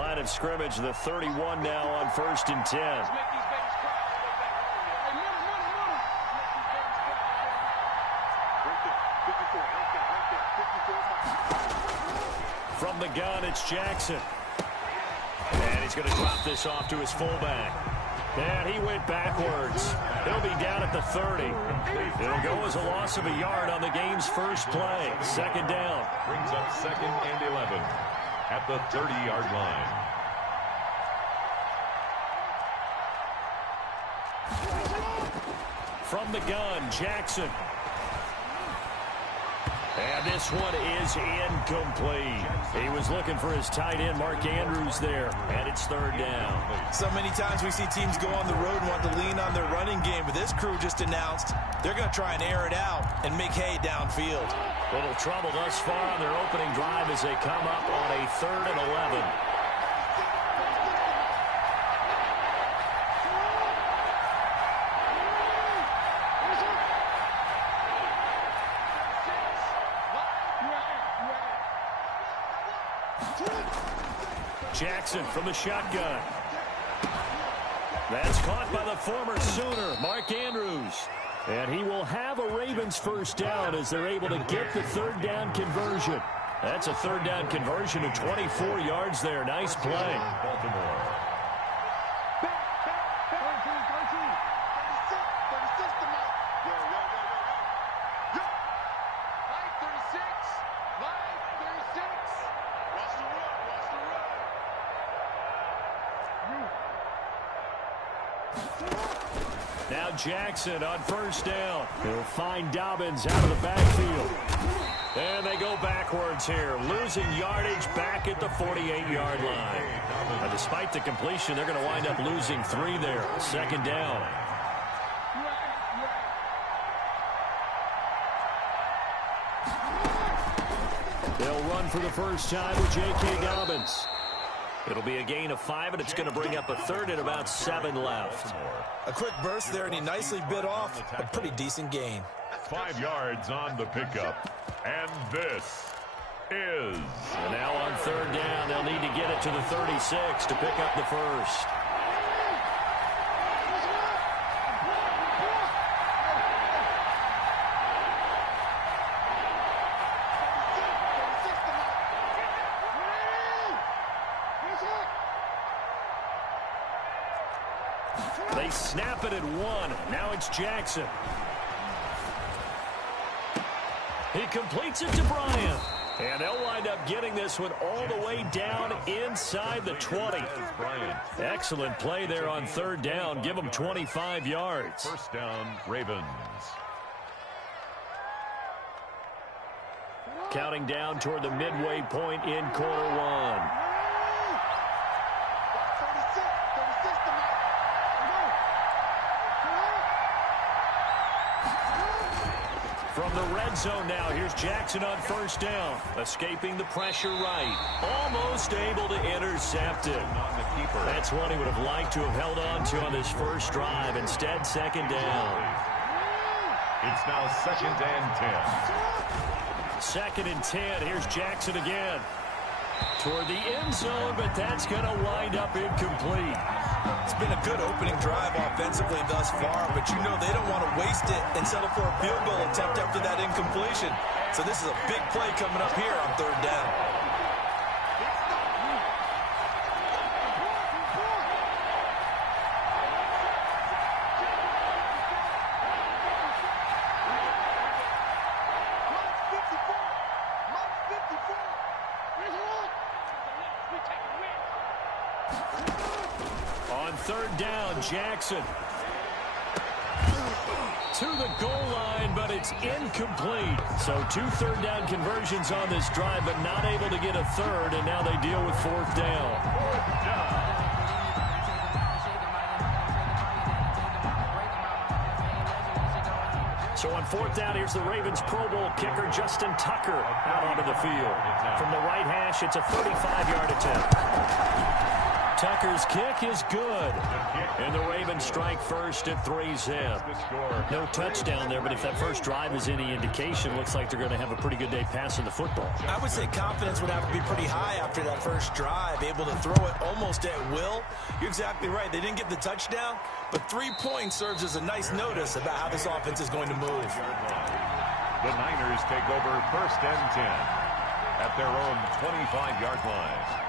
line of scrimmage, the 31 now on 1st and 10. From the gun, it's Jackson. And he's going to drop this off to his fullback. And he went backwards. He'll be down at the 30. It'll go as a loss of a yard on the game's first play. 2nd down. Brings up 2nd and 11 at the 30-yard line. From the gun, Jackson. And this one is incomplete. He was looking for his tight end, Mark Andrews, there. And it's 3rd down. So many times we see teams go on the road and want to lean on their running game. But this crew just announced they're going to try and air it out and make hay downfield. Little trouble thus far on their opening drive as they come up on a 3rd and 11. Jackson from the shotgun. That's caught by the former Sooner, Mark Andrews. And he will have a Ravens first down as they're able to get the 3rd down conversion. That's a 3rd down conversion of 24 yards there. Nice play. Baltimore. Now Jackson on 1st down. He'll find Dobbins out of the backfield. And they go backwards here, losing yardage back at the 48-yard line. Now, despite the completion, they're going to wind up losing 3 there. 2nd down. They'll run for the first time with J.K. Dobbins. It'll be a gain of 5, and it's going to bring up a 3rd and about 7 left. A quick burst there, and he nicely bit off a pretty decent gain. 5 yards on the pickup. And this is... And now on 3rd down, they'll need to get it to the 36 to pick up the first. They snap it at 1. Now it's Jackson. He completes it to Bryant. And they'll wind up getting this one all the way down inside the 20. Excellent play there on 3rd down. Give them 25 yards. First down, Ravens. Counting down toward the midway point in quarter 1. From the red zone now, here's Jackson on 1st down. Escaping the pressure right. Almost able to intercept it. That's one he would have liked to have held on to on this first drive. Instead, 2nd down. It's now 2nd and 10. 2nd and 10. Here's Jackson again. Toward the end zone, but that's going to wind up incomplete. It's been a good opening drive offensively thus far, but you know they don't want to waste it and settle for a field goal attempt after that incompletion. So this is a big play coming up here on 3rd down. On 3rd down, Jackson to the goal line, but it's incomplete. So 2 3rd down conversions on this drive, but not able to get a 3rd, and now they deal with 4th down. So on 4th down, here's the Ravens Pro Bowl kicker, Justin Tucker, out onto the field. From the right hash, it's a 35-yard attempt. Tucker's kick is good. And the Ravens strike first at 3-zip. No touchdown there, but if that first drive is any indication, looks like they're going to have a pretty good day passing the football. I would say confidence would have to be pretty high after that first drive, able to throw it almost at will. You're exactly right. They didn't get the touchdown, but 3 points serves as a nice notice about how this offense is going to move. The Niners take over 1st and 10 at their own 25-yard line.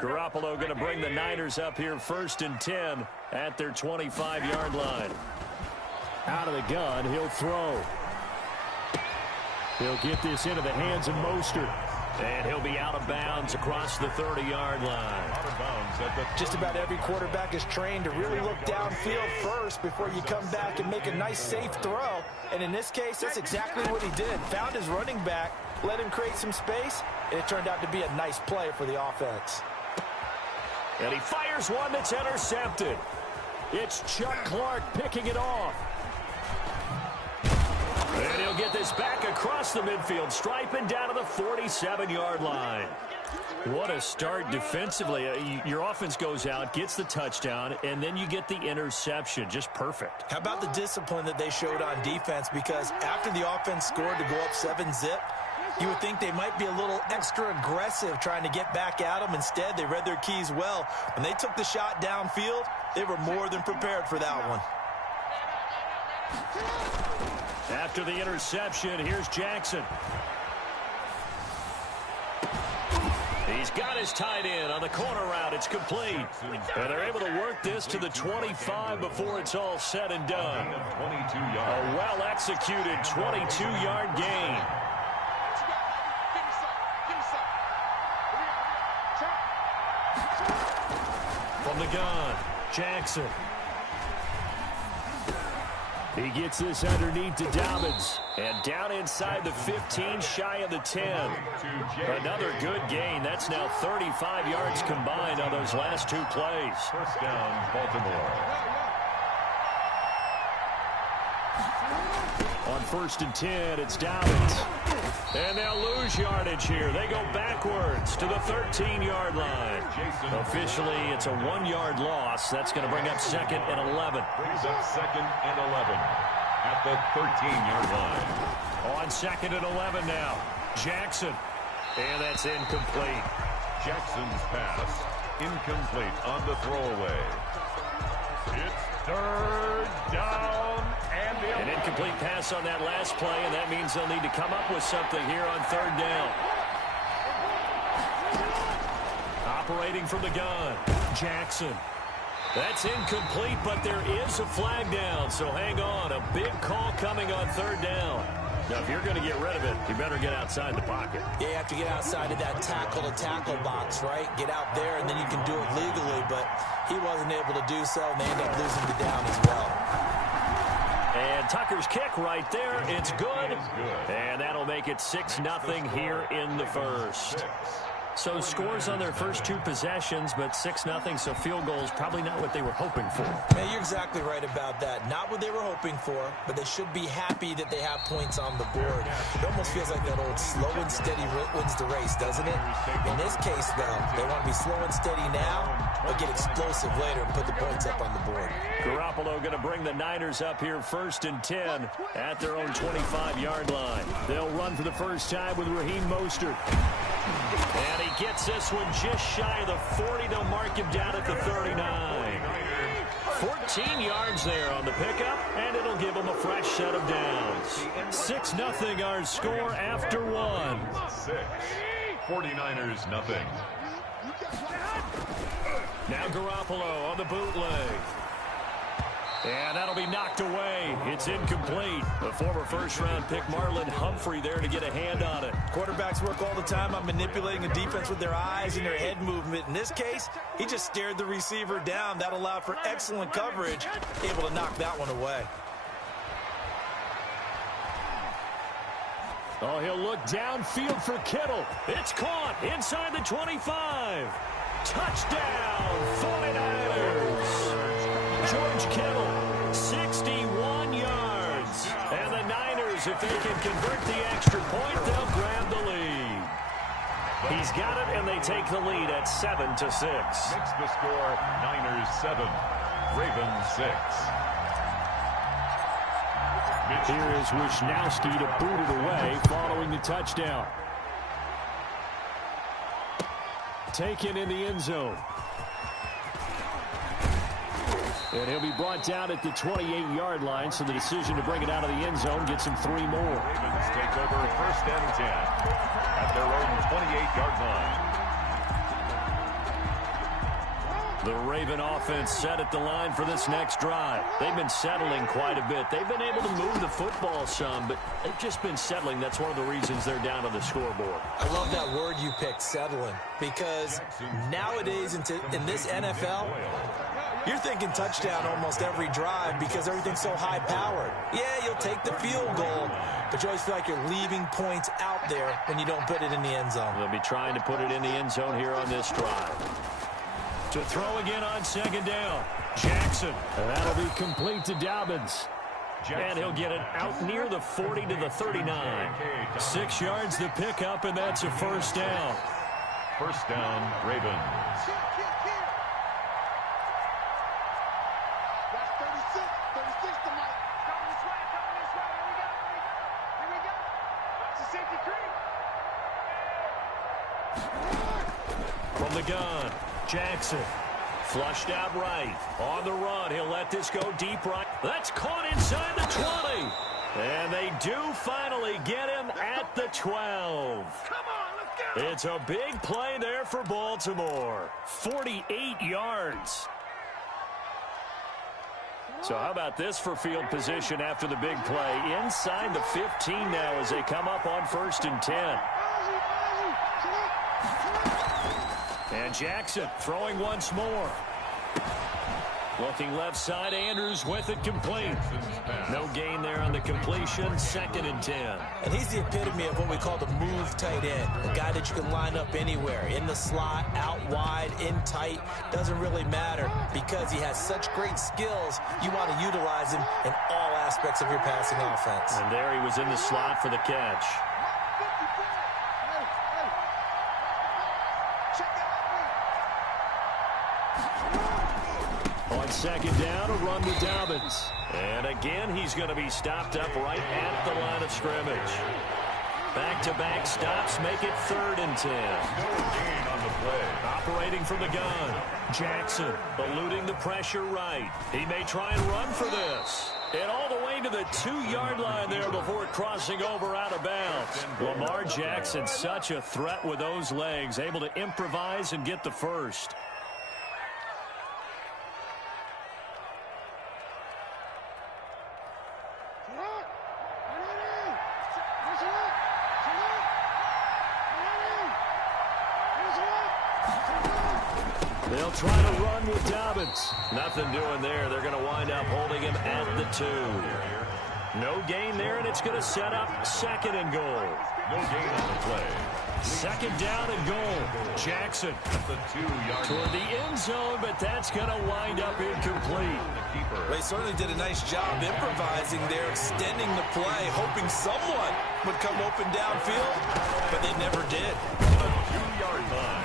Garoppolo going to bring the Niners up here 1st and 10 at their 25-yard line. Out of the gun, he'll throw. He'll get this into the hands of Mostert. And he'll be out of bounds across the 30-yard line. Out of bounds at the Just about every quarterback is trained to really look downfield first before you come back and make a nice, safe throw. And in this case, that's exactly what he did. Found his running back, let him create some space, and it turned out to be a nice play for the offense. And he fires one that's intercepted. It's Chuck Clark picking it off. And he'll get this back across the midfield stripe and down to the 47-yard line. What a start defensively. Your offense goes out, gets the touchdown, and then you get the interception. Just perfect. How about the discipline that they showed on defense? Because after the offense scored to go up 7-zip, you would think they might be a little extra aggressive trying to get back at them. Instead, they read their keys well. When they took the shot downfield, they were more than prepared for that one. After the interception, here's Jackson. He's got his tight end on the corner route. It's complete. And they're able to work this to the 25 before it's all said and done. A well-executed 22-yard gain. From the gun, Jackson. He gets this underneath to Dobbins. And down inside the 15, shy of the 10. Another good gain. That's now 35 yards combined on those last 2 plays. First down, Baltimore. On 1st and 10, it's Dobbins. And they'll lose yardage here. They go backwards to the 13-yard line. Officially, it's a 1-yard loss. That's going to bring up 2nd and 11. Brings up 2nd and 11 at the 13-yard line. On 2nd and 11 now. Jackson. And that's incomplete. Jackson's pass incomplete on the throwaway. It's 3rd down and an incomplete pass on that last play, and that means they'll need to come up with something here on 3rd down. Operating from the gun, Jackson. That's incomplete, but there is a flag down, so hang on. A big call coming on 3rd down. Now, if you're going to get rid of it, you better get outside the pocket. Yeah, you have to get outside of that tackle-to-tackle box, right? Get out there, and then you can do it legally, but he wasn't able to do so, and they end up losing the down as well. And Tucker's kick right there. It's good. And that'll make it 6-0 here in the first. So scores on their first 2 possessions, but 6-0, so field goals probably not what they were hoping for. Man, you're exactly right about that. Not what they were hoping for, but they should be happy that they have points on the board. It almost feels like that old slow and steady wins the race, doesn't it? In this case, though, they want to be slow and steady now, but get explosive later and put the points up on the board. Garoppolo going to bring the Niners up here 1st and 10 at their own 25-yard line. They'll run for the first time with Raheem Mostert. And he gets this one just shy of the 40. They'll mark him down at the 39. 14 yards there on the pickup, and it'll give him a fresh set of downs. 6-0 our score after 1. 49ers nothing. Now Garoppolo on the bootleg. And that'll be knocked away. It's incomplete. The former first-round pick Marlon Humphrey there to get a hand on it. Quarterbacks work all the time on manipulating a defense with their eyes and their head movement. In this case, he just stared the receiver down. That allowed for excellent coverage, able to knock that one away. Oh, he'll look downfield for Kittle. It's caught inside the 25. Touchdown, 49ers. George Kittle Ravens, if they can convert the extra point, they'll grab the lead. He's got it, and they take the lead at 7-6. Makes the score Niners 7, Ravens 6. Here is Wisnowski to boot it away following the touchdown. Taken in the end zone. And he'll be brought down at the 28-yard line, so the decision to bring it out of the end zone gets him 3 more. Ravens take over 1st and 10 at their own 28-yard line. The Raven offense set at the line for this next drive. They've been settling quite a bit. They've been able to move the football some, but they've just been settling. That's one of the reasons they're down on the scoreboard. I love that word you picked, settling, because nowadays in this NFL, you're thinking touchdown almost every drive because everything's so high-powered. Yeah, you'll take the field goal, but you always feel like you're leaving points out there when you don't put it in the end zone. They'll be trying to put it in the end zone here on this drive. To throw again on 2nd down. Jackson. And that'll be complete to Dobbins. And he'll get it out near the 40 to the 39. 6 yards to pick up, and that's a 1st down. 1st down, Ravens. From the gun, Jackson. Flushed out right. On the run, he'll let this go deep right. That's caught inside the 20. And they do finally get him at the 12. Come on, let's go. It's a big play there for Baltimore. 48 yards. So how about this for field position after the big play? Inside the 15 now as they come up on 1st and 10. And Jackson throwing once more. Looking left side, Andrews with it complete. No gain there on the completion, 2nd and 10. And he's the epitome of what we call the move tight end. A guy that you can line up anywhere. In the slot, out wide, in tight. Doesn't really matter because he has such great skills. You want to utilize him in all aspects of your passing offense. And there he was in the slot for the catch. On 2nd down, a run with Dobbins. And again, he's going to be stopped up right at the line of scrimmage. Back-to-back stops make it 3rd and 10. No gain on the play. Operating from the gun. Jackson eluding the pressure right. He may try and run for this. And all the way to the 2-yard line there before crossing over out of bounds. Lamar Jackson, such a threat with those legs, able to improvise and get the first. They'll try to run with Dobbins. Nothing doing there. They're going to wind up holding him at the 2. No gain there, and it's going to set up 2nd and goal. No gain on the play. 2nd down and goal. Jackson At the 2-yard toward the end zone, but that's going to wind up incomplete. They certainly did a nice job improvising there, extending the play, hoping someone would come open downfield, but they never did. 2-yard line.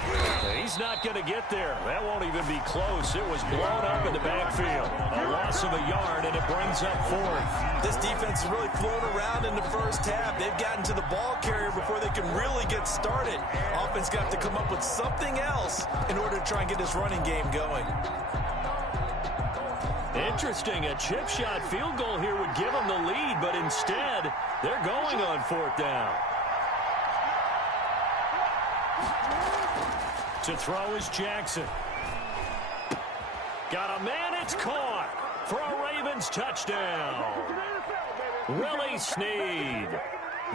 He's not going to get there. That won't even be close. It was blown up in the backfield. A loss of a yard, and it brings up 4th. This defense has really flown around in the first half. They've gotten to the ball carrier before they can really get started. Offense got to come up with something else in order to try and get this running game going. Interesting. A chip shot field goal here would give them the lead, but instead, they're going on 4th down. To throw is Jackson. Got a man, it's caught for a Ravens touchdown. Willie Snead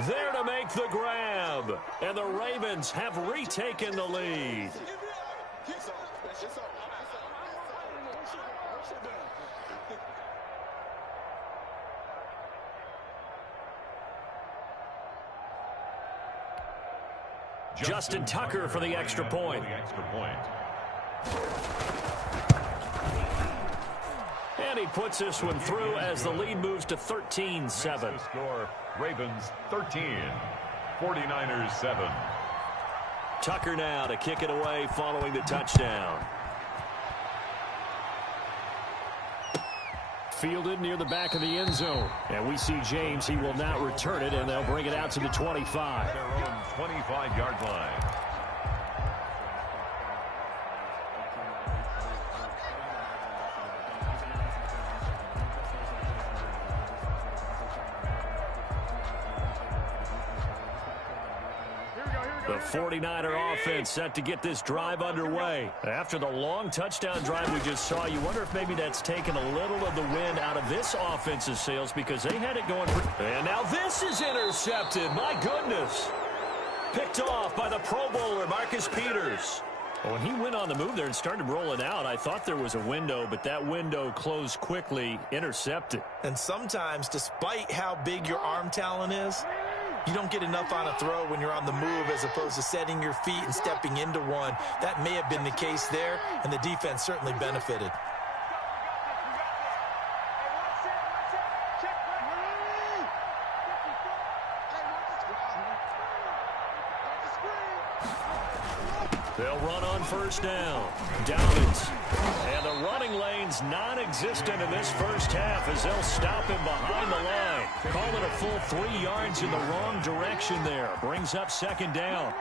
there to make the grab. And the Ravens have retaken the lead. Justin Tucker for the extra point. The extra point. And he puts this one through as the lead moves to 13-7. Score, Ravens 13, 49ers 7. Tucker now to kick it away following the touchdown. Fielded near the back of the end zone. And we see James. He will not return it, and they'll bring it out to the 25. Their own 25-yard line. The 49er offense set to get this drive underway. After the long touchdown drive we just saw, you wonder if maybe that's taken a little of the wind out of this offense's sails because they had it going. And now this is intercepted. My goodness. Picked off by the Pro Bowler, Marcus Peters. When he went on the move there and started rolling out, I thought there was a window, but that window closed quickly, intercepted. And sometimes, despite how big your arm talent is, you don't get enough on a throw when you're on the move as opposed to setting your feet and stepping into one. That may have been the case there, and the defense certainly benefited. They'll run on first down. Dobbins. And the running lane's non-existent in this first half as they'll stop him behind the line. Call it a full 3 yards in the wrong direction there. Brings up second down.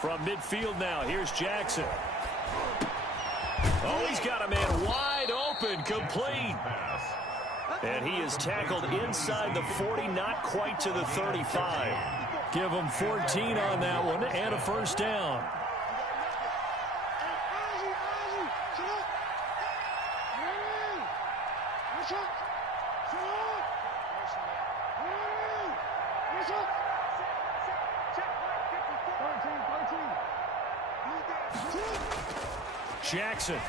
From midfield now, here's Jackson. Oh, he's got a man wide open, complete. And he is tackled inside the 40, not quite to the 35. Give him 14 on that one and a first down. Jackson.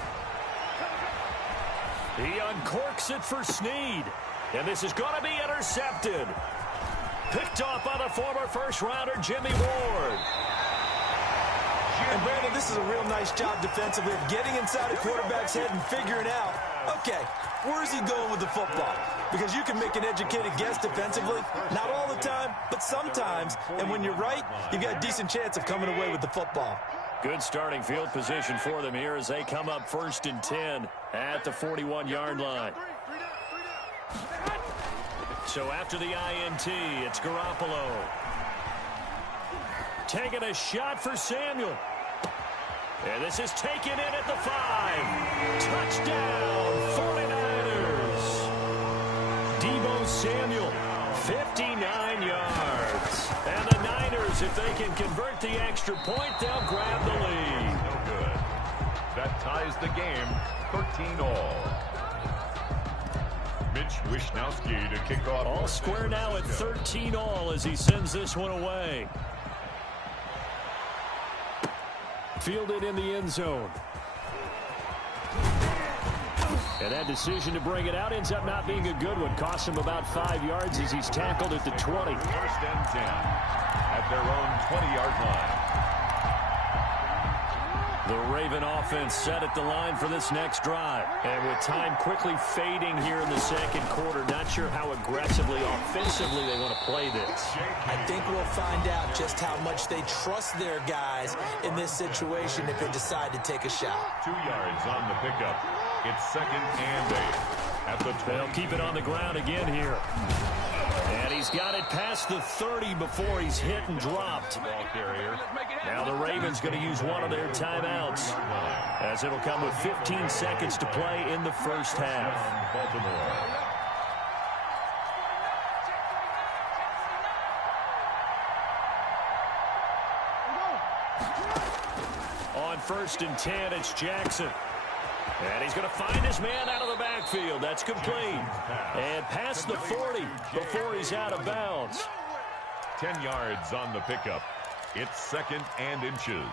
He uncorks it for Snead. And this is going to be intercepted. Picked off by the former first-rounder Jimmy Ward. And, Brandon, this is a real nice job defensively of getting inside a quarterback's head and figuring out, okay, where is he going with the football? Because you can make an educated guess defensively. Not all the time, but sometimes. And when you're right, you've got a decent chance of coming away with the football. Good starting field position for them here as they come up 1st and 10 at the 41-yard line. So after the INT, it's Garoppolo. Taking a shot for Samuel. And this is taken in at the 5. Touchdown, 49ers. Deebo Samuel, 59 yards. And the Niners, if they can convert the extra point, they'll grab the lead. No good. That ties the game, 13-all. Mitch Wishnowski to kick off. All square now at 13-all as he sends this one away. Fielded in the end zone. And that decision to bring it out ends up not being a good one. Costs him about 5 yards as he's tackled at the 20. 1st and 10 at their own 20-yard line. The Raven offense set at the line for this next drive. And with time quickly fading here in the second quarter, not sure how aggressively, offensively they want to play this. I think we'll find out just how much they trust their guys in this situation if they decide to take a shot. 2 yards on the pickup. It's 2nd and 8 at the 20. They'll keep it on the ground again here. And he's got it past the 30 before he's hit and dropped. Ball carrier. Now the Ravens going to use one of their timeouts as it'll come with 15 seconds to play in the first half. Baltimore. On 1st and 10, it's Jackson. And he's going to find his man out of the backfield. That's complete. And past the 40 before he's out of bounds. 10 yards on the pickup. It's 2nd and inches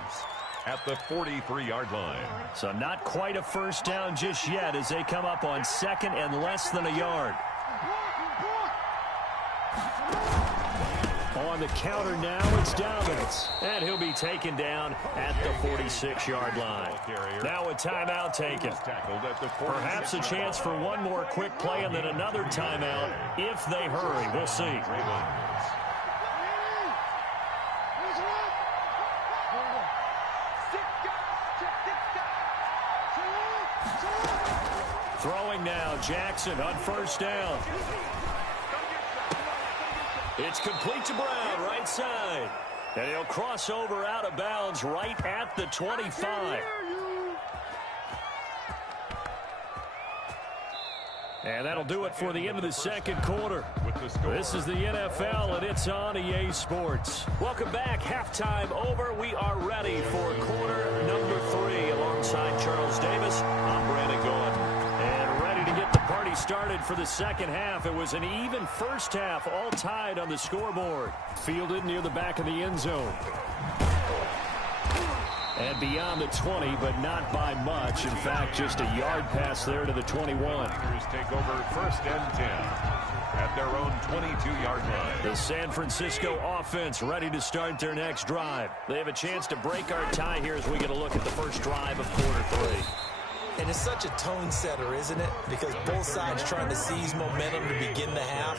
at the 43-yard line. So not quite a first down just yet as they come up on 2nd and less than a yard. On the counter now, it's Dobbins. And he'll be taken down at the 46-yard line. Now a timeout taken. Perhaps a chance for one more quick play and then another timeout if they hurry. We'll see. Throwing now, Jackson on first down. It's complete to Brown, right side. And he'll cross over out of bounds right at the 25. And that'll do it for the end of the second quarter. This is the NFL, and it's on EA Sports. Welcome back. Halftime over. We are ready for quarter number 3. Alongside Charles Davis, I'm Brandon Gordon. And ready to get the party started for the second half. It was an even first half, all tied on the scoreboard. Fielded near the back of the end zone. And beyond the 20, but not by much. In fact, just a yard pass there to the 21. Niners take over first and 10 at their own 22-yard line. The San Francisco offense ready to start their next drive. They have a chance to break our tie here as we get a look at the first drive of quarter 3. And it's such a tone setter, isn't it? Because both sides trying to seize momentum to begin the half.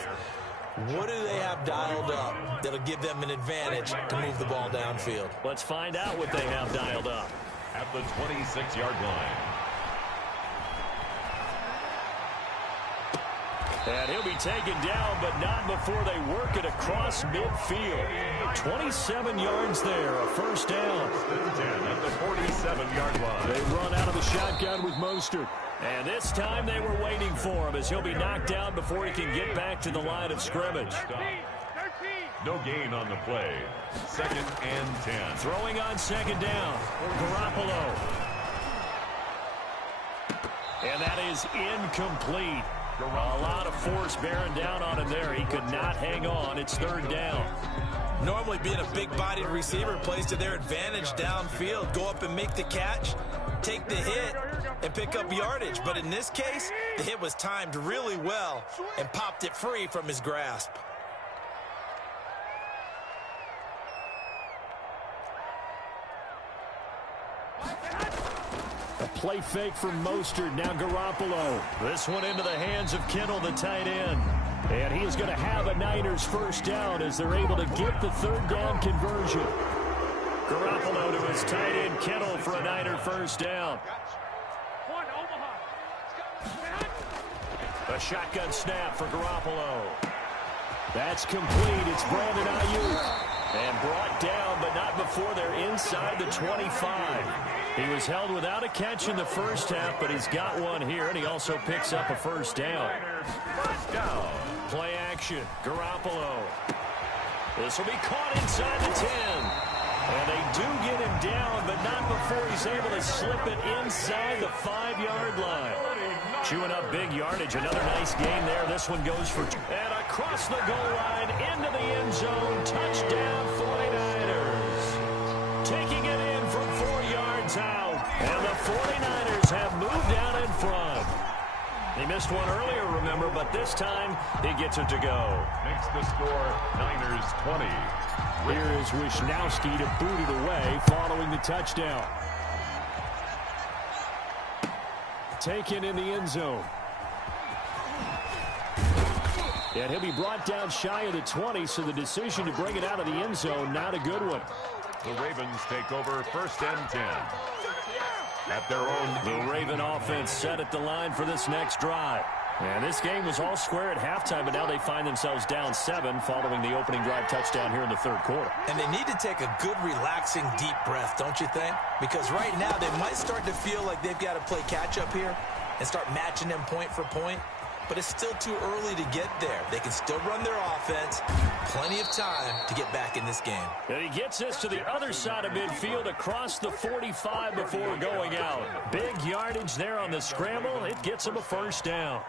What do they have dialed up that'll give them an advantage to move the ball downfield? Let's find out what they have dialed up. At the 26-yard line. And he'll be taken down, but not before they work it across midfield. 27 yards there, a first down. At the 47-yard line. They run out of the shotgun with Mostert. And this time they were waiting for him as he'll be knocked down before he can get back to the line of scrimmage. No gain on the play. Second and 10. Throwing on second down. Garoppolo. And that is incomplete. A lot of force bearing down on him there. He could not hang on. It's third down. Normally being a big-bodied receiver plays to their advantage downfield. Go up and make the catch, take the hit, and pick up yardage. But in this case, the hit was timed really well and popped it free from his grasp. A play fake from Mostert. Now Garoppolo. This one into the hands of Kittle, the tight end. And he is going to have a Niners first down as they're able to get the third down conversion. Garoppolo to his tight end Kittle for a Niner first down. A shotgun snap for Garoppolo. That's complete. It's Brandon Ayuk. And brought down, but not before they're inside the 25. He was held without a catch in the first half, but he's got one here, and he also picks up a first down. First down. Play action. Garoppolo. This will be caught inside the 10. And they do get him down, but not before he's able to slip it inside the 5-yard line. Chewing up big yardage. Another nice gain there. This one goes for... And across the goal line, into the end zone. Touchdown, 49ers. Taking it in from 4 yards out. And the 49ers have moved down in front. He missed one earlier, remember, but this time he gets it to go. Makes the score Niners 20. Here is Wisnowski to boot it away following the touchdown. Taken in the end zone. And he'll be brought down shy of the 20, so the decision to bring it out of the end zone, not a good one. The Ravens take over first and 10. At their own. The Raven offense set at the line for this next drive. And this game was all square at halftime, but now they find themselves down 7 following the opening drive touchdown here in the third quarter. And they need to take a good, relaxing, deep breath, don't you think? Because right now they might start to feel like they've got to play catch-up here and start matching them point for point. But it's still too early to get there. They can still run their offense. Plenty of time to get back in this game. And he gets this to the other side of midfield across the 45 before going out. Big yardage there on the scramble. It gets him a first down.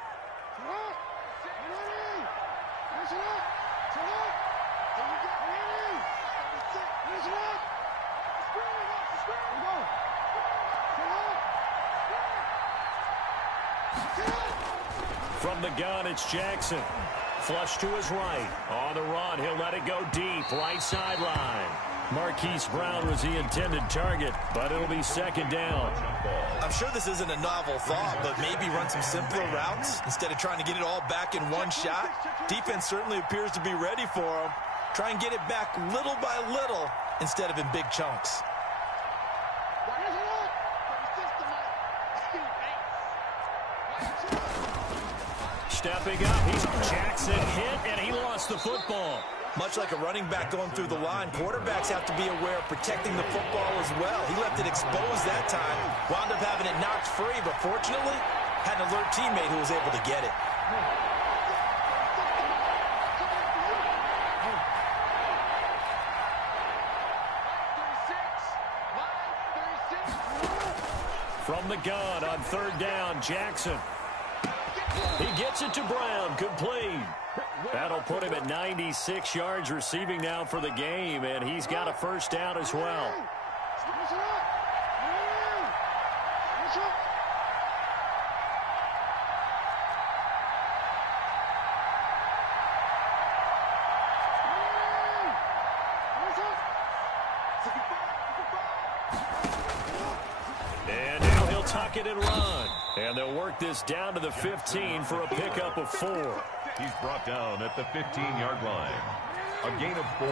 From the gun, it's Jackson. flush to his right. On the run, he'll let it go deep, right sideline. Marquise Brown was the intended target, but it'll be second down. I'm sure this isn't a novel thought, but maybe run some simpler routes instead of trying to get it all back in one shot. Defense certainly appears to be ready for him. Try and get it back little by little instead of in big chunks. Stepping up, he's Jackson hit, and he lost the football. Much like a running back going through the line, quarterbacks have to be aware of protecting the football as well. He left it exposed that time, wound up having it knocked free, but fortunately, had an alert teammate who was able to get it. From the gun on third down, Jackson. He gets it to Brown, complete. That'll put him at 96 yards receiving now for the game, and he's got a first down as well. And now he'll tuck it and run. And they'll work this down to the 15 for a pickup of 4. He's brought down at the 15-yard line. A gain of 4.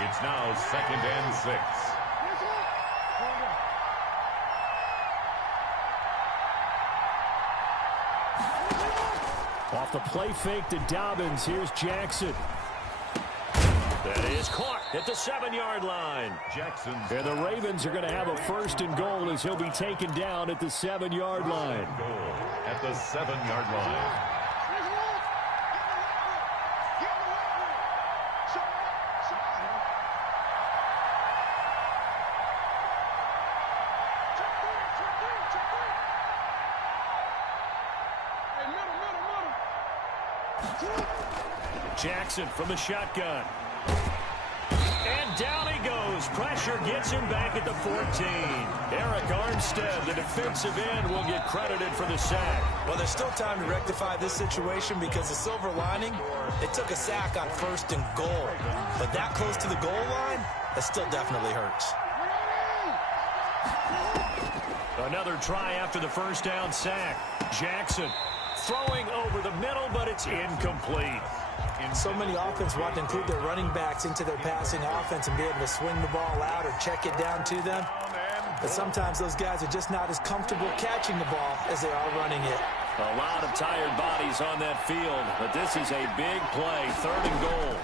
It's now 2nd and 6. Off the play fake to Dobbins, here's Jackson. That is caught at the 7-yard line. Jackson. And the Ravens are going to have a first and goal as he'll be taken down at the 7-yard line. Goal at the 7-yard line. Jackson from the shotgun. And down he goes. Pressure gets him back at the 14. Eric Armstead, the defensive end, will get credited for the sack. Well, there's still time to rectify this situation because the silver lining, they took a sack on 1st and goal. But that close to the goal line, that still definitely hurts. Another try after the first down sack. Jackson throwing over the middle, but it's incomplete. So many offenses want to include their running backs into their passing offense and be able to swing the ball out or check it down to them. But sometimes those guys are just not as comfortable catching the ball as they are running it. A lot of tired bodies on that field, but this is a big play, 3rd and goal.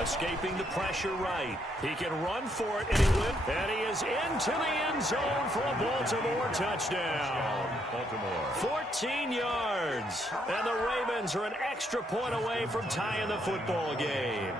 Escaping the pressure right. He can run for it, and he will. And he is into the end zone for a Baltimore touchdown. Baltimore. 14 yards. And the Ravens are an extra point away from tying the football game.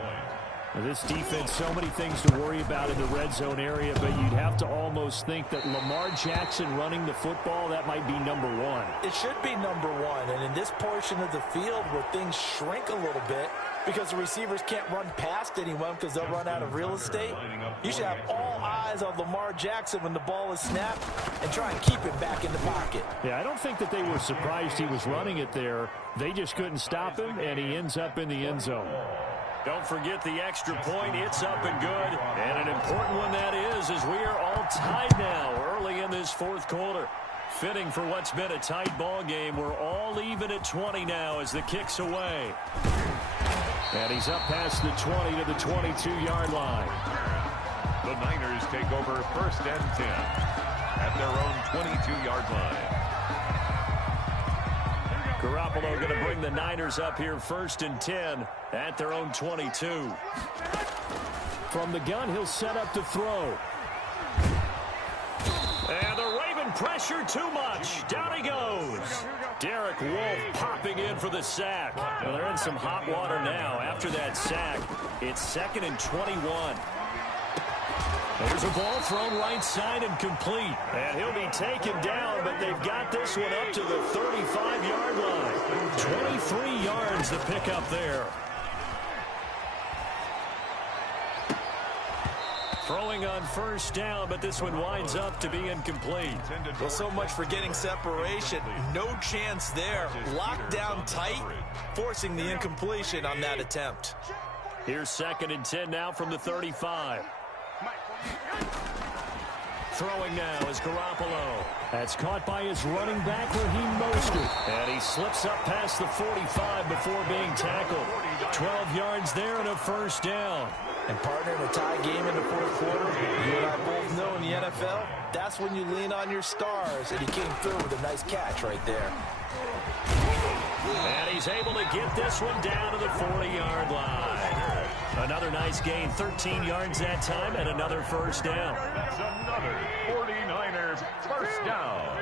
This defense, so many things to worry about in the red zone area, but you'd have to almost think that Lamar Jackson running the football, that might be number 1. It should be number 1, and in this portion of the field where things shrink a little bit because the receivers can't run past anyone because they'll run out of real estate, you should have all eyes on Lamar Jackson when the ball is snapped and try and keep him back in the pocket. Yeah, I don't think that they were surprised he was running it there. They just couldn't stop him, and he ends up in the end zone. Don't forget the extra point. It's up and good. And an important one that is, as we are all tied now early in this 4th quarter. Fitting for what's been a tight ball game. We're all even at 20 now as the kick's away. And he's up past the 20 to the 22-yard line. The Niners take over 1st and 10 at their own 22-yard line. Garoppolo going to bring the Niners up here 1st and 10 at their own 22. From the gun, he'll set up to throw. And the Raven pressure too much. Down he goes. Derek Wolfe popping in for the sack. Well, they're in some hot water now. After that sack, it's 2nd and 21. There's a ball thrown right side and complete. And he'll be taken down, but they've got this one up to the 35-yard line. 23 yards to pick up there. Throwing on first down, but this one winds up to be incomplete. Well, so much for getting separation. No chance there. Locked down tight, forcing the incompletion on that attempt. Here's 2nd and 10 now from the 35. Throwing now is Garoppolo. That's caught by his running back, Raheem Mostert. And he slips up past the 45 before being tackled. 12 yards there and a first down. And partner, in a tie game in the fourth quarter, you and I both know in the NFL, that's when you lean on your stars. And he came through with a nice catch right there. And he's able to get this one down to the 40-yard line. Another nice gain, 13 yards that time, and another first down. That's another 49ers first down.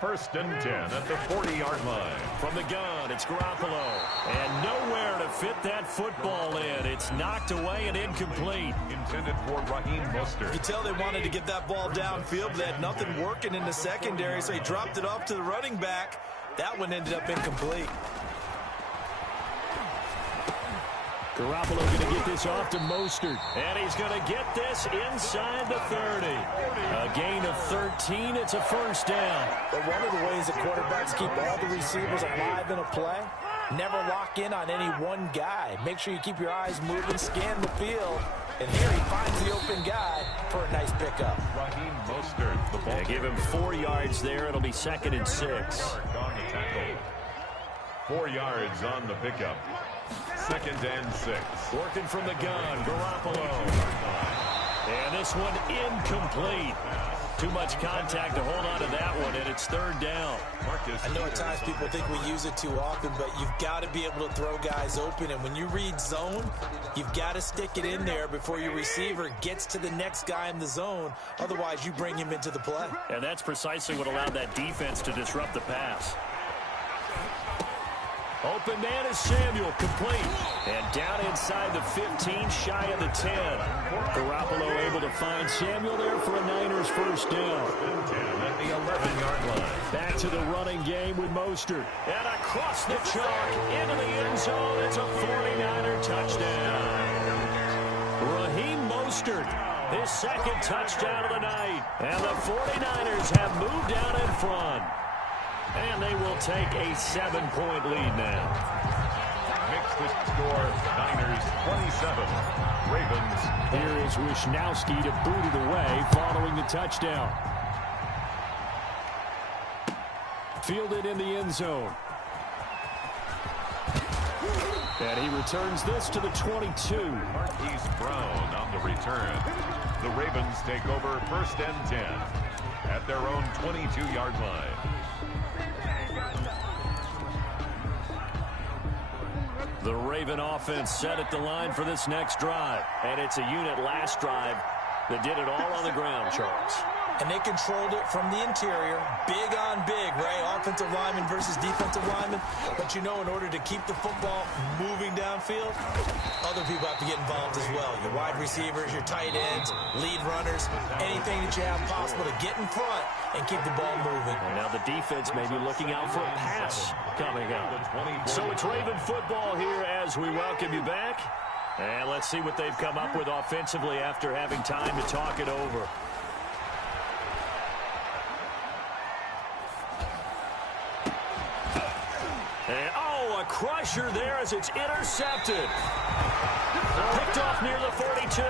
1st and 10 at the 40-yard line. From the gun, it's Garoppolo. And nowhere to fit that football in. It's knocked away and incomplete. Intended for Raheem Mostert. You could tell they wanted to get that ball downfield, but they had nothing working in the secondary, so he dropped it off to the running back. That one ended up incomplete. Garoppolo going to get this off to Mostert. And he's going to get this inside the 30. A gain of 13. It's a first down. But one of the ways that quarterbacks keep all the receivers alive in a play, never lock in on any one guy. Make sure you keep your eyes moving, scan the field. And here he finds the open guy for a nice pickup. Raheem Mostert. The ball. They give him 4 yards there. It'll be 2nd and 6. On the tackle. 4 yards on the pickup. 2nd and 6. Working from the gun, Garoppolo. And this one incomplete. Too much contact to hold on to that one, and it's 3rd down. I know at times people think we use it too often, but you've got to be able to throw guys open. And when you read zone, you've got to stick it in there before your receiver gets to the next guy in the zone. Otherwise, you bring him into the play. And that's precisely what allowed that defense to disrupt the pass. Open man is Samuel, complete. And down inside the 15, shy of the 10. Garoppolo able to find Samuel there for a Niners first down. At the 11-yard line. Back to the running game with Mostert. And across the chalk into the end zone. It's a 49er touchdown. Raheem Mostert, his 2nd touchdown of the night. And the 49ers have moved out in front. And they will take a 7-point lead now. Makes the score Niners 27. Ravens. Here is Wisnowski to boot it away following the touchdown. Fielded in the end zone. And he returns this to the 22. Marquise Brown on the return. The Ravens take over 1st and 10 at their own 22-yard line. The Raven offense set at the line for this next drive. And it's a unit last drive that did it all on the ground, Charles. And they controlled it from the interior. Big on big, right? Offensive lineman versus defensive lineman. But you know, in order to keep the football moving downfield, other people have to get involved as well. Your wide receivers, your tight ends, lead runners, anything that you have possible to get in front and keep the ball moving. And now the defense may be looking out for a pass coming out. So it's Raven football here as we welcome you back. And let's see what they've come up with offensively after having time to talk it over. And, oh, a crusher there as it's intercepted. Picked off near the 42.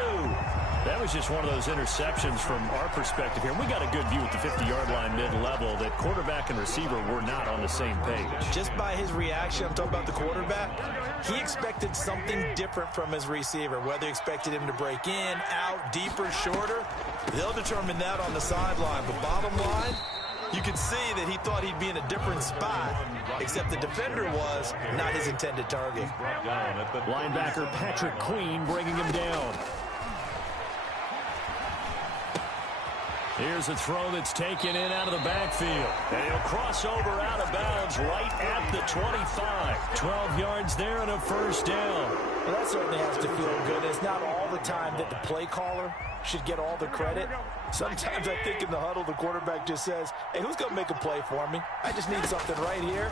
That was just one of those interceptions from our perspective here. We got a good view at the 50-yard line mid-level that quarterback and receiver were not on the same page. Just by his reaction, I'm talking about the quarterback, he expected something different from his receiver. Whether he expected him to break in, out, deeper, shorter, they'll determine that on the sideline. But bottom line, you could see that he thought he'd be in a different spot, except the defender was not his intended target. Linebacker Patrick Queen bringing him down. Here's a throw that's taken in out of the backfield. And he'll cross over out of bounds right at the 25. 12 yards there and a first down. Well, that certainly has to feel good. It's not all the time that the play caller should get all the credit. Sometimes I think in the huddle, the quarterback just says, hey, who's going to make a play for me? I just need something right here.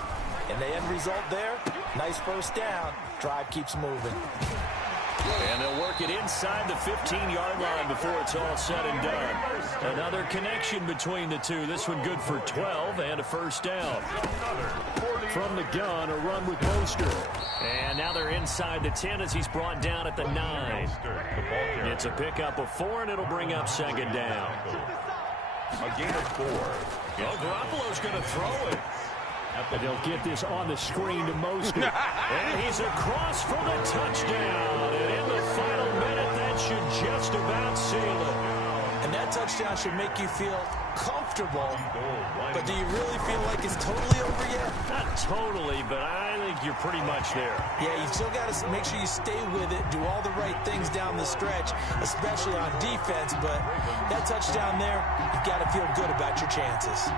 And the end result there, nice first down. Drive keeps moving. And they'll work make it inside the 15-yard line before it's all said and done. Another connection between the two. This one good for 12 and a first down. From the gun, a run with Boster. And now they're inside the 10 as he's brought down at the 9. It's a pickup of 4, and it'll bring up second down. A gain of 4. Well, Garoppolo's going to throw it. And they'll get this on the screen to Mostert. And he's across for the touchdown. And in the final minute, that should just about seal it. And that touchdown should make you feel comfortable. But do you really feel like it's totally over yet? Not totally, but I think you're pretty much there. Yeah, you still got to make sure you stay with it, do all the right things down the stretch, especially on defense. But that touchdown there, you've got to feel good about your chances.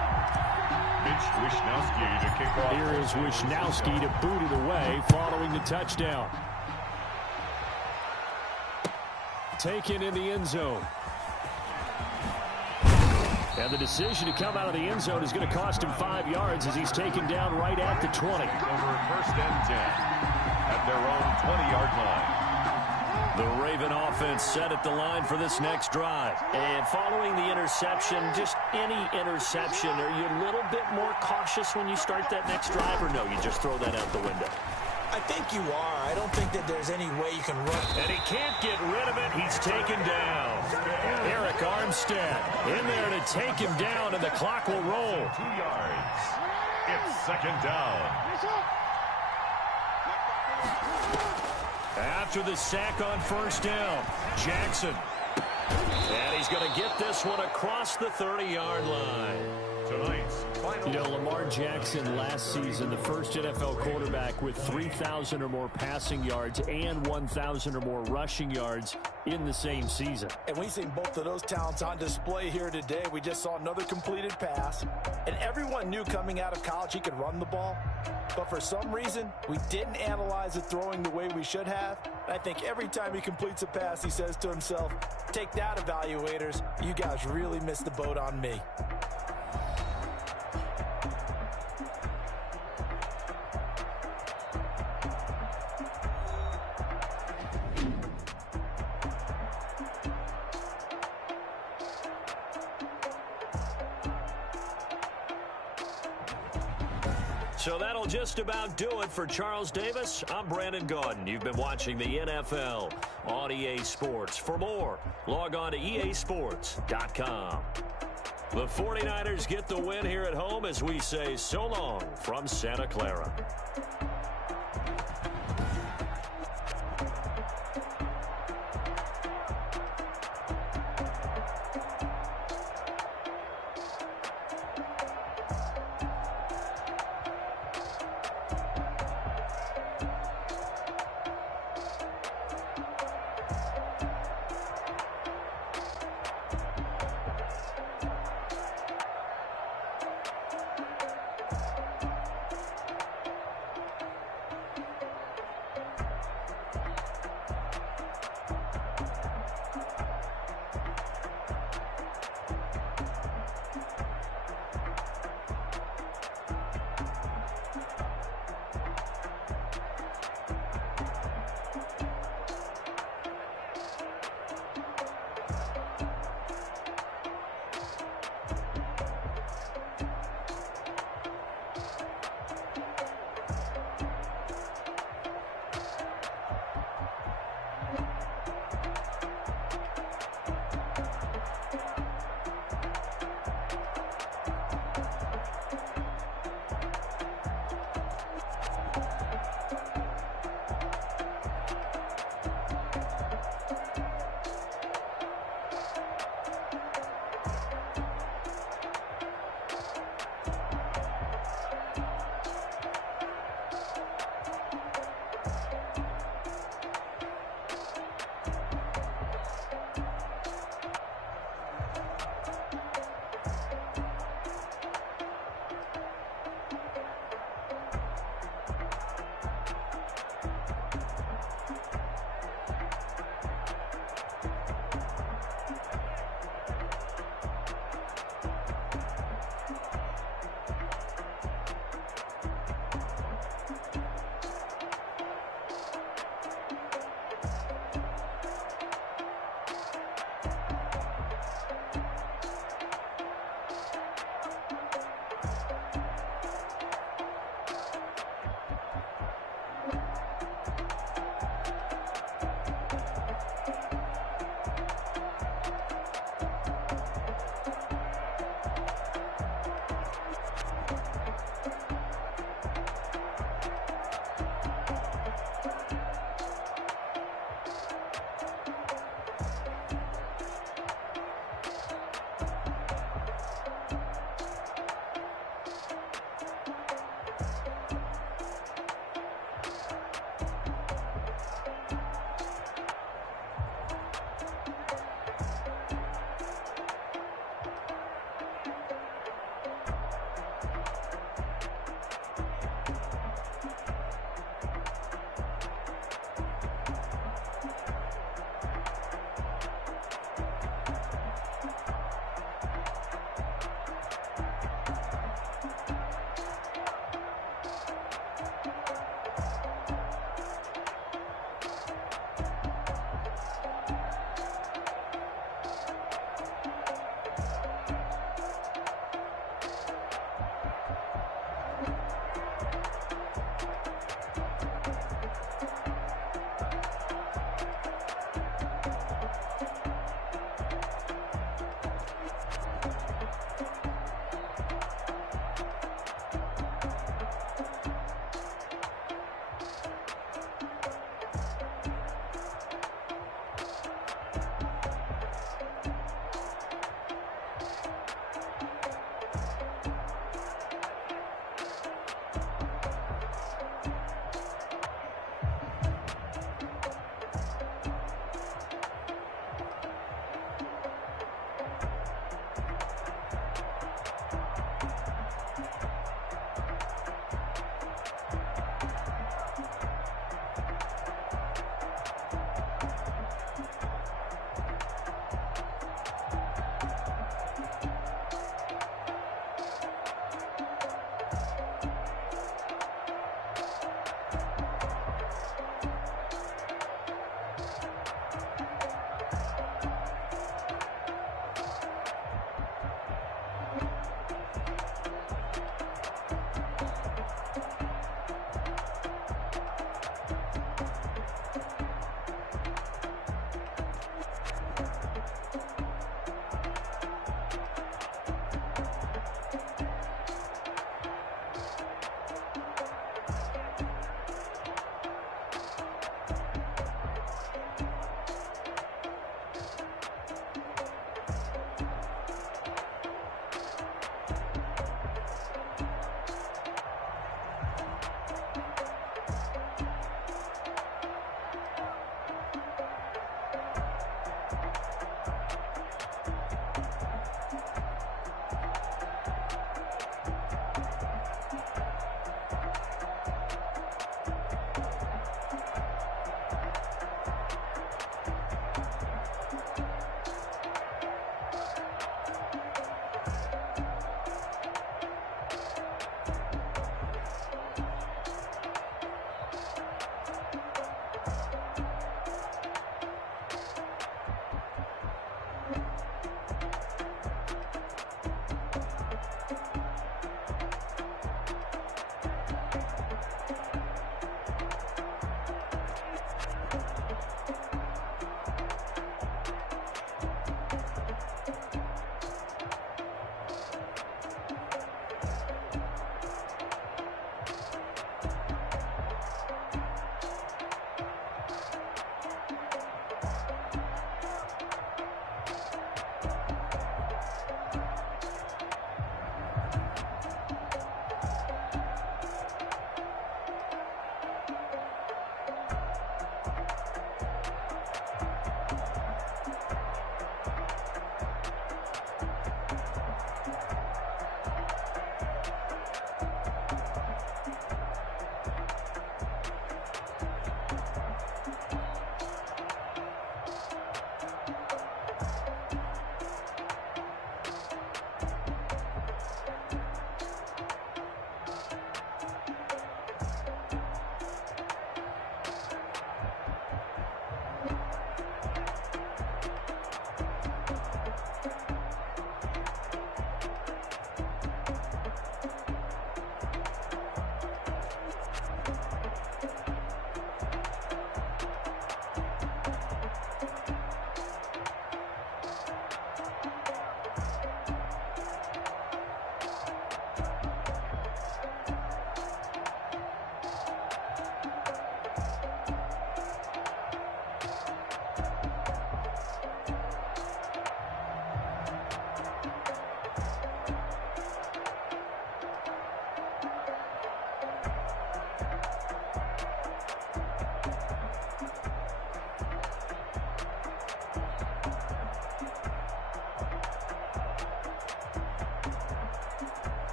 Wishnowsky to kick off. Here is Wishnowsky to boot it away following the touchdown. Taken in the end zone. And the decision to come out of the end zone is going to cost him 5 yards as he's taken down right at the 20. Over first and 10 at their own 20-yard line. The Raven offense set at the line for this next drive. And following the interception, just any interception, are you a little bit more cautious when you start that next drive, or no, you just throw that out the window? I think you are. I don't think that there's any way you can run. And he can't get rid of it. He's taken down. Eric Armstead in there to take him down, and the clock will roll. 2 yards. It's second down. After the sack on first down, Jackson. And he's going to get this one across the 30-yard line. Tonight's final. You know, Lamar Jackson last season, the first NFL quarterback with 3,000 or more passing yards and 1,000 or more rushing yards in the same season. And we've seen both of those talents on display here today. We just saw another completed pass. And everyone knew coming out of college he could run the ball. But for some reason, we didn't analyze it throwing the way we should have. And I think every time he completes a pass, he says to himself, take that, evaluators. You guys really missed the boat on me. So that'll just about do it for Charles Davis. I'm Brandon Gaudin. You've been watching the NFL on EA Sports. For more, log on to easports.com. The 49ers get the win here at home as we say so long from Santa Clara.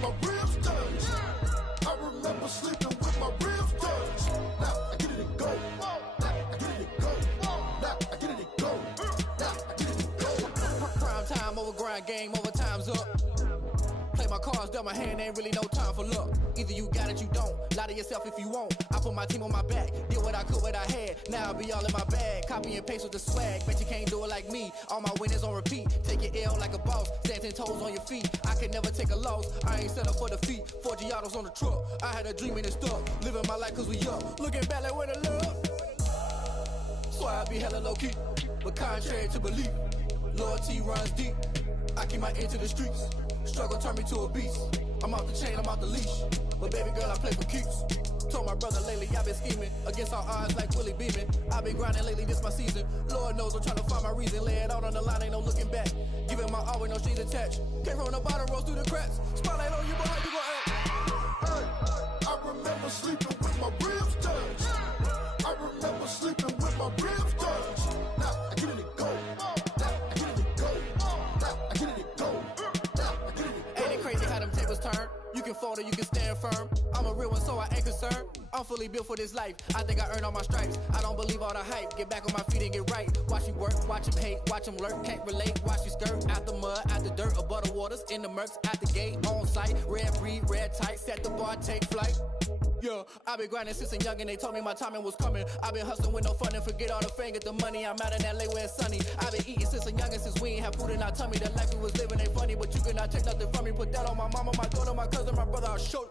with my ribs touched. I remember sleeping with my ribs touched. Now I get it and go. Now I get it and go. Now I get it and go. Now I get it and go. Prime time over grind game, over time's up. Play my cards, dealt my hand, ain't really no time for luck. Either you got it, you don't. Lie to yourself if you won't. I put my team on my back, did what I could, what I had. Now I'll be all in my bag, copy and paste with the swag. Bet you can't do it like me. All my winners on repeat. Take your L like a boss, stand 10 toes on your feet. I can never take a loss, I ain't set up for defeat. 4 Giottos on the truck, I had a dream and it stuck. Living my life cause we up, looking back like where the love. So I be hella low key, but contrary to belief, loyalty runs deep. I keep my ear to the streets. Struggle turned me to a beast. I'm off the chain, I'm off the leash. But baby girl, I play for keeps. Told my brother lately, I've been scheming. Against all odds like Willie Beeman. I've been grinding lately, this my season. Lord knows I'm trying to find my reason. Lay it out on the line, ain't no looking back. Giving my all with no strings attached. Came from the bottom, rose through the cracks. Spotlight on you, boy, how you gon' act? Hey, I remember sleeping with my ribs touched. I remember sleeping with my ribs touched. Now I get it and go. Now I get it and go. Now I get it and go. Now I get it and go. Ain't it crazy how them tables turn? You can fold or you can stand firm. I'm a real one, so I ain't concerned. I'm fully built for this life. I think I earned all my stripes. I don't believe all the hype. Get back on my feet and get right. Watch you work, watch him hate, watch him lurk. Can't relate, watch you skirt. Out the mud, out the dirt, above the waters, in the murks, out the gate, on site. Red breed, red tight, set the bar, take flight. Yeah, I've been grinding since a young and they told me my timing was coming. I've been hustling with no fun and forget all the fame, get the money. I'm out in LA where it's sunny. I've been eating since a young and since we ain't have food in our tummy. The life we was living ain't funny, but you cannot take nothing from me. Put that on my mama, my daughter, my cousin, my brother, I'll show you.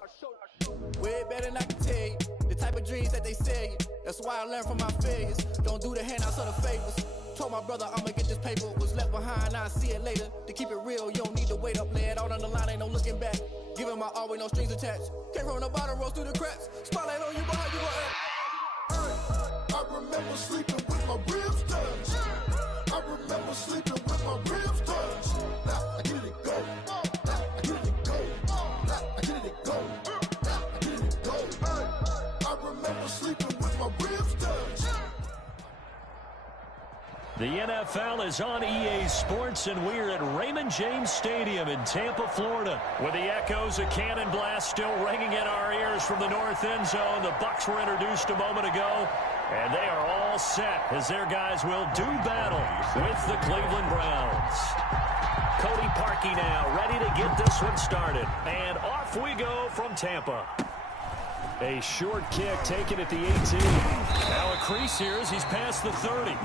Way better than I can tell you. The type of dreams that they sell you. That's why I learned from my failures. Don't do the handouts or the favors. Told my brother I'ma get this paper. Was left behind, I'll see it later. To keep it real, you don't need to wait up. Lay it out on the line, ain't no looking back. Giving my all with no strings attached. Came from the bottom, rose through the cracks. Spotlight on you, boy, how you gon' act? Hey, I remember sleeping with my ribs touched. I remember sleeping with my ribs touched. Now I get it and go. Now I get it and go. Now I get it and go. Now I get it and go. Hey, I remember sleeping with my ribs touched. The NFL is on EA Sports, and we're at Raymond James Stadium in Tampa, Florida, with the echoes of Cannon Blast still ringing in our ears from the north end zone. The Bucs were introduced a moment ago, and they are all set as their guys will do battle with the Cleveland Browns. Cody Parkey now ready to get this one started, and off we go from Tampa. A short kick taken at the 18. Now a crease here as he's past the 30.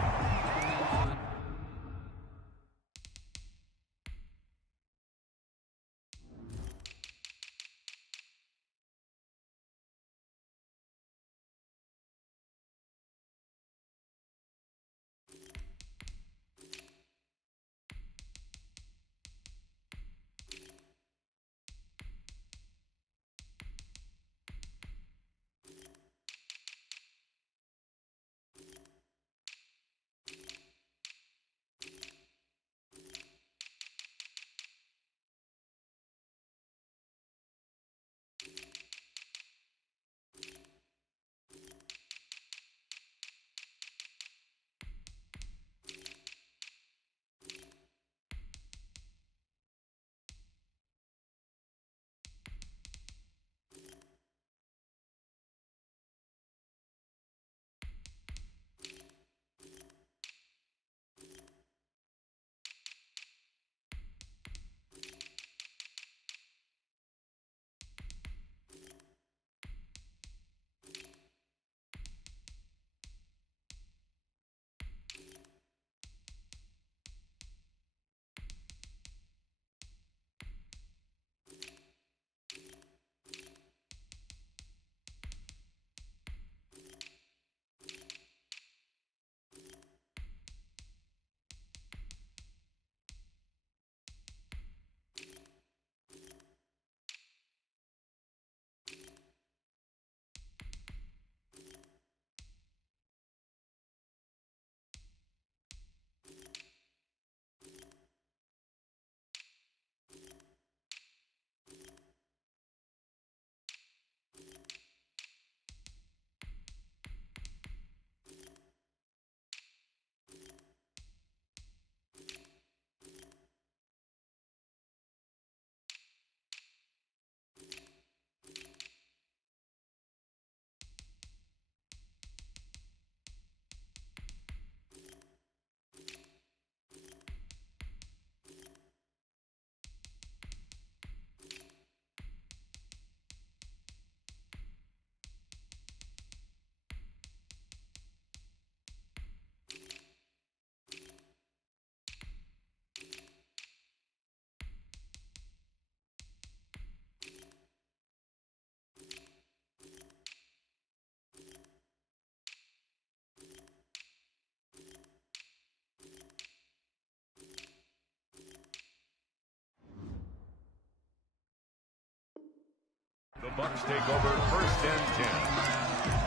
Bucs take over 1st and 10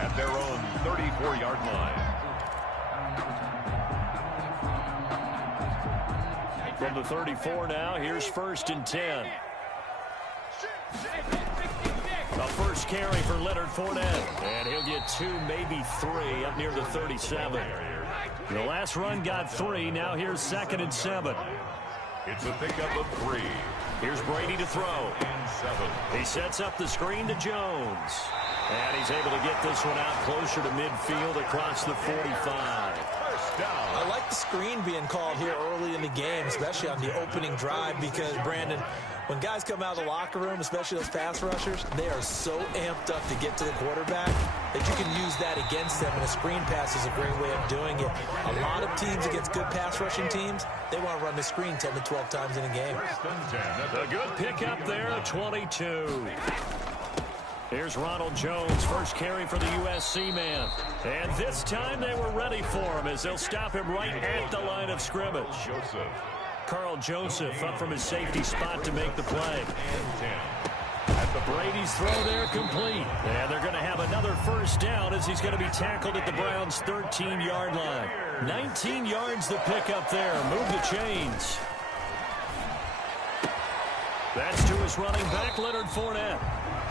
at their own 34-yard line. From the 34 now, here's 1st and 10. A first carry for Leonard Fournette. And he'll get 2, maybe 3 up near the 37. The last run got 3. Now here's 2nd and 7. It's a pickup of 3. Here's Brady to throw. And 7. He sets up the screen to Jones. And he's able to get this one out closer to midfield across the 45. First down. I like the screen being called here early in the game, especially on the opening drive, because, Brandon, when guys come out of the locker room, especially those pass rushers, they are so amped up to get to the quarterback that you can use that against them, and a screen pass is a great way of doing it. A lot of teams against good pass rushing teams, they want to run the screen 10 to 12 times in a game. A good pickup there, 22. Here's Ronald Jones, first carry for the USC man. And this time they were ready for him as they'll stop him right at the line of scrimmage. Carl Joseph up from his safety spot to make the play. Brady's throw there complete. And they're going to have another first down as he's going to be tackled at the Browns' 13-yard line. 19 yards to pick up there. Move the chains. That's to his running back, Leonard Fournette.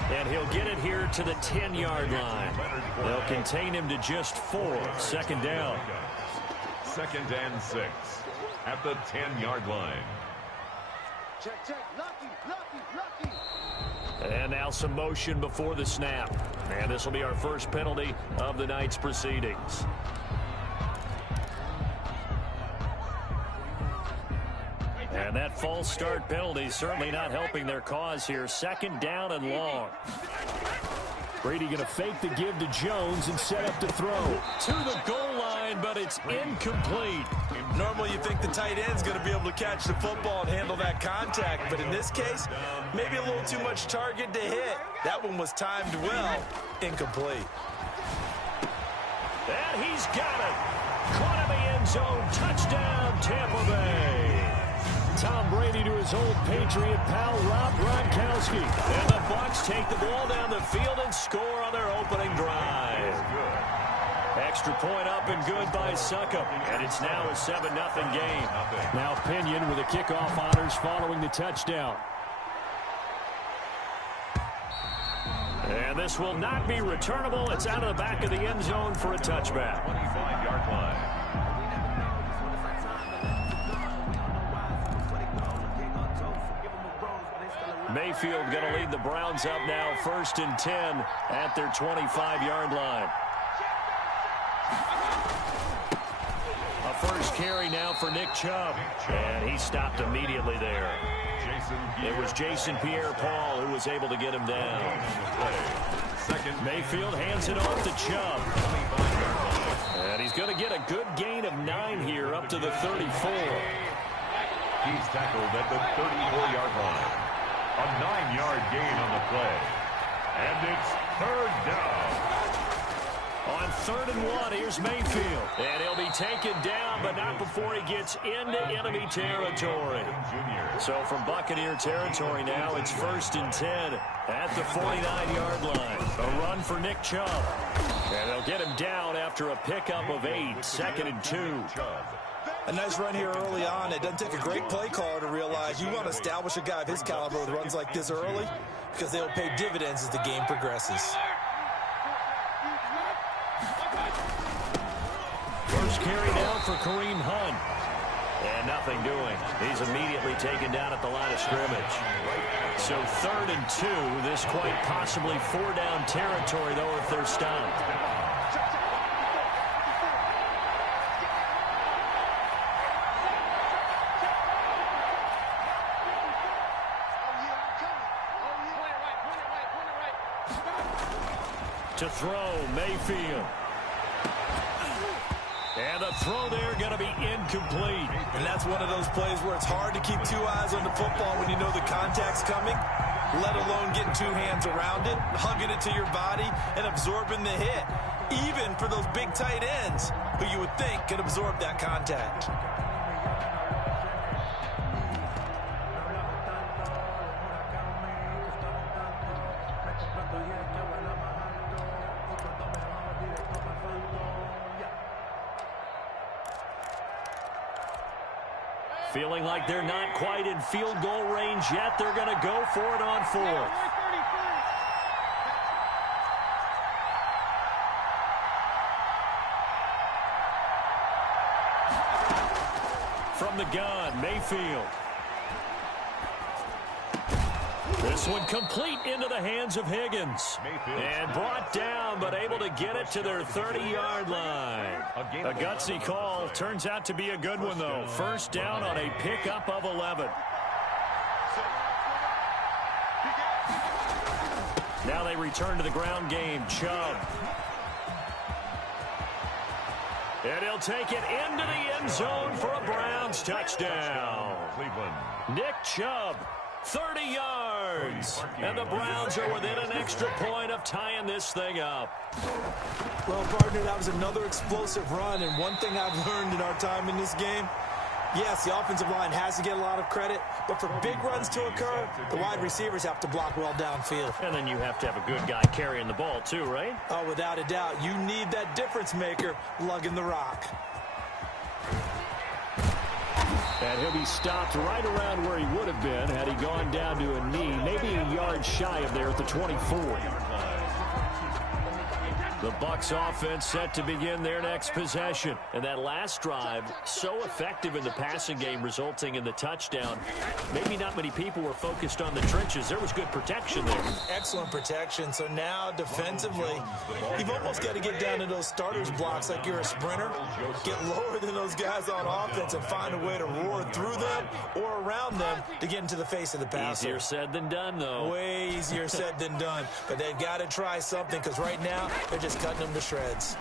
And he'll get it here to the 10-yard line. They'll contain him to just 4. 2nd down. 2nd and 6 at the 10-yard line. Check. Lucky. And now some motion before the snap. And this will be our first penalty of the night's proceedings. And that false start penalty certainly not helping their cause here. 2nd down and long. Brady going to fake the give to Jones and set up to throw. To the goal line, but it's incomplete. Normally you think the tight end's going to be able to catch the football and handle that contact, but in this case, maybe a little too much target to hit. That one was timed well. Incomplete. And he's got it. Caught in the end zone. Touchdown, Tampa Bay. Tom Brady to his old Patriot pal, Rob Gronkowski. And the Bucs take the ball down the field and score on their opening drive. Extra point up and good by Succop. And it's now a 7-0 game. Now Pinion with the kickoff honors following the touchdown. And this will not be returnable. It's out of the back of the end zone for a touchback. 25-yard line. Mayfield going to lead the Browns up now, 1st and 10 at their 25-yard line. A first carry now for Nick Chubb. And he stopped immediately there. It was Jason Pierre-Paul who was able to get him down. Mayfield hands it off to Chubb. And he's going to get a good gain of 9 here up to the 34. He's tackled at the 34-yard line. A 9-yard gain on the play. And it's 3rd down. On 3rd and 1, here's Mayfield. And he'll be taken down, but not before he gets into enemy territory. So from Buccaneer territory now, it's 1st and 10 at the 49-yard line. A run for Nick Chubb. And they'll get him down after a pickup of 8, 2nd and 2. A nice run here early on. It doesn't take a great play caller to realize you want to establish a guy of his caliber with runs like this early because they'll pay dividends as the game progresses. First carry down for Kareem Hunt. And nothing doing. He's immediately taken down at the line of scrimmage. So 3rd and 2. This quite possibly 4-down territory, though, if they're stopped. To throw, Mayfield. And the throw there going to be incomplete. And that's one of those plays where it's hard to keep 2 eyes on the football when you know the contact's coming, let alone getting 2 hands around it, hugging it to your body, and absorbing the hit. Even for those big tight ends who you would think could absorb that contact. Feeling like they're not quite in field goal range yet. They're going to go for it on fourth. From the gun, Mayfield. This one complete into the hands of Higgins. And brought down, but able to get it to their 30-yard line. A gutsy call. Turns out to be a good one, though. First down on a pickup of 11. Now they return to the ground game. Chubb. And he'll take it into the end zone for a Browns touchdown. Nick Chubb. 30 yards, and the Browns are within an extra point of tying this thing up. Well, partner, that was another explosive run, and one thing I've learned in our time in this game, yes, the offensive line has to get a lot of credit, but for big runs to occur, the wide receivers have to block well downfield. And then you have to have a good guy carrying the ball too, right? Oh, without a doubt. You need that difference maker lugging the rock. And he'll be stopped right around where he would have been had he gone down to a knee, maybe a yard shy of there at the 24. The Bucs offense set to begin their next possession. And that last drive, so effective in the passing game, resulting in the touchdown. Maybe not many people were focused on the trenches. There was good protection there. Excellent protection. So now, defensively, you've almost got to get down to those starters blocks like you're a sprinter. Get lower than those guys on offense and find a way to roar through them or around them to get into the face of the passer. Easier said than done, though. Way easier said than done. But they've got to try something because right now, they're just cutting them to shreds.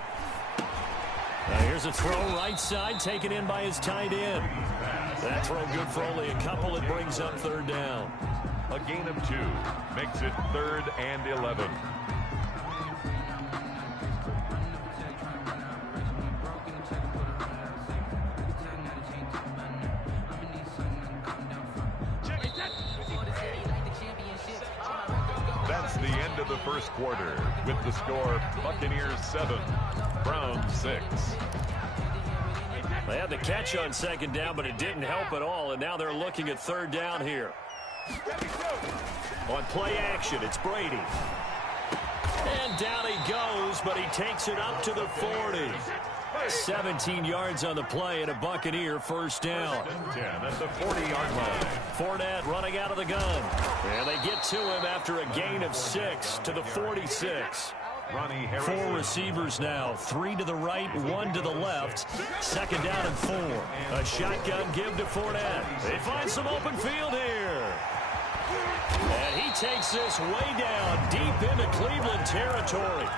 Now here's a throw right side taken in by his tight end. That throw good for only a couple. It brings up third down. A gain of 2 makes it 3rd and 11. That's the end of the first quarter with the score Buccaneers 7, Browns 6. They had the catch on second down, but it didn't help at all, and now they're looking at third down here. On play action, it's Brady. And down he goes, but he takes it up to the 40. 17 yards on the play and a Buccaneer first down. 10 at the 40-yard line. Fournette running out of the gun. And they get to him after a gain of 6 to the 46. Four receivers now. 3 to the right, 1 to the left. Second down and 4. A shotgun give to Fournette. They find some open field here. And he takes this way down deep into Cleveland territory.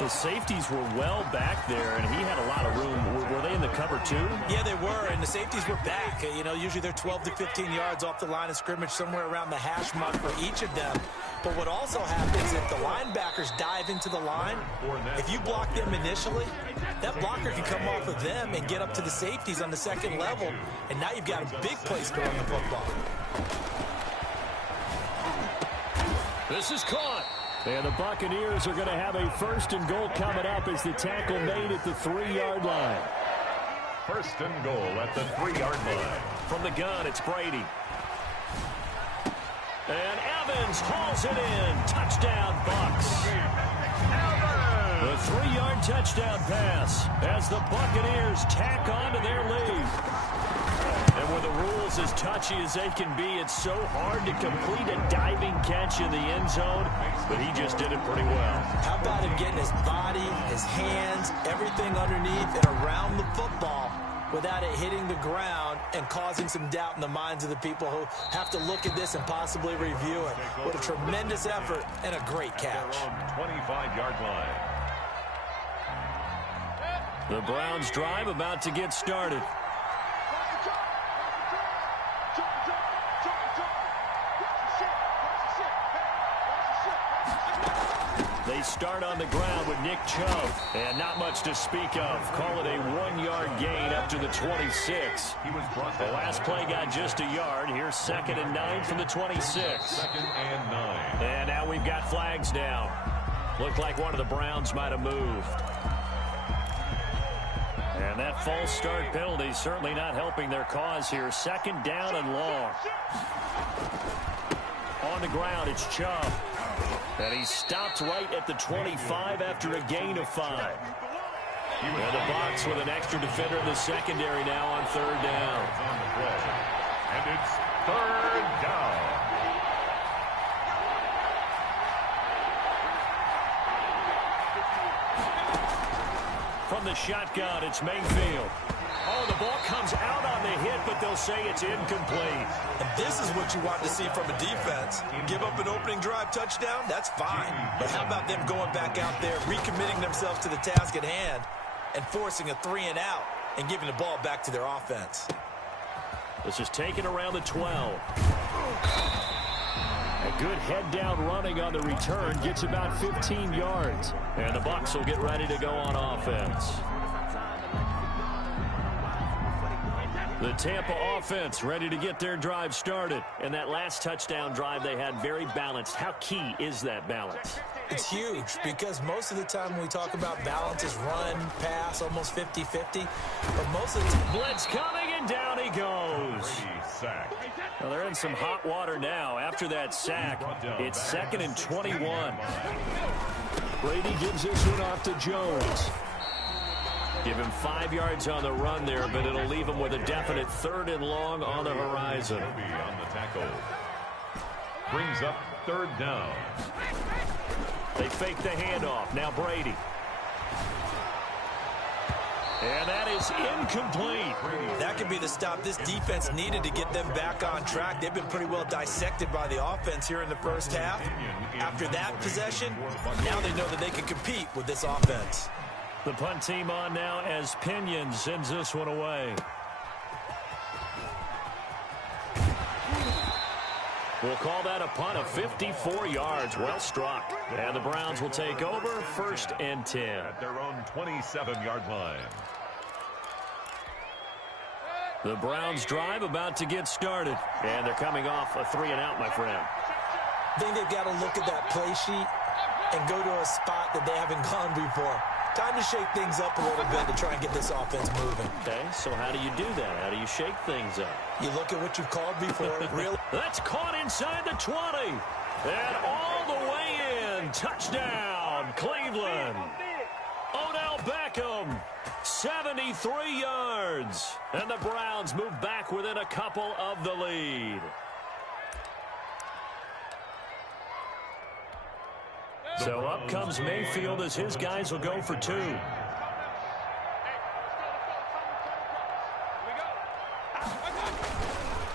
The safeties were well back there, and he had a lot of room. Were they in the cover too? Yeah, they were, and the safeties were back. You know, usually they're 12 to 15 yards off the line of scrimmage, somewhere around the hash mark for each of them. But what also happens if the linebackers dive into the line, if you block them initially, that blocker can come off of them and get up to the safeties on the second level, and now you've got a big place to run the football. This is caught. And the Buccaneers are going to have a first and goal coming up as the tackle made at the 3-yard line. First and goal at the 3-yard line. From the gun, it's Brady. And Evans hauls it in. Touchdown, Bucs. The 3-yard touchdown pass as the Buccaneers tack on to their lead. And with the rules as touchy as they can be, it's so hard to complete a diving catch in the end zone, but he just did it pretty well. How about him getting his body, his hands, everything underneath and around the football without it hitting the ground and causing some doubt in the minds of the people who have to look at this and possibly review it. What a tremendous effort and a great catch. 25-yard line. The Browns drive about to get started. They start on the ground with Nick Chubb, and not much to speak of. Call it a 1-yard gain up to the 26. The last play got just a yard. Here's 2nd and 9 from the 26. 2nd and 9. And now we've got flags down. Looked like one of the Browns might have moved. And And that false start penalty certainly not helping their cause here. Second down and long. On the ground, it's Chubb. And he stopped right at the 25 after a gain of 5. And the box with an extra defender in the secondary now on third down. And it's third down. From the shotgun, it's Mayfield. Oh, the ball comes out on the hit, but they'll say it's incomplete. And this is what you want to see from a defense. Give up an opening drive touchdown, that's fine. But how about them going back out there, recommitting themselves to the task at hand, and forcing a 3-and-out and giving the ball back to their offense? This is taken around the 12. A good head-down running on the return gets about 15 yards. And the Bucs will get ready to go on offense. The Tampa offense ready to get their drive started. And that last touchdown drive they had very balanced. How key is that balance? It's huge because most of the time when we talk about balance is run, pass, almost 50-50. But most of the time... Blitz coming, and down he goes. Well, they're in some hot water now. After that sack, it's 2nd and 21. Brady gives this one off to Jones. Give him 5 yards on the run there, but it'll leave him with a definite 3rd and long on the horizon. On the tackle. Brings up third down. They fake the handoff. Now Brady. And that is incomplete. That could be the stop this defense needed to get them back on track. They've been pretty well dissected by the offense here in the first half. After that possession, now they know that they can compete with this offense. The punt team on now as Pinion sends this one away. We'll call that a punt of 54 yards. Well struck. And the Browns will take over 1st and 10. At their own 27-yard line. The Browns drive about to get started. And they're coming off a 3-and-out, my friend. I think they've got to look at that play sheet and go to a spot that they haven't gone before. Time to shake things up a little bit to try and get this offense moving. Okay, so how do you do that? How do you shake things up? You look at what you've called before. Really? That's caught inside the 20. And all the way in. Touchdown, Cleveland. Odell Beckham, 73 yards. And the Browns move back within a couple of the lead. So up comes Mayfield as his guys will go for 2.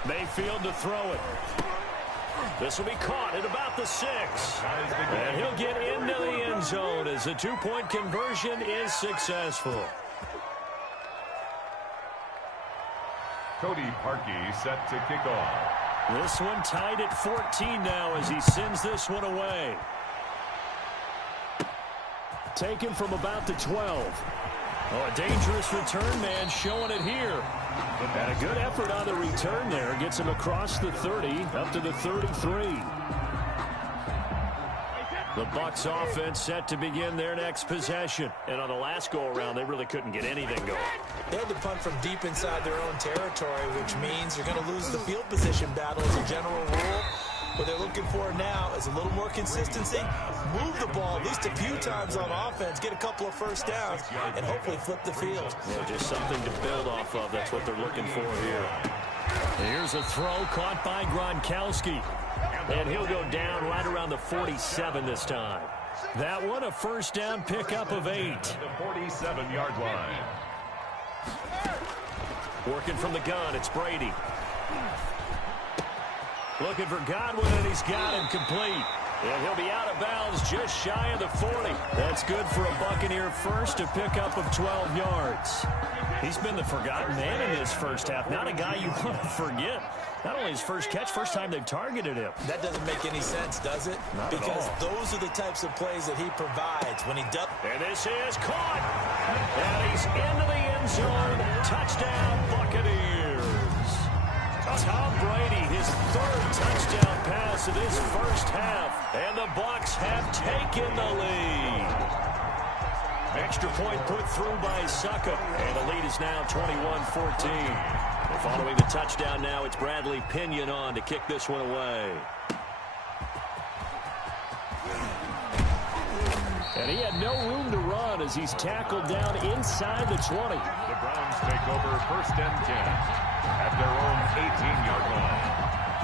Mayfield to throw it. This will be caught at about the 6. And he'll get into the end zone as the 2-point conversion is successful. Cody Parkey set to kick off. This one tied at 14 now as he sends this one away. Taken from about the 12. Oh, a dangerous return man showing it here. And a good effort on the return there. Gets him across the 30, up to the 33. The Bucs offense set to begin their next possession. And on the last go-around, they really couldn't get anything going. They had to punt from deep inside their own territory, which means they're going to lose the field position battle as a general rule. What they're looking for now is a little more consistency, move the ball at least a few times on offense, get a couple of first downs, and hopefully flip the field. Yeah, just something to build off of. That's what they're looking for here. Here's a throw caught by Gronkowski. And he'll go down right around the 47 this time. That one a first down pickup of 8. The 47-yard line. Working from the gun, it's Brady. Looking for Godwin, and he's got him complete. And he'll be out of bounds just shy of the 40. That's good for a Buccaneer first, a pickup of 12 yards. He's been the forgotten man in this first half. Not a guy you want to forget. Not only his first catch, first time they've targeted him. That doesn't make any sense, does it? Not because at all. Those are the types of plays that he provides when he does. And this is caught. And he's into the end zone. Touchdown, Buccaneers. Tom Brady, his 3rd touchdown pass of this first half. And the Bucs have taken the lead. Extra point put through by Suckup. And the lead is now 21-14. Following the touchdown now, it's Bradley Pinion on to kick this one away. And he had no room to run as he's tackled down inside the 20. The Browns take over 1st and 10 at their own 18-yard line.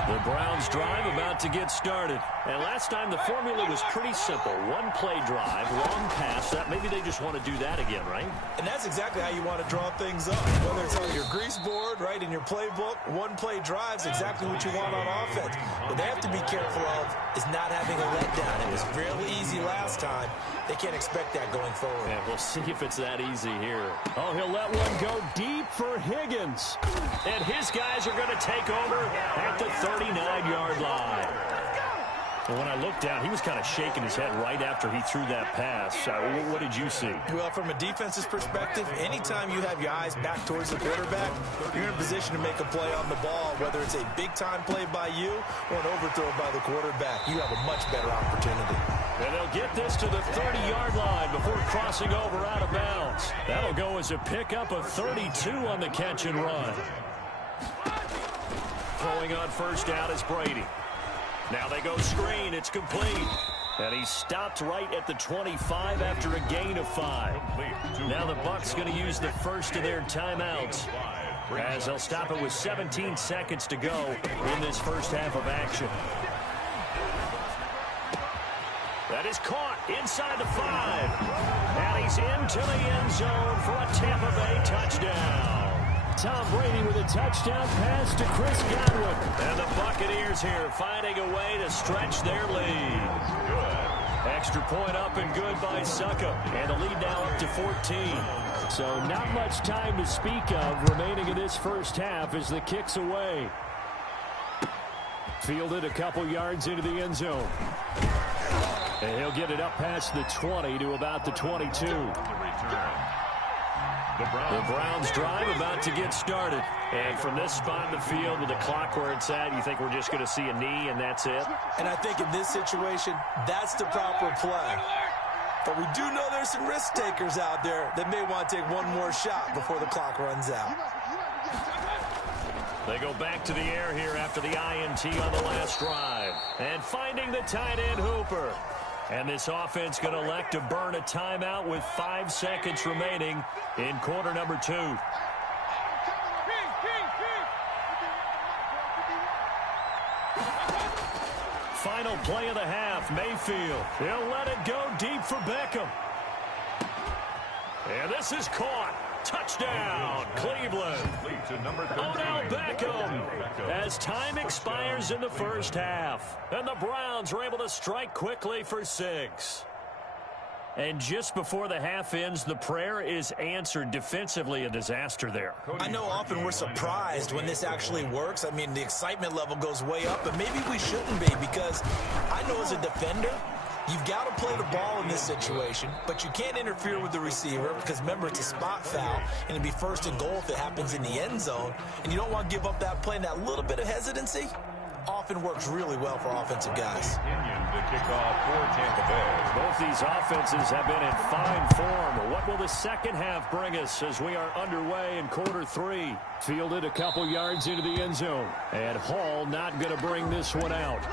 The Browns drive about to get started. And last time the formula was pretty simple. One play drive, long pass. Maybe they just want to do that again, right? And that's exactly how you want to draw things up. Whether it's on your grease board, right, in your playbook, one play drive's exactly what you want on offense. What they have to be careful of is not having a letdown. It was fairly easy last time. They can't expect that going forward. Yeah, we'll see if it's that easy here. Oh, he'll let one go deep for Higgins. And his guys are going to take over at the 39-yard line. And when I looked down, he was kind of shaking his head right after he threw that pass. What did you see? Well, from a defense's perspective, anytime you have your eyes back towards the quarterback, you're in a position to make a play on the ball, whether it's a big-time play by you or an overthrow by the quarterback. You have a much better opportunity. And they'll get this to the 30-yard line before crossing over out of bounds. That'll go as a pickup of 32 on the catch and run. Throwing on first down is Brady. Now they go screen. It's complete. And he stopped right at the 25 after a gain of 5. Now the Bucs going to use the first of their timeouts, as they'll stop it with 17 seconds to go in this first half of action. That is caught inside the 5. And he's into the end zone for a Tampa Bay touchdown. Tom Brady with a touchdown pass to Chris Godwin. And the Buccaneers here finding a way to stretch their lead. Good. Extra point up and good by Suckup. And the lead now up to 14. So not much time to speak of remaining in this first half as the kick's away. Fielded a couple yards into the end zone. And he'll get it up past the 20 to about the 22. The Browns drive about to get started. And from this spot in the field with the clock where it's at, you think we're just going to see a knee and that's it? And I think in this situation, that's the proper play. But we do know there's some risk takers out there that may want to take one more shot before the clock runs out. They go back to the air here after the INT on the last drive. And finding the tight end Hooper. And this offense going to elect to burn a timeout with 5 seconds remaining in quarter number 2. Final play of the half, Mayfield. He'll let it go deep for Beckham. And this is caught. Touchdown, Cleveland. Odell Beckham as time expires in the first half. And the Browns are able to strike quickly for 6. And just before the half ends, the prayer is answered. Defensively, a disaster there. I know often we're surprised when this actually works. I mean, the excitement level goes way up, but maybe we shouldn't be, because I know as a defender, you've got to play the ball in this situation, but you can't interfere with the receiver because, remember, it's a spot foul, and it'd be 1st and goal if it happens in the end zone, and you don't want to give up that play. And that little bit of hesitancy often works really well for offensive guys. The kickoff for Tampa Bay. Both these offenses have been in fine form. What will the second half bring us as we are underway in quarter 3? Fielded a couple yards into the end zone. And Hall not going to bring this one out.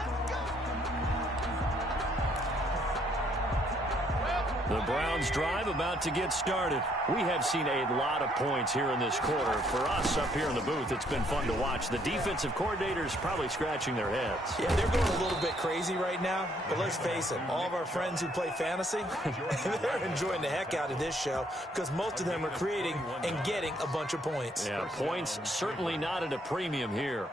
The Browns drive about to get started. We have seen a lot of points here in this quarter. For us up here in the booth, it's been fun to watch. The defensive coordinators probably scratching their heads. Yeah, they're going a little bit crazy right now. But let's face it, all of our friends who play fantasy, they're enjoying the heck out of this show because most of them are creating and getting a bunch of points. Yeah, points certainly not at a premium here.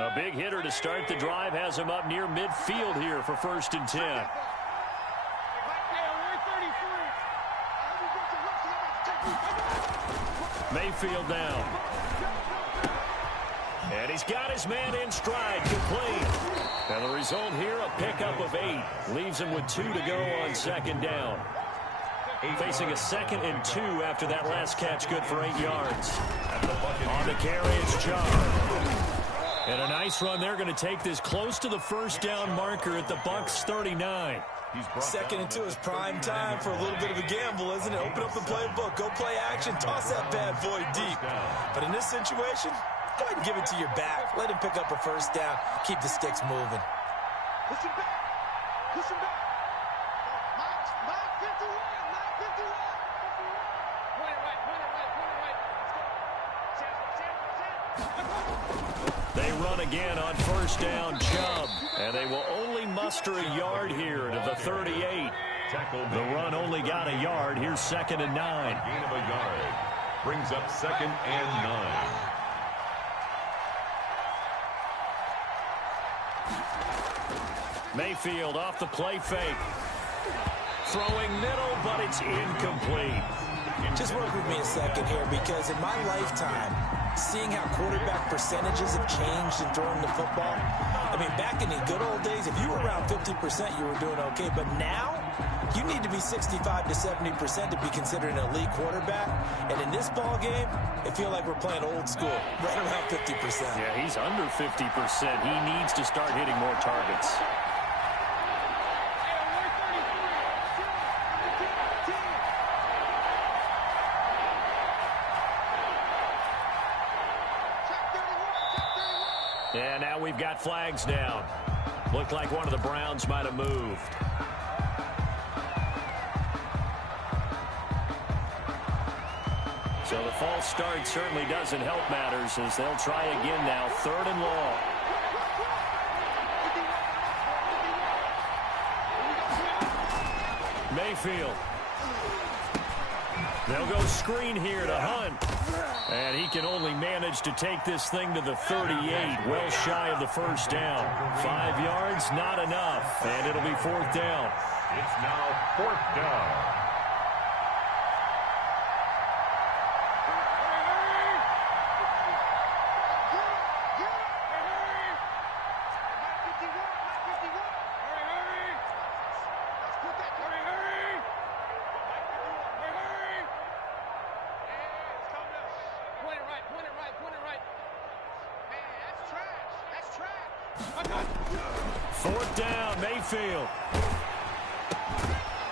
A big hitter to start the drive has him up near midfield here for 1st and 10. Mayfield down. And he's got his man in stride, complete. And the result here, a pickup of 8. Leaves him with 2 to go on 2nd down. Facing a 2nd and 2 after that last catch, good for 8 yards. On the carry, it's Chubb. And a nice run. They're going to take this close to the first down marker at the Bucs 39. Second and 2 is prime time for a little bit of a gamble, isn't it? Open up the playbook, go play action, toss that bad boy deep. But in this situation, go ahead and give it to your back. Let him pick up a first down. Keep the sticks moving. Push him back. Push him back. Mike 51. Mike 51. Point it right. Point it right. Point it right. They run again on first down, Chubb. And they will only muster a yard here to the 38. The run only got a yard. Here's 2nd and 9. Gain of a yard. Brings up 2nd and 9. Mayfield off the play fake. Throwing middle, but it's incomplete. Just work with me a second here, because in my lifetime, seeing how quarterback percentages have changed in throwing the football, I mean, back in the good old days, if you were around 50%, you were doing okay. But now, you need to be 65 to 70% to be considered an elite quarterback. And in this ball game, I feel like we're playing old school, right around 50%. Yeah, he's under 50%. He needs to start hitting more targets. And now we've got flags down. Looked like one of the Browns might have moved. So the false start certainly doesn't help matters, as they'll try again now. 3rd and long. Mayfield. They'll go screen here to Hunt. And he can only manage to take this thing to the 38, well shy of the first down. 5 yards, not enough. And it'll be 4th down. It's now 4th down. Fourth down, Mayfield.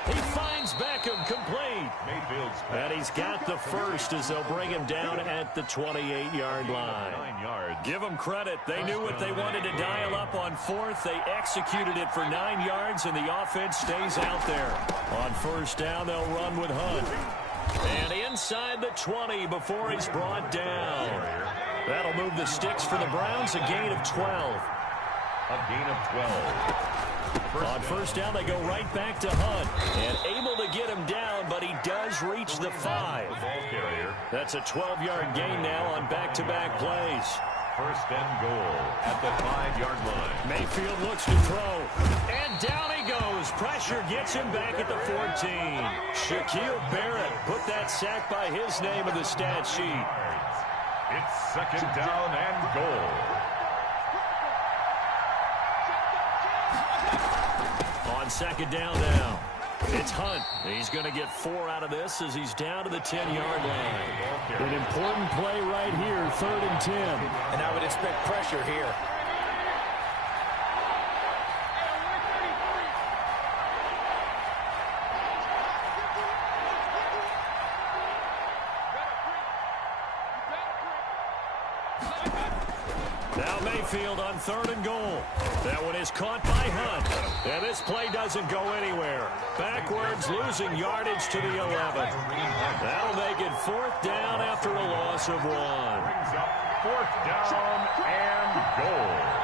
He finds Beckham, complete. Mayfield's And he's got the first as they'll bring him down at the 28-yard line. 9 yards. Give them credit. They knew what they wanted to dial up on 4th. They executed it for 9 yards, and the offense stays out there. On first down, they'll run with Hunt. And inside the 20 before he's brought down. That'll move the sticks for the Browns, a gain of 12. A gain of 12. On first down, they go right back to Hunt. And able to get him down, but he does reach the 5. Ball carrier. That's a 12-yard gain now on back-to-back plays. First and goal at the 5-yard line. Mayfield looks to throw. And down he goes. Pressure gets him back at the 14. Shaquille Barrett put that sack by his name in the stat sheet. It's 2nd down and goal. On 2nd down now, it's Hunt. He's going to get 4 out of this as he's down to the 10-yard line. An important play right here, 3rd and 10. And I would expect pressure here. Now Mayfield on 3rd and goal. That one is caught by Hunt. And this play doesn't go anywhere. Backwards, losing yardage to the 11. That'll make it 4th down after a loss of 1. Brings up 4th down and goal.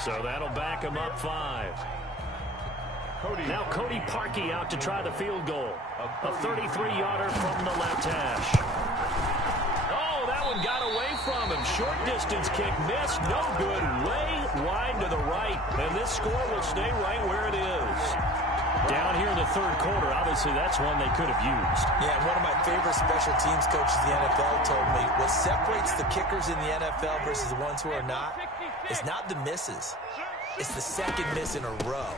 So that'll back him up 5. Now Cody Parkey out to try the field goal. A 33-yarder from the left hash. Oh, that one got away from him. Short distance kick missed. No good. Way wide to the right. And this score will stay right where it is. Down here in the third quarter, obviously that's one they could have used. Yeah, one of my favorite special teams coaches in the NFL told me what separates the kickers in the NFL versus the ones who are not is not the misses. It's the second miss in a row.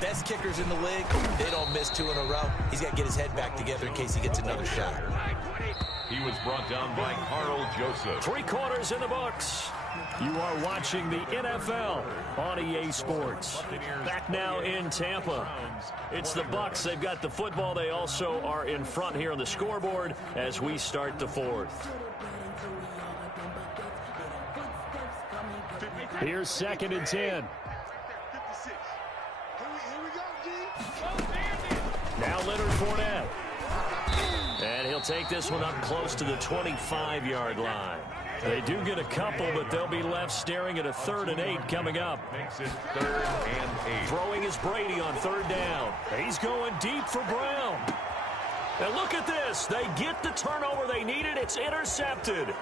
Best kickers in the league, they don't miss 2 in a row. He's got to get his head back together in case he gets another shot. He was brought down by Carl Joseph. 3 quarters in the books. You are watching the NFL on EA Sports. Back now in Tampa. It's the Bucs. They've got the football. They also are in front here on the scoreboard as we start the fourth. Here's 2nd and 10. Now Leonard Fournette. And he'll take this one up close to the 25-yard line. They do get a couple, but they'll be left staring at a 3rd and 8 coming up. Makes it 3rd and 8. Throwing is Brady on 3rd down. He's going deep for Brown. And look at this. They get the turnover they needed. It's intercepted.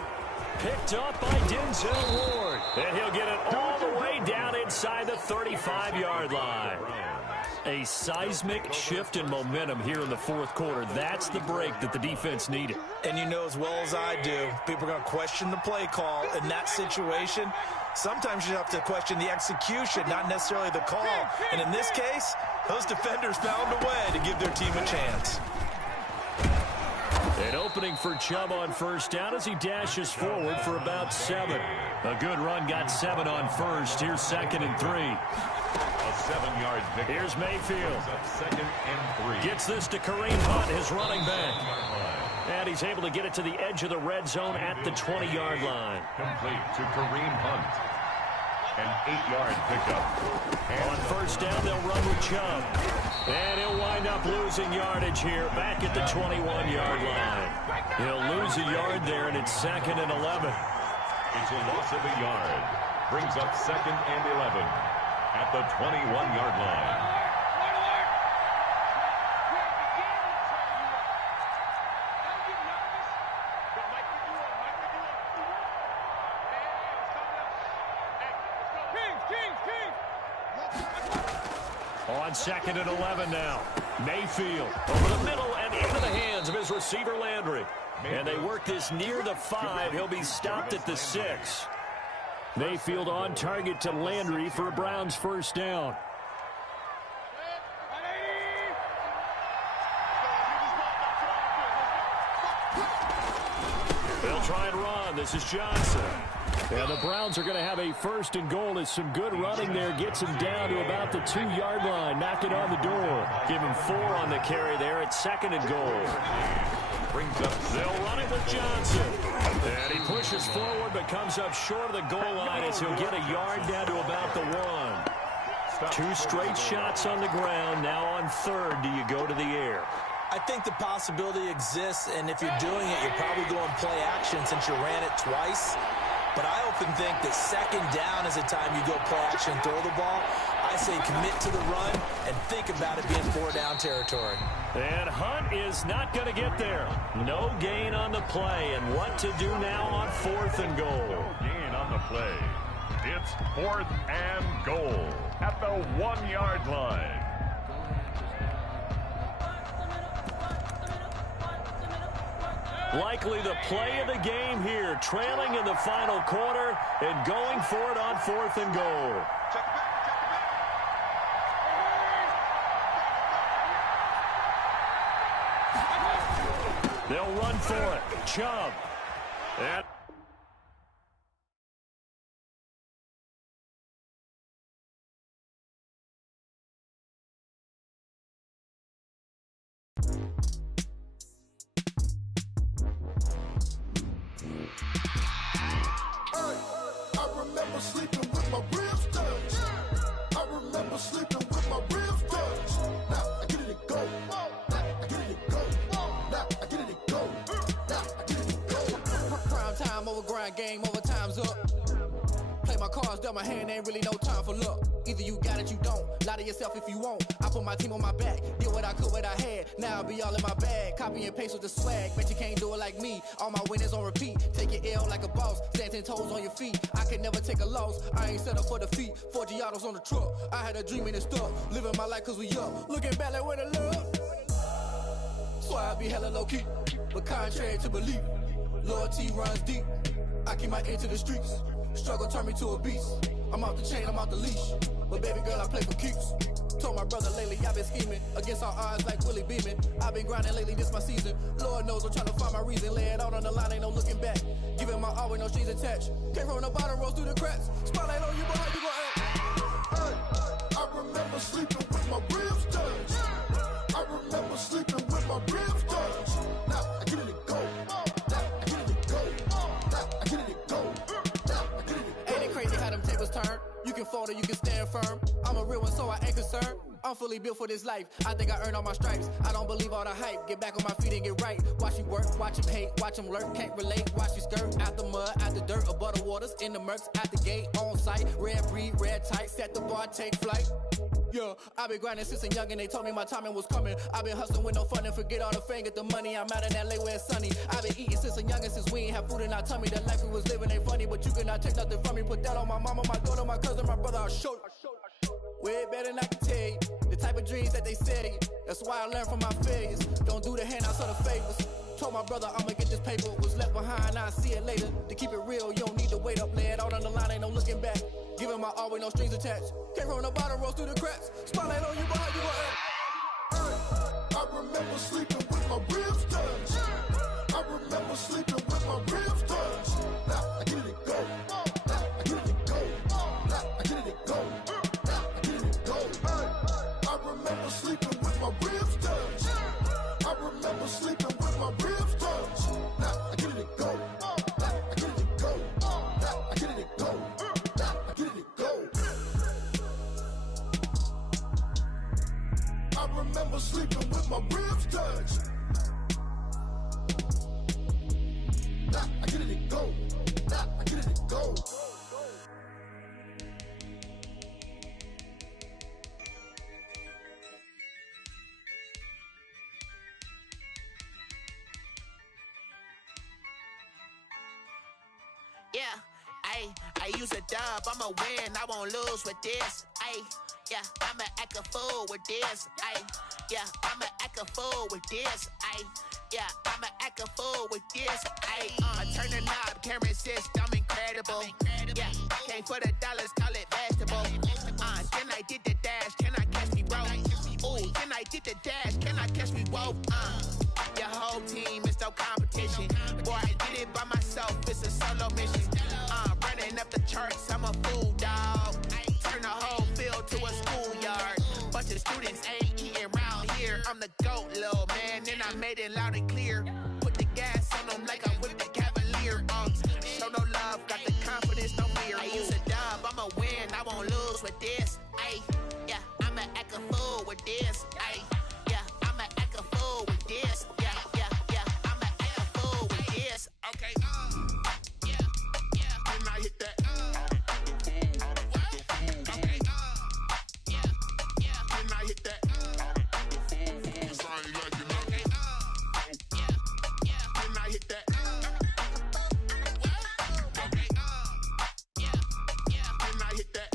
Picked up by Denzel Ward. And he'll get it all the way down inside the 35-yard line. A seismic shift in momentum here in the fourth quarter. That's the break that the defense needed. And you know as well as I do, people are going to question the play call in that situation. Sometimes you have to question the execution, not necessarily the call. And in this case, those defenders found a way to give their team a chance. An opening for Chubb on 1st down as he dashes forward for about 7. A good run got 7 on 1st. Here's 2nd and 3. A 7-yard pick. Here's Mayfield. 2nd and 3. Gets this to Kareem Hunt, his running back. And he's able to get it to the edge of the red zone at the 20-yard line. Complete to Kareem Hunt. An 8-yard pickup. On 1st down, they'll run with Chubb. And he'll wind up losing yardage here back at the 21-yard line. He'll lose a yard there, and it's 2nd and 11. It's a loss of a yard. Brings up 2nd and 11 at the 21-yard line. On 2nd and 11 now. Mayfield over the middle and into the hands of his receiver Landry. And they work this near the 5. He'll be stopped at the 6. Mayfield on target to Landry for a Browns 1st down. They'll try and run. This is Johnson. And the Browns are going to have a 1st and goal as some good running there gets him down to about the 2-yard line. Knock it on the door. Give him 4 on the carry there at 2nd and goal. Brings up. They'll run it with Johnson. And he pushes forward but comes up short of the goal line as he'll get a yard down to about the 1. 2 straight shots on the ground. Now on 3rd, do you go to the air? I think the possibility exists, and if you're doing it, you're probably going play action since you ran it twice. But I often think that 2nd down is the time you go play action and throw the ball. I say commit to the run and think about it being 4-down territory. And Hunt is not going to get there. No gain on the play. And what to do now on 4th and goal? Gain on the play. It's 4th and goal at the 1-yard line. Likely the play of the game here, trailing in the final quarter and going for it on 4th and goal. They'll run for it. Chubb. And sleeping with my ribs touched. I remember sleeping with my ribs touched. Now I get it and go. Now I get it and go. Now I get it and go. Now I get it and go. Prime time over grind game, overtime's up. Play my cards dealt my hand, ain't really no time for luck. Either you got it, you don't. Lie to yourself if you won't. I put my team on my back, did what I could, what I had. Now I'll be all in my bag. Copy and paste with the swag. Bet you can't do it like me. All my winners on repeat. Take your L like a boss. Stand 10 toes on your feet. I can never take a loss. I ain't set up for defeat. 4 Giottos on the truck. I had a dream and it stuck. Living my life cause we up. Looking back like where the love. So I be hella low key. But contrary to belief, loyalty runs deep. I keep my ear to the streets. Struggle turned me to a beast. I'm off the chain, I'm off the leash. But baby girl, I play for keeps. Told my brother lately, I've been scheming. Against all odds like Willie Beeman. I've been grinding lately, this my season. Lord knows I'm trying to find my reason. Lay it out on the line, ain't no looking back. Giving my all with no strings attached. Came from the bottom, rose through the cracks. Spotlight on you, boy, how you gon' act? Hey, I remember sleeping with my ribs touched. I remember sleeping with my ribs touched. Now I get it and go. Now I get it and go. Now I get it and go. Now I get it and go. Ain't it crazy how them tables turn? You can fold or you can stand firm. I'm a real one, so I ain't concerned. I'm fully built for this life. I think I earned all my stripes. I don't believe all the hype. Get back on my feet and get right. Watch you work, watch him hate, watch him lurk. Can't relate, watch you skirt. Out the mud, out the dirt, above the waters, in the murks, at the gate, on site. Red breed, red tight, set the bar, take flight. Yeah, I've been grinding since a youngin', they told me my timing was coming. I've been hustling with no fun and forget all the fame, get the money. I'm out in LA where it's sunny. I've been eating since a youngin', since we ain't have food in our tummy. The life we was living ain't funny, but you cannot take nothing from me. Put that on my mama, my daughter, my cousin, my brother, I'll show you. Way better than I can tell you. The type of dreams that they sell you. That's why I learned from my failures. Don't do the handouts or the favors. Told my brother I'ma get this paper. Was left behind, I'll see it later. To keep it real, you don't need to wait up. Lay it out on the line, ain't no looking back. Giving my all with no strings attached. Came from the bottom, rose through the cracks. Spotlight on you, boy, how you gon' act? Hey, I remember sleeping with my ribs touched. I remember sleeping with my ribs touched. Now I get it and go. Now I get it and go. Now I get it and go. Now I get it and go. Hey, I remember sleeping with my ribs touched. I remember sleeping with my ribs touched. Now I get it and go. Now I get it and go. Now I get it and go. Now I get it and go. I remember sleeping with my ribs touched. Now I get it and go. Now I get it and go. Yeah, I use a dub, I'ma win, I won't lose with this. Yeah, I'ma act a fool with this. Yeah, I'ma act a fool with this. Yeah, I'ma act a fool with this. I turn the knob, camera assist, I'm incredible. Yeah, came for the dollars, call it vegetable. Then I did the dash, can I catch me, bro? Ooh, then I did the dash, can I catch me, whoa? Your whole team is no competition. Boy, I did it by myself, it's a solo mission. Running up the charts, I'm a fool, dog. Turn the whole field to a schoolyard. Bunch of students ain't eating round here. I'm the GOAT, little man, and I made it loud and clear. Put the gas on them like I whipped the Cavalier. Show no love, got the confidence, no fear. I use a dub, I'ma win, I won't lose with this. Yeah, I'ma act a fool with this. Yeah, I'ma act a fool with this. Yeah, I'ma act a fool with this. Okay, yeah, and I hit that. Okay, yeah, and I hit that. Cause I ain't like it, okay, yeah, and I hit that. Okay, yeah, and I hit that.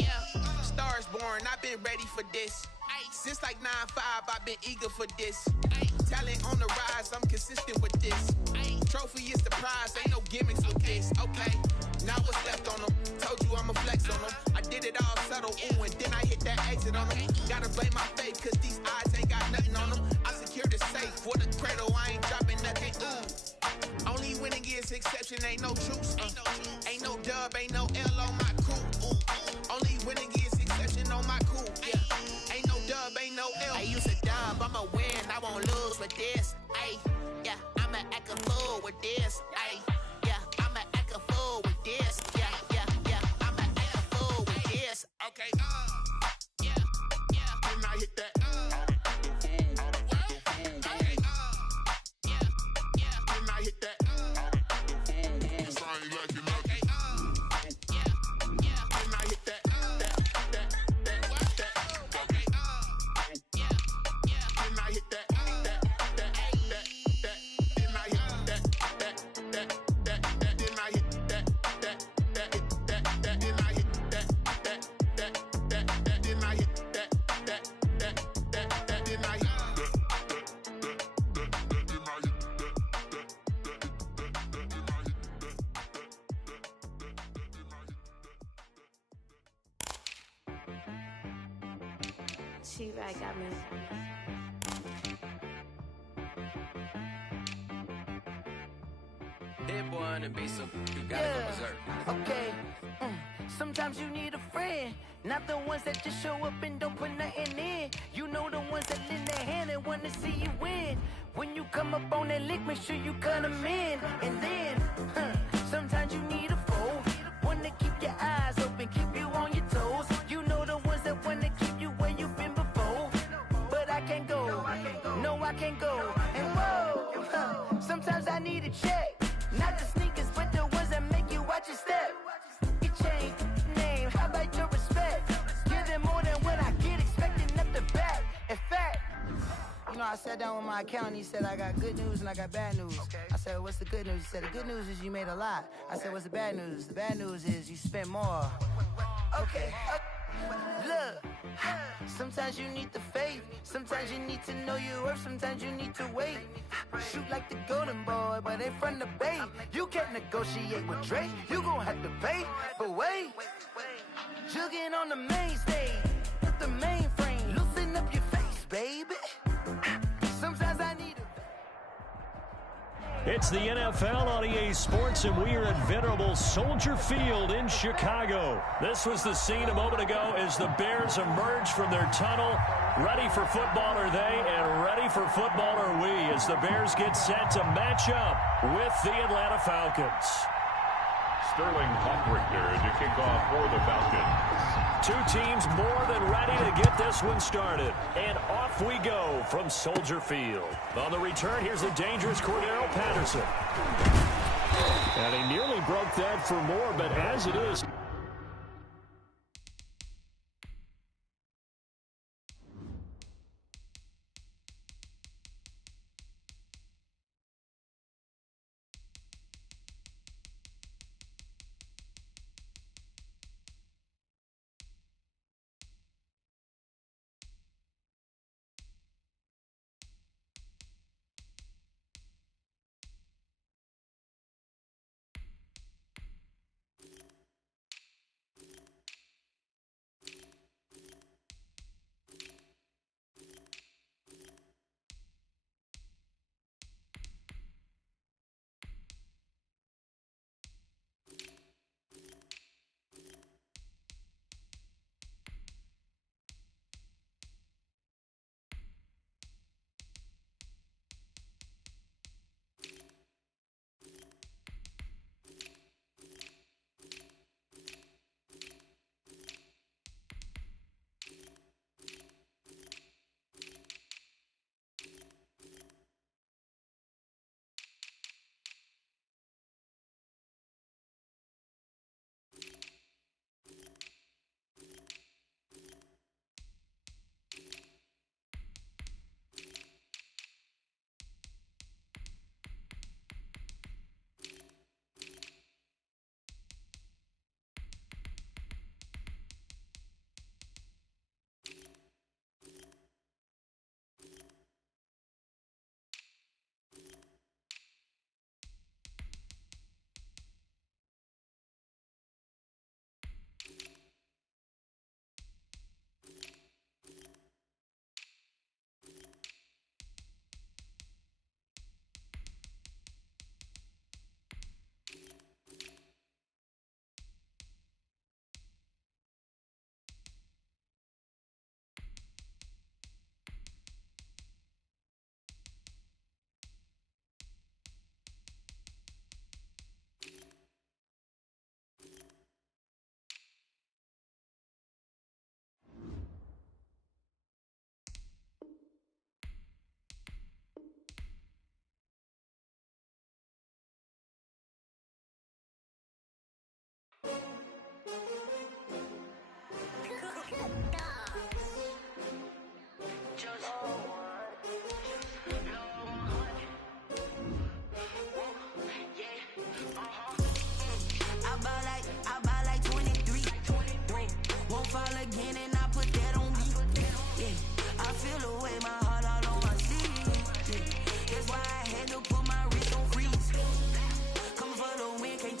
Yeah, Stars born, I've been ready for this. Since like 9-5, I've been eager for this. Talent on the rise, I'm consistent with this. Trophy is the prize, ain't no gimmicks with this. Okay, now what's left on them? Told you I'ma flex on them. I did it all subtle, ooh, and then I hit that exit on them. Gotta blame my faith, cause these eyes ain't got nothing on them. I secure the safe for the cradle, I ain't dropping nothing, ooh. Only winning is exception, ain't no truce. Ain't no dub, ain't no L on my crew. Only winning is exception on my crew. Yeah, ain't no dub, ain't no L. I use a dub, I'ma win, I won't lose with this. Yeah, I'ma act a fool with this. Yeah, I'ma act a fool with this. Yeah, I'ma act a fool with this. Okay, yeah, and I hit that. Okay, yeah, and I hit that. Cause I ain't like it, She right got me. Hit boy on the beat, so you gotta go berserk. Okay. Sometimes you need a friend, not the ones that just show up and don't put nothing in. You know the ones that lend their hand and want to see you win. When you come up on that lick, make sure you cut them in. And then, sometimes you need a foe, one to keep your eyes open, keep you on your toes. You know the ones that want to keep you where you've been before. But I can't go, no I can't go. And whoa, sometimes I need a check, not the sneakers, but the ones that make you watch your step. Change name, how about your respect? Give them more than what I get, expecting up the back. In fact, you know, I sat down with my accountant, he said I got good news and I got bad news. I said, what's the good news? He said, the good news is you made a lot. I said, what's the bad news? The bad news is you spent more. Okay, look, sometimes you need the faith, sometimes you need to know your worth, sometimes you need to wait. Shoot like the golden boy, but ain't from the bay. You can't negotiate with Drake, you gon' have to pay. But wait, jugging on the main stage, with the mainframe, loosen up your face, baby. Sometimes I need a... It's the NFL on EA Sports, and we are at venerable Soldier Field in Chicago. This was the scene a moment ago as the Bears emerged from their tunnel. Ready for football are they, and ready for football are we, as the Bears get set to match up with the Atlanta Falcons. Sterling Hawkrichter to kick off for the Falcons. Two teams more than ready to get this one started. And off we go from Soldier Field. On the return, here's the dangerous Cordero Patterson. And he nearly broke that for more, but as it is...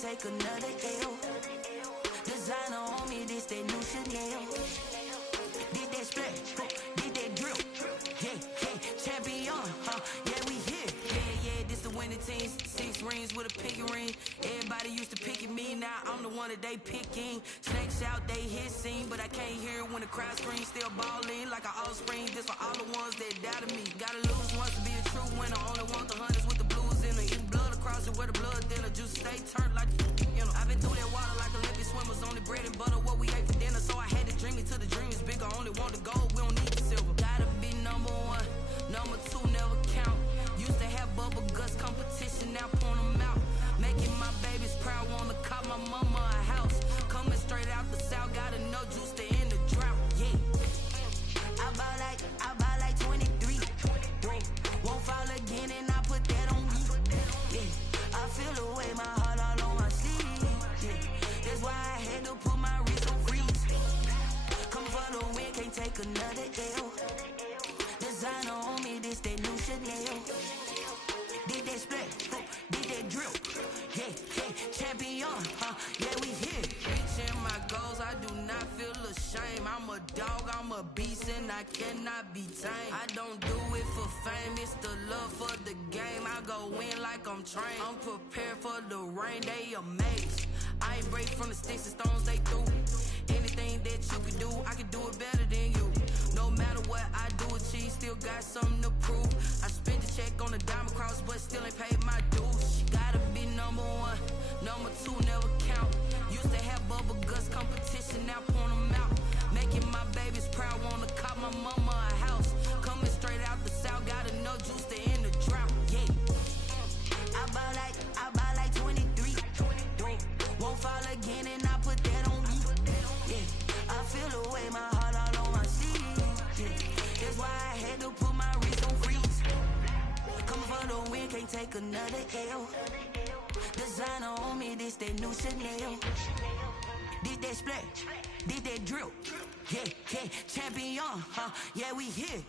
take another L. Designer on me, this that new Chanel. Did that splash, did 15s, 6 rings with a pinky ring. Everybody used to pick at me, now I'm the one that they picking. Snakes out, they hissing, but I can't hear when the crowd screams. Still balling like an offspring. This for all the ones that doubted me. Gotta lose once to be a true winner. Only want the hunters with the blues in it. Eating blood across it where the blood thinner. Juice stay turned like you know. I've been through that water like Olympic swimmers. Only bread and butter what we ate for dinner. So I had to dream it till the dream is bigger. Only want the gold, we don't need the silver. Gotta be number one, number two never count. Used to have bubble guts competition, now point them out. Making my babies proud, wanna call my mama a house. Coming straight out the south, got enough juice to end the drought. Yeah, I bought like 23. Won't fall again and I put that on me. Yeah, I feel the way, my heart all on my sleeve. Yeah, that's why I had to put my wrist on freeze. Come for the win, can't take another L. Designer on me, this that new Chanel. Did that split, did that drill. Yeah, champion, yeah, we here. Reaching my goals, I do not feel ashamed. I'm a dog, I'm a beast, and I cannot be tamed. I don't do it for fame, it's the love for the game. I go in like I'm trained. I'm prepared for the rain, they amazed. I ain't break from the sticks and stones they threw. Anything that you can do, I can do it better than you. No matter what I do, achieve, still got something to prove. I spent the check on the diamond cross, but still ain't paid my dues. Gotta be number one, number two never count. Used to have bubble guts competition, now point them out. Making my babies proud, wanna call my mama a house. Coming straight out the south, got enough juice to end the drought. Yeah, I bought like 23. Won't fall again and I put that on me. Yeah, I feel the way, my heart all on my sleeve. Yeah, that's why I had to put my wrist on freeze. Coming for the win, can't take another L. Designer on me, this that new Chanel. Did that split, did that drill. Yeah, champion, yeah, we here.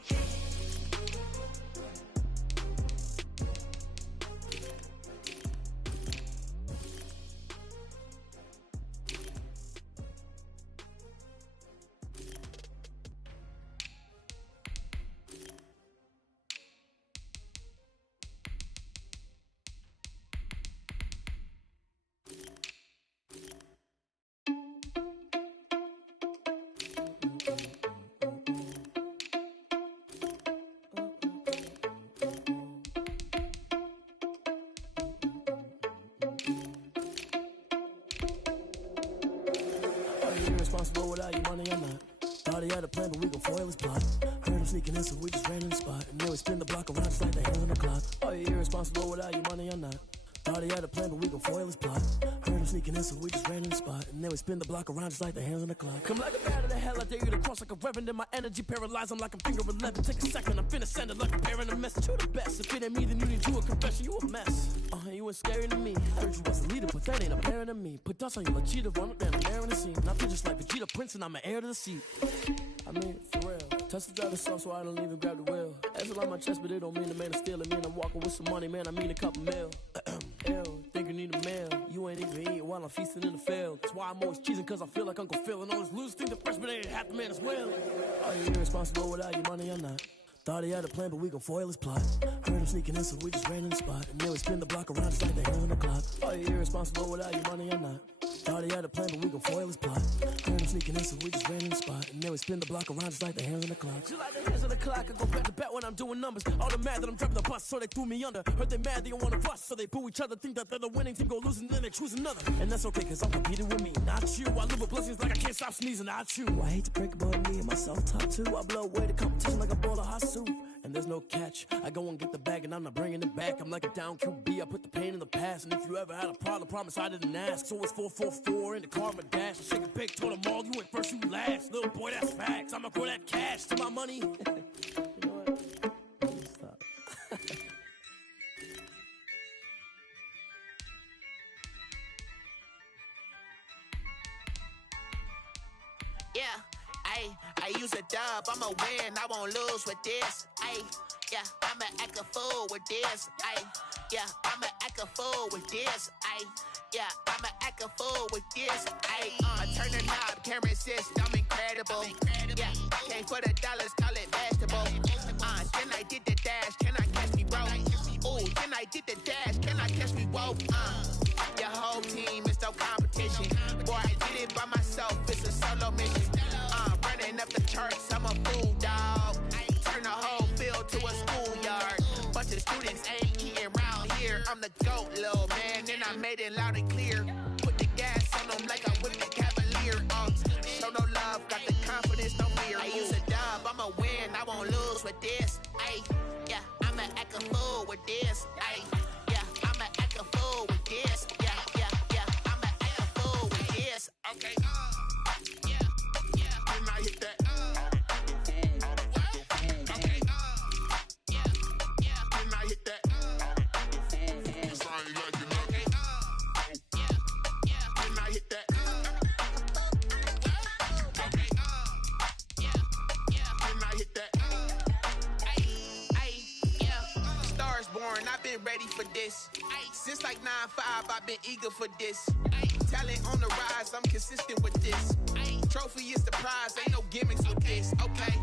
Irresponsible without your money, I'm not. Thought he had a plan, but we gon' foil his plot. Heard him sneaking in, so we just ran in the spot. And then we spin the block around just like the hands on the clock. Oh, you're irresponsible without your money, I'm not. Thought he had a plan, but we gon' foil his plot. Heard him sneaking in, so we just ran in the spot. And then we spin the block around just like the hands on the clock. Come like a bat of the hell, I dare you to cross like a reverend. In my energy paralyzed, I'm like a finger 11. Take a second, I'm finna send it like a parent a message. You the best, if it ain't me, then you need to do a confession. You a mess. You ain't scary to me. Heard you was a leader, but that ain't apparent to me. Put dust on you like Cheetah, run up down the air in the scene. And I feel just like Vegeta Prince, and I'm an heir to the seat. I mean, for real. Touch the driver's soft, so I don't even grab the wheel. That's a lot on my chest, but it don't mean the man is stealing. Mean I'm walking with some money, man, I mean a couple mil. Ew, think you need a meal. You ain't even eating while I'm feasting in the field. That's why I'm always cheesing, cause I feel like Uncle Phil. And all those losers think the freshman ain't half the man as well. Oh, you're irresponsible without your money, I'm not. Thought he had a plan, but we gon' foil his plot. Heard him sneaking in, so we just ran in the spot. And then we spin the block around just like the hands on the clock. Oh, you're irresponsible without your money, I'm not. Thought he had a plan, but we gon' foil his plot. Heard him sneaking in, so we just ran in the spot. And then we spin the block around just like the hands on the clock. Just like the hands on the clock, I go back to back when I'm doing numbers. All the mad that I'm driving the bus, so they threw me under. Heard they mad, they don't wanna bust, so they boo each other. Think that they're the winning team, go losing, then they choose another. And that's okay, cause I'm competing with me, not you. I live with blessings like I can't stop sneezing, not you. I hate to break about me and my self-talk too. I blow away the competition like a bowl of hot soup. And there's no catch. I go and get the bag and I'm not bringing it back. I'm like a down QB, I put the pain in the past. And if you ever had a problem, promise I didn't ask. So it's 444 in the car, my dash. I shake a big, told them all, you went first, you last. Little boy, that's facts. I'ma grow that cash to my money. You know what? Stop. Yeah, I use a dub, I'ma win, I won't lose with this. Yeah, I'ma act a fool with this. Yeah, I'ma act a fool with this. Yeah, I'ma act a fool with this. I turn the knob, can't resist, I'm incredible. Yeah, came for the dollars, call it vegetable. Then I did the dash, can I catch me, bro? Ooh, then When I did the dash, can I catch me? Whoa, your whole team is no competition. Boy, I did it by myself, it's a solo mission. Running up the charts, I'm a fool, dog. Turn the whole field to a schoolyard. Bunch of students ain't eating round here. I'm the GOAT, little man, and I made it loud and clear. Put the gas on them like I whipped the Cavalier. Show no love, got the confidence, no fear. I use a dub, I'ma win, I won't lose with this. Ay, yeah, I'ma act a fool with this. Ay, yeah, I'ma act a fool with this. Yeah, yeah, yeah, I'ma act a fool with this. Okay, yeah, yeah, when I hit that. Okay, yeah, yeah, when I hit that. Cause I ain't like it. Okay, yeah, yeah, when I hit that. Okay, yeah, yeah, when I hit that. Stars born, I've been ready for this. Since like 9-5, I've been eager for this. Talent on the rise, I'm consistent with this. Trophy is the prize, ain't no gimmicks with this. Okay,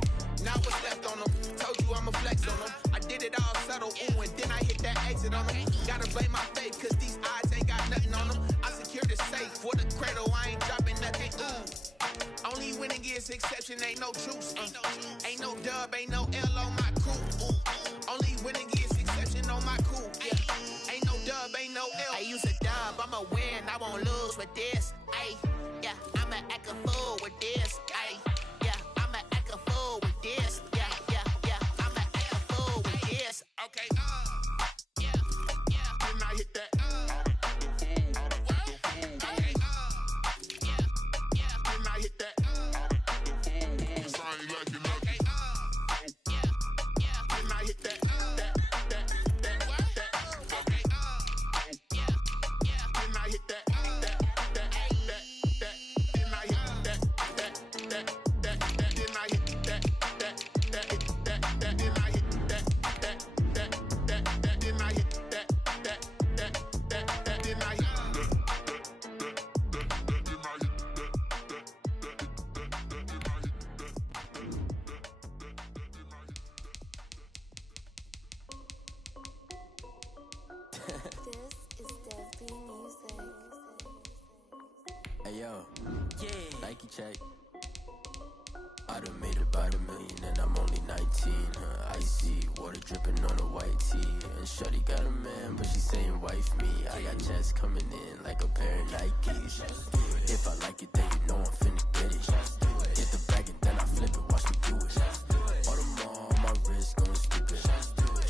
now what's left on them? Told you I'ma flex on them. I did it all subtle, ooh, and then I hit that exit on them. Gotta blame my faith, cause these odds ain't got nothing on them. I secure the safe for the cradle, I ain't dropping nothing, ooh. Only winning is exception, ain't no truce. Ain't no dub, ain't no L on my crew. Only winning is exception on my crew. Yeah. Ain't no dub, ain't no L. I use a dub, I'ma win, I won't lose with this. Ay, yeah, I'ma act a fool with this. Ay, yeah, I'ma act a fool with this. Yeah, yeah, yeah, I'ma act a fool with this. Okay, yeah, yeah, when I hit that. Okay, yeah, yeah, when I hit that. Cause I ain't like it. Okay, yeah, yeah, when I hit that. Hey yo, yeah. Nike check. I done made about $1 million and I'm only 19. Icy water dripping on a white tee. And shorty got a man, but she saying wife me. I got checks coming in like a pair of Nikes. If I like it, then you know I'm finna get it. Get the bag and then I flip it, watch me do it. All them on my wrist going stupid.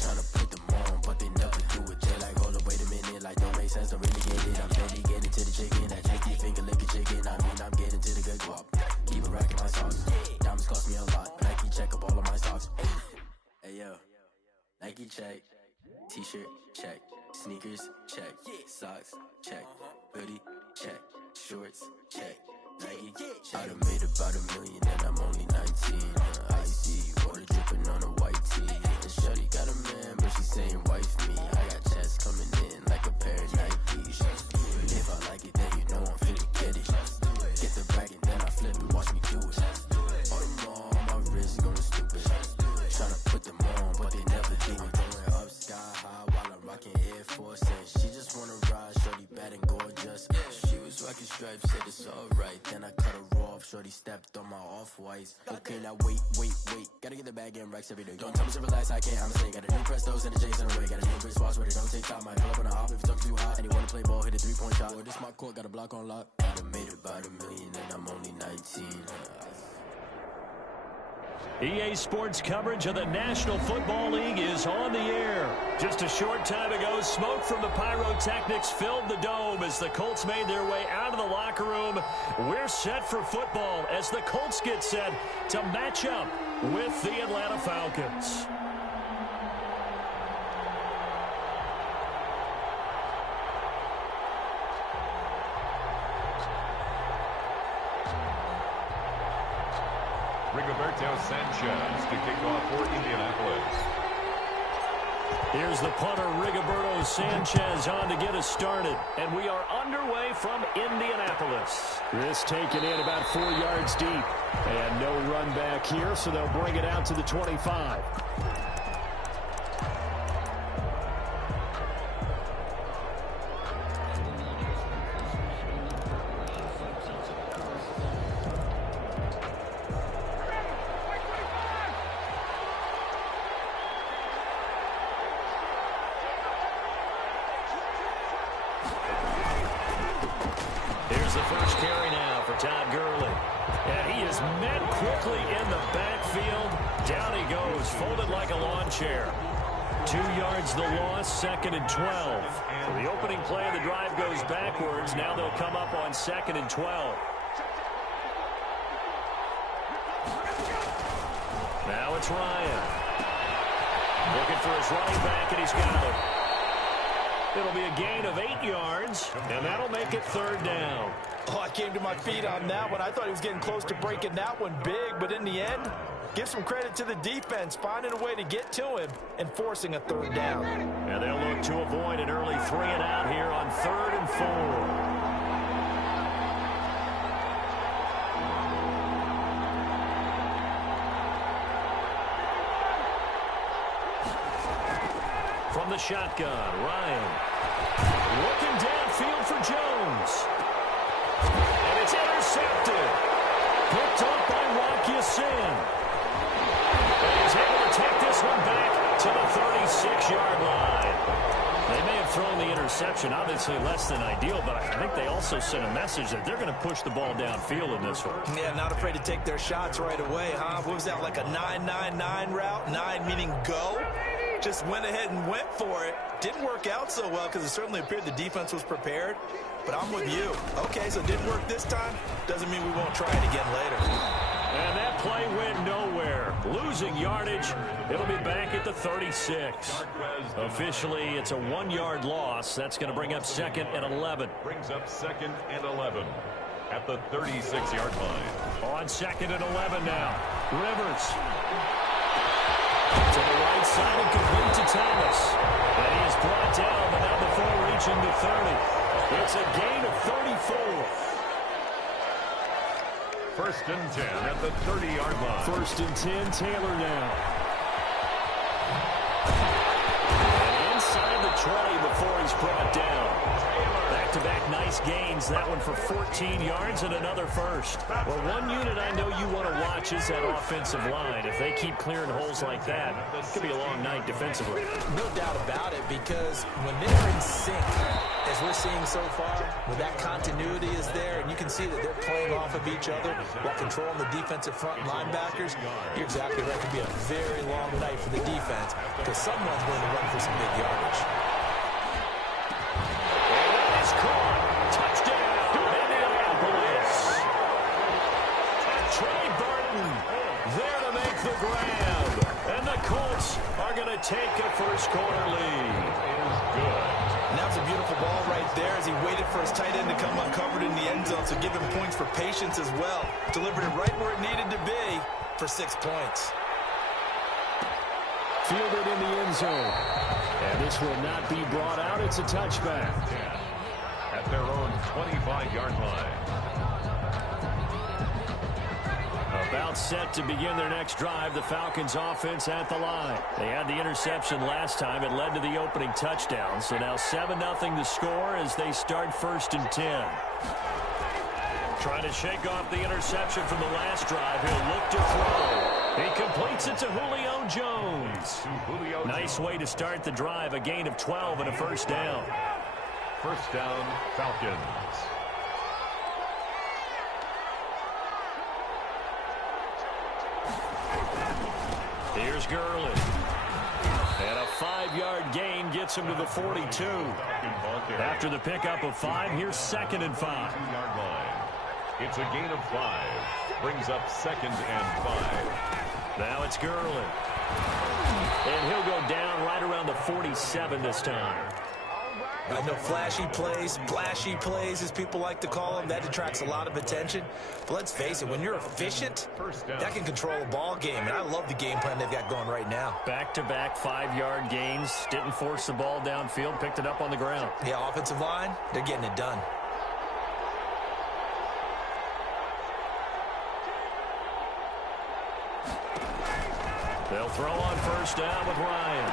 Tryna put them on, but they never do it. They like, hold up, wait a minute, like don't make sense, don't really get it. I'm steady getting to the chicken, that cheeky finger licking chicken. I mean, I'm getting to the good guap. Keep it racking my socks. Diamonds cost me a lot. Nike check up all of my stocks. Hey yo, Nike check. T-shirt check. Sneakers check. Socks check. Hoodie check. Shorts check. Nike I done made about $1 million and I'm only 19. Icy water dripping on a white tee. And shorty got a man, but she saying wife me. I got checks coming in like a pair of Nikes. If I like it, then you know I'm finna get it. Get the bag and then I flip it, watch me do it. All them on my wrist going stupid. Tryna put them on, but they never do it. Going up sky high while I'm rocking Air Force. And she just wanna ride, shorty bad and gorgeous. She was rocking stripes, said it's alright. Then I cut her off, shorty stepped on my off-whites. Okay, now wait. Gotta get the bag and racks every day. Don't tell me to relax, I can't, I'm saying. Got a new Prestos and a J's in the way. Got a new wrist watch, but it don't take time. Might pull up on a hop if it's talking too hot. And he wanna play ball, hit a 3-point shot. Boy, this my court, got a block on lock. I done made about $1 million and I'm only 19. EA Sports coverage of the National Football League is on the air. Just a short time ago, smoke from the pyrotechnics filled the dome as the Colts made their way out of the locker room. We're set for football as the Colts get set to match up with the Atlanta Falcons. Rigoberto Sanchez to kick off for Indianapolis. Here's the punter, Rigoberto Sanchez, on to get us started. And we are underway from Indianapolis. This taken in about 4 yards deep. And no run back here, so they'll bring it out to the 25. Here's the first carry now for Todd Gurley. And he is met quickly in the backfield. Down he goes, folded like a lawn chair. 2 yards the loss, 2nd and 12. So the opening play of the drive goes backwards. Now they'll come up on 2nd and 12. Now it's Ryan. Looking for his running back, and he's got it. It'll be a gain of 8 yards, and that'll make it 3rd down. Oh, I came to my feet on that one. I thought he was getting close to breaking that one big, but in the end, give some credit to the defense, finding a way to get to him and forcing a 3rd down. And they'll look to avoid an early 3 and out here on 3rd and 4. From the shotgun, Ryan. Looking downfield for Jones. And it's intercepted. Picked off by Rocky Sin. And he's able to take this one back to the 36-yard line. They may have thrown the interception, obviously less than ideal, but I think they also sent a message that they're going to push the ball downfield in this one. Yeah, not afraid to take their shots right away, huh? What was that, like a 9-9-9 route? 9 meaning go? Just went ahead and went for it. Didn't work out so well because it certainly appeared the defense was prepared. But I'm with you. Okay, so it didn't work this time. Doesn't mean we won't try it again later. And that play went nowhere. Losing yardage. It'll be back at the 36. Officially, it's a 1-yard loss. That's going to bring up 2nd and 11. Brings up 2nd and 11 at the 36-yard line. On 2nd and 11 now. Rivers. To the right side and complete to Thomas. And he is brought down, but not before reaching the 30. It's a gain of 34. 1st and 10 at the 30-yard line. 1st and 10, Taylor now. And inside the 20 before he's brought down. Back-to-back nice gains. That one for 14 yards and another first. Well, one unit I know you want to watch is that offensive line. If they keep clearing holes like that, it could be a long night defensively. No doubt about it, because when they're in sync, as we're seeing so far, when that continuity is there, and you can see that they're playing off of each other while controlling the defensive front linebackers, you're exactly right. It could be a very long night for the defense because someone's going to run for some big yardage. Touchdown, Indianapolis. Trey Burton there to make the grab. And the Colts are going to take a first-quarter lead. And that was a beautiful ball right there as he waited for his tight end to come uncovered in the end zone, so give him points for patience as well. Delivered it right where it needed to be for 6 points. Fielded in the end zone. And this will not be brought out. It's a touchback. At their own 25-yard line. About set to begin their next drive, the Falcons offense at the line. They had the interception last time. It led to the opening touchdown. So now 7-0 the score as they start 1st and 10. Trying to shake off the interception from the last drive. He'll look to throw. He completes it to Julio Jones. Nice way to start the drive. A gain of 12 and a first down. 1st down, Falcons. Here's Gurley. And a 5-yard gain gets him to the 42. After the pickup of 5, here's 2nd and 5. It's a gain of 5. Brings up 2nd and 5. Now it's Gurley. And he'll go down right around the 47 this time. I know flashy plays, as people like to call them, that attracts a lot of attention. But let's face it, when you're efficient, that can control a ball game. And I love the game plan they've got going right now. Back-to-back 5-yard gains. Didn't force the ball downfield. Picked it up on the ground. Yeah, offensive line, they're getting it done. They'll throw on 1st down with Ryan.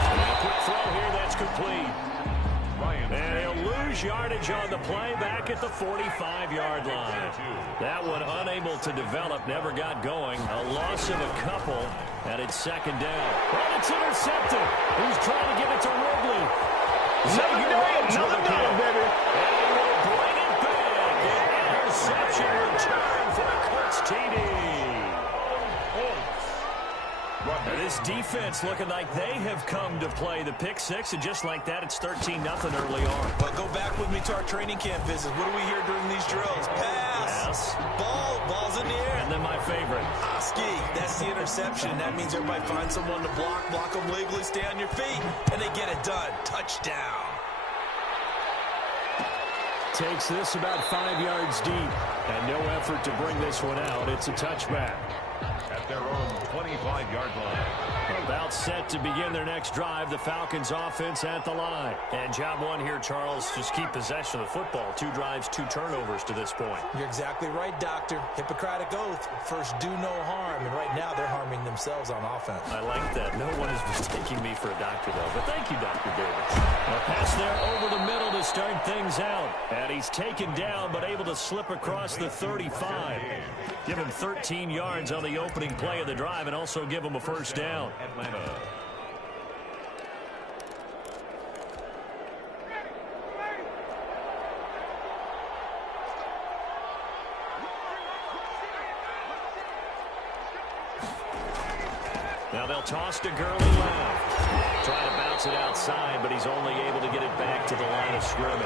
And a quick throw here, that's complete. And he'll lose yardage on the play back at the 45-yard line. That one unable to develop, never got going. A loss of a couple, and it's 2nd down. And it's intercepted. He's trying to give it to Ridley. Another day, another dollar, baby. And he will bring it back. defense looking like they have come to play. The pick six, and just like that, it's 13-0 early on. But go back with me to our training camp visits. What do we hear during these drills? Pass. Ball's in the air. And then my favorite. Oski, that's the interception. That means everybody finds someone to block them legally, stay on your feet, and they get it done. Touchdown. Takes this about 5 yards deep, and no effort to bring this one out. It's a touchback. At their own 25-yard line. About set to begin their next drive. The Falcons offense at the line. And job one here, Charles, just keep possession of the football. 2 drives, 2 turnovers to this point. You're exactly right, Doctor. Hippocratic oath. First, do no harm. And right now, they're harming themselves on offense. I like that. No one is mistaking me for a doctor, though. But thank you, Dr. Davis. A pass there over the middle to start things out. And he's taken down, but able to slip across the 35. Give him 13 yards on the opening play of the drive and also give him a first down. Atlanta. Now they'll toss to Gurley left. Trying to bounce it outside, but he's only able to get it back to the line of scrimmage.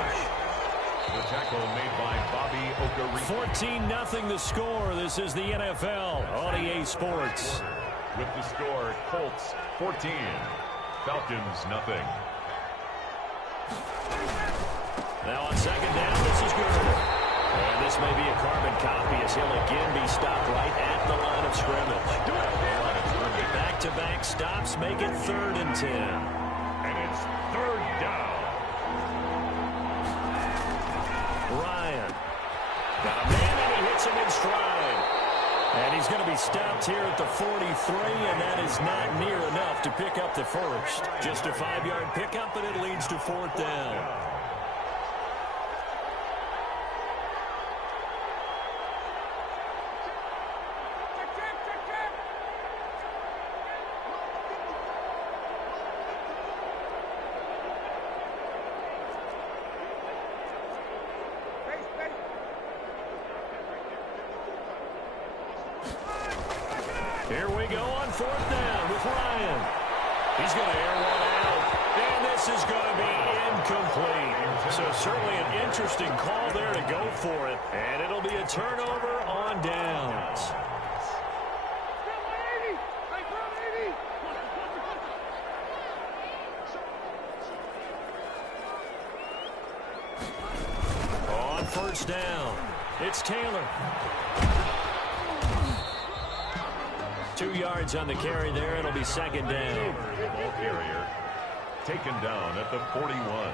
The tackle made by Bobby Okereke. 14-0 the score. This is the NFL on EA Sports. With the score, Colts 14, Falcons nothing. Now on second down, this is good. And this may be a carbon copy as he'll again be stopped right at the line of scrimmage. Back-to-back stops make it 3rd and 10. And it's 3rd down. Ryan. Got a man and he hits him in stride. And he's going to be stopped here at the 43, and that is not near enough to pick up the first. Just a 5-yard pickup, and it leads to 4th down. Here we go on 4th down with Ryan. He's going to air one out, and this is going to be incomplete. So certainly an interesting call there to go for it, and it'll be a turnover on downs. On 1st down, it's Taylor. 2 yards on the carry there. It'll be 2nd down. Ball carrier taken down at the 41.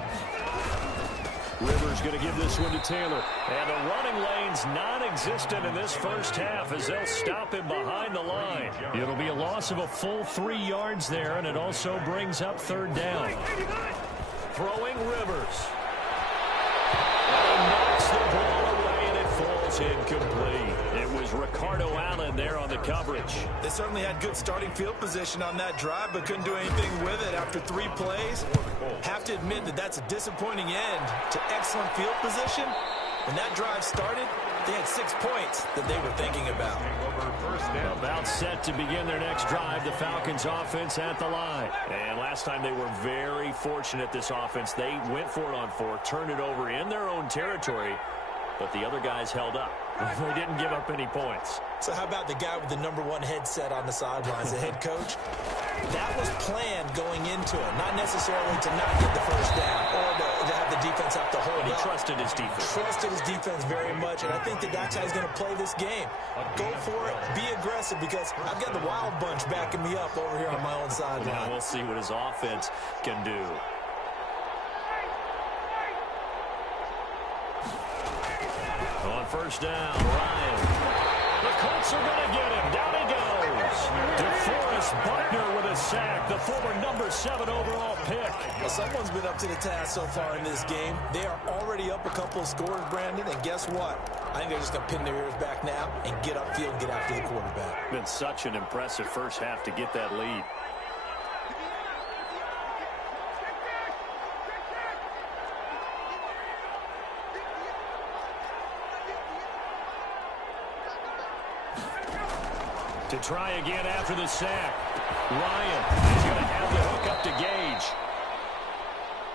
Rivers going to give this one to Taylor. And the running lane's non-existent in this first half as they'll stop him behind the line. It'll be a loss of a full 3 yards there, and it also brings up 3rd down. Throwing Rivers. And he knocks the ball away, and it falls incomplete. It was Ricardo Allen there on the coverage. They certainly had good starting field position on that drive, but couldn't do anything with it after 3 plays. Have to admit that that's a disappointing end to excellent field position. When that drive started, they had 6 points that they were thinking about. About set to begin their next drive, the Falcons offense at the line. And last time they were very fortunate, this offense. They went for it on 4, turned it over in their own territory, but the other guys held up. They didn't give up any points. So how about the guy with the #1 headset on the sidelines, the head coach? That was planned going into it, not necessarily to not get the first down or to have the defense have to hold But he up. trusted his defense. Trusted his defense very much, and I think that's how he's going to play this game. Go for it, be aggressive, because I've got the wild bunch backing me up over here on my own sideline. Now we'll see what his offense can do. On 1st down, Ryan. The Colts are going to get him. Down he goes. DeForest Buckner with a sack, the former #7 overall pick. Well, someone's been up to the task so far in this game. They are already up a couple of scores, Brandon, and guess what? I think they're just going to pin their ears back now and get upfield and get after the quarterback. Been such an impressive first half to get that lead. To try again after the sack. Ryan is going to have the hook up to Gage.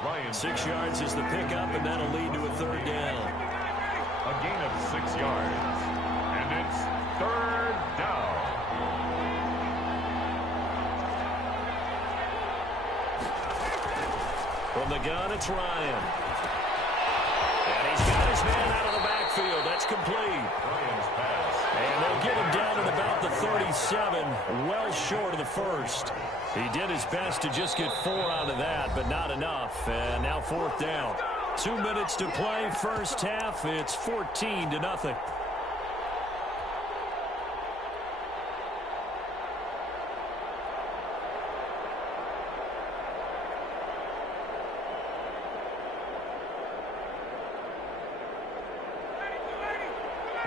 Ryan. 6 yards is the pickup, and that'll lead to a third down. A gain of 6 yards. And it's third down. From the gun, it's Ryan. And he's got his man out of the backfield. That's complete. Ryan's pass. And they'll get him down at about the 37, well short of the first. He did his best to just get 4 out of that, but not enough. And now fourth down. 2 minutes to play, first half. It's 14-0.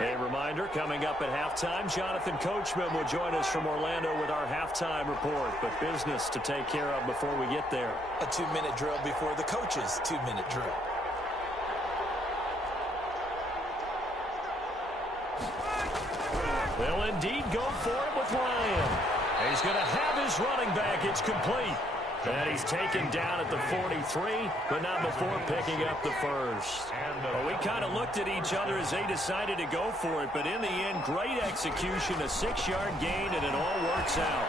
A reminder, coming up at halftime, Jonathan Coachman will join us from Orlando with our halftime report, but business to take care of before we get there. A 2-minute drill before the coach's 2-minute drill. They'll indeed go for it with Ryan. He's going to have his running back. It's complete. And he's taken down at the 43, but not before picking up the first. Well, we kind of looked at each other as they decided to go for it, but in the end, great execution, a 6-yard gain, and it all works out.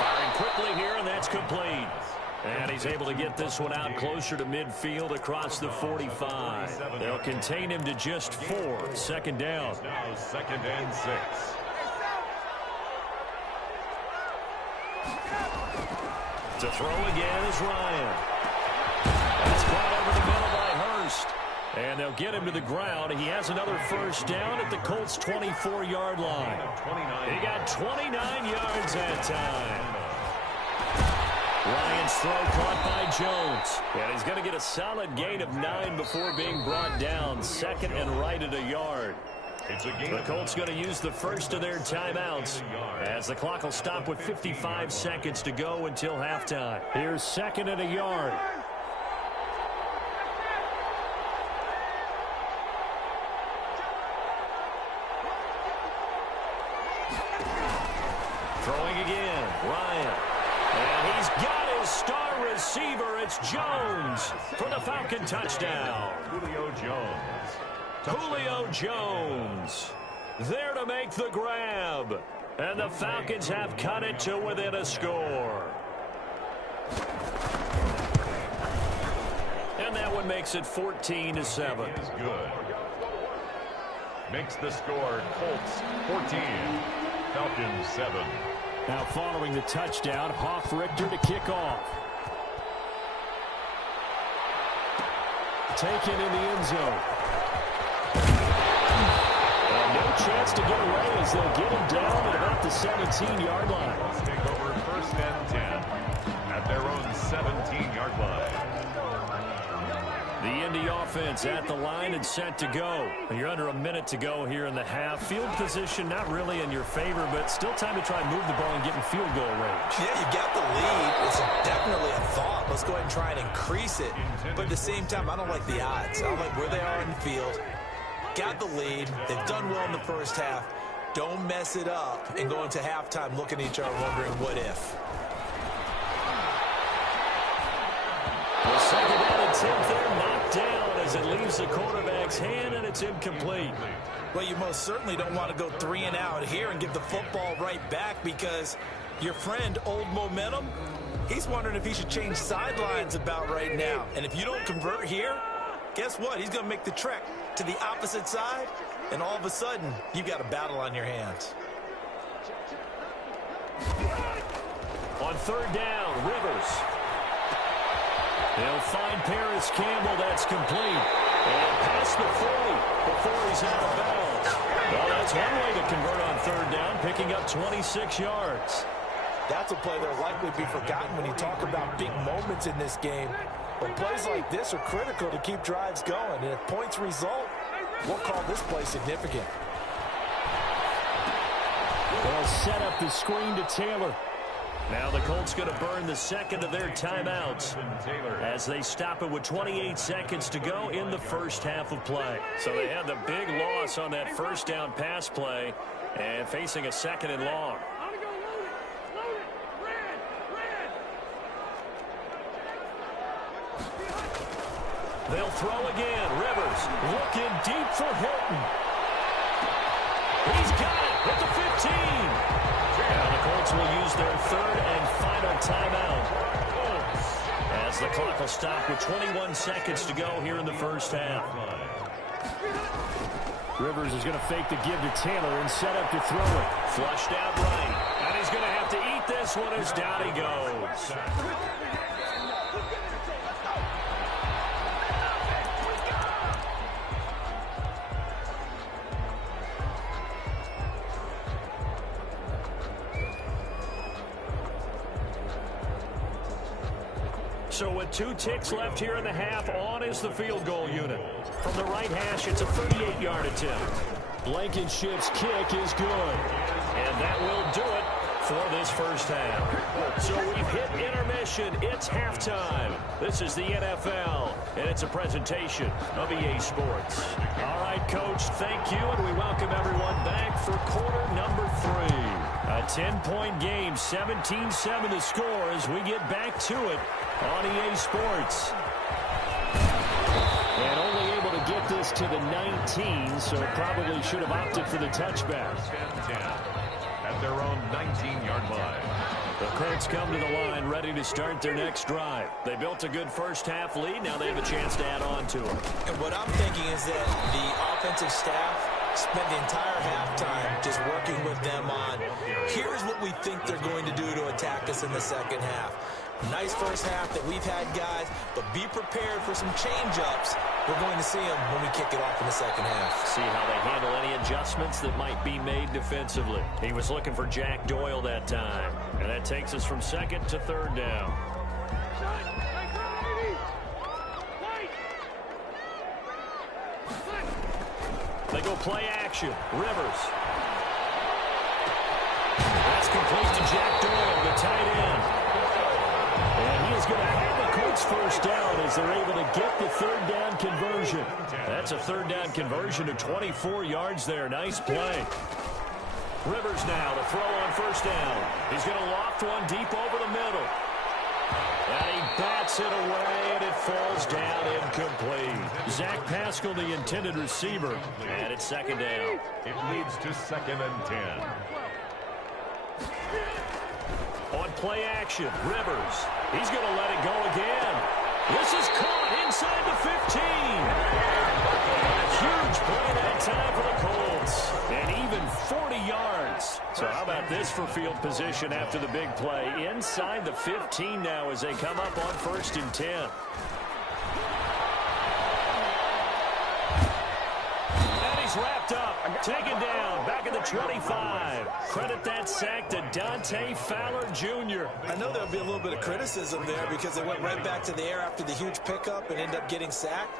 Firing quickly here, and that's complete. And he's able to get this one out closer to midfield across the 45. They'll contain him to just 4. Second down. Now 2nd and 6. To throw again is Ryan. That's caught over the middle by Hurst. And they'll get him to the ground. He has another first down at the Colts' 24-yard line. He got 29 yards that time. Ryan's throw caught by Jones. And he's going to get a solid gain of 9 before being brought down. Second and right at a yard. The Colts going to use the first of their timeouts as the clock will stop with 55 seconds to go until halftime. Here's second and a yard. Throwing again, Ryan. And he's got his star receiver. It's Jones for the Falcon touchdown. Julio Jones. Julio Jones there to make the grab. And the Falcons have cut it to within a score. And that one makes it 14-7. Is good. Makes the score Colts 14, Falcons 7. Now following the touchdown, Hoff-Richter to kick off. Taken in the end zone. And no chance to get away as they'll get him down at about the 17-yard line. Let's take over 1st and 10 at their own 17-yard line. The Indy offense at the line and set to go. You're under a minute to go here in the half. Field position not really in your favor, but still time to try and move the ball and get in field goal range. Yeah, you got the lead. It's definitely a thought. Let's go ahead and try and increase it. But at the same time, I don't like the odds. I don't like where they are in the field. Got the lead. They've done well in the first half. Don't mess it up and go into halftime looking at each other wondering what if. The second down attempt there knocked down as it leaves the quarterback's hand, and it's incomplete. Well, you most certainly don't want to go 3 and out here and give the football right back because your friend, Old Momentum, he's wondering if he should change sidelines about right now. And if you don't convert here, guess what? He's going to make the trek to the opposite side, and all of a sudden, you've got a battle on your hands. On third down, Rivers. They'll find Paris Campbell. That's complete. And past the 40 before he's out of bounds. Well, that's one way to convert on third down, picking up 26 yards. That's a play that'll likely be forgotten when you talk about big moments in this game. But plays like this are critical to keep drives going. And if points result, we'll call this play significant. They'll set up the screen to Taylor. Now the Colts going to burn the second of their timeouts as they stop it with 28 seconds to go in the first half of play. So they had the big loss on that first down pass play and facing a second and long. They'll throw again. Rivers looking deep for Hilton. He's got it at the 15. Now the Colts will use their third and final timeout, as the clock will stop with 21 seconds to go here in the first half. Rivers is going to fake the give to Taylor and set up to throw it. Flushed out right. And he's going to have to eat this one as down he goes. So with 2 ticks left here in the half, on is the field goal unit. From the right hash, it's a 38-yard attempt. Blankenship's kick is good. And that will do it for this first half. So we've hit intermission. It's halftime. This is the NFL, and it's a presentation of EA Sports. All right, Coach, thank you, and we welcome everyone back for quarter number 3. A 10-point game, 17-7 the score as we get back to it on EA Sports. And only able to get this to the 19, so probably should have opted for the touchback. 10-10 at their own 19-yard line. The Colts come to the line ready to start their next drive. They built a good first-half lead. Now they have a chance to add on to it. And what I'm thinking is that the offensive staff spent the entire halftime just working with them on, here's what we think they're going to do to attack us in the second half. Nice first half that we've had, guys, but be prepared for some change-ups. We're going to see them when we kick it off in the second half. See how they handle any adjustments that might be made defensively. He was looking for Jack Doyle that time, and that takes us from second to third down. They go play action. Rivers. That's complete to Jack Doyle, the tight end. And he is going to have the Colts first down as they're able to get the third down conversion. That's a third down conversion of 24 yards there. Nice play. Rivers now to throw on first down. He's going to loft one deep over the middle. And he bats it away, and it falls down incomplete. Zach Pascal, the intended receiver, and it's second down. It leads to 2nd and 10. On play action, Rivers. He's going to let it go again. This is caught inside the 15. A huge play that time for the Colts. And even 40 yards. So how about this for field position after the big play? Inside the 15 now as they come up on 1st and 10. Wrapped up, taken down, back at the 25. Credit that sack to Dante Fowler Jr. I know there'll be a little bit of criticism there because they went right back to the air after the huge pickup and end up getting sacked.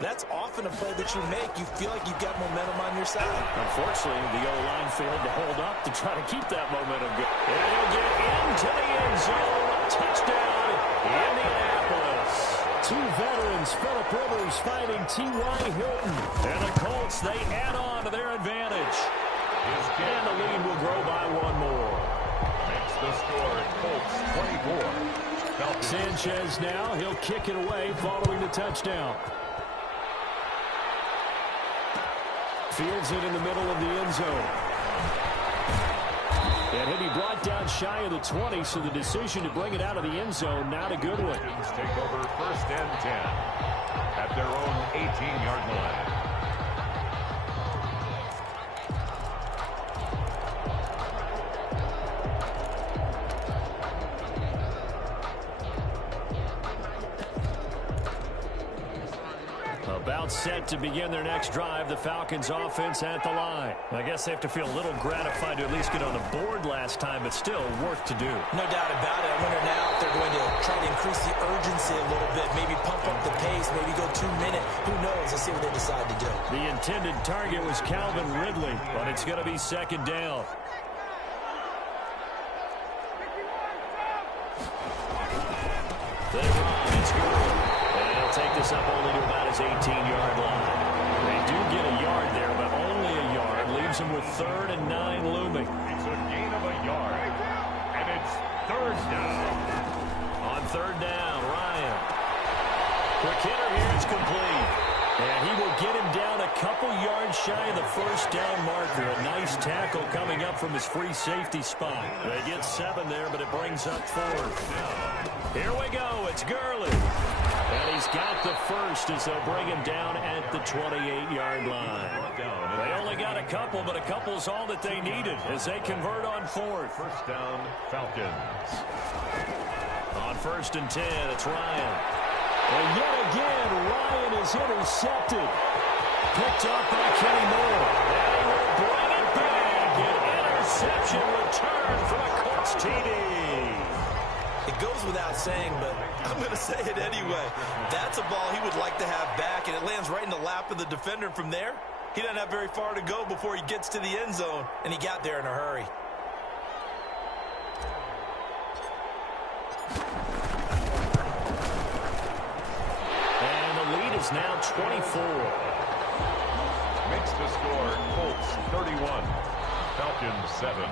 That's often a play that you make. You feel like you've got momentum on your side. Unfortunately, the O-line failed to hold up to try to keep that momentum going. And he'll get into the end zone. Touchdown, Indianapolis. 2 veterans, Phillip Rivers fighting T.Y. Hilton. And the Colts, they add on to their advantage. And the lead will grow by 1 more. Makes the score Colts 24. Sanchez now, he'll kick it away following the touchdown. Fields it in the middle of the end zone. And he'll be brought down shy of the 20, so the decision to bring it out of the end zone, not a good one. Take over 1st and 10 at their own 18-yard line. About set to begin their next drive, the Falcons offense at the line. I guess they have to feel a little gratified to at least get on the board last time, but still work to do. No doubt about it. I wonder now if they're going to try to increase the urgency a little bit, maybe pump up the pace, maybe go 2-minute. Who knows? Let's see what they decide to do. The intended target was Calvin Ridley, but it's going to be second down. It's good. Take this up only to about his 18-yard line. They do get a yard there, but only a yard. Leaves them with 3rd and 9 looming. It's a gain of a yard, and it's 3rd down. On 3rd down, Ryan. Quick hitter here, it's complete. And he will get him down a couple yards shy of the first down marker. A nice tackle coming up from his free safety spot. They get 7 there, but it brings up 4. Here we go. It's Gurley. And he's got the first as they'll bring him down at the 28-yard line. They only got a couple, but a couple's all that they needed as they convert on 4th. First down, Falcons. On 1st and 10, it's Ryan. And yet again, Ryan is intercepted. Picked up by Kenny Moore. And he will bring it back. An interception return from a Colts TD. It goes without saying, but I'm going to say it anyway. That's a ball he would like to have back, and it lands right in the lap of the defender from there. He doesn't have very far to go before he gets to the end zone, and he got there in a hurry. Is now 24. Makes the score Colts 31, Falcons 7.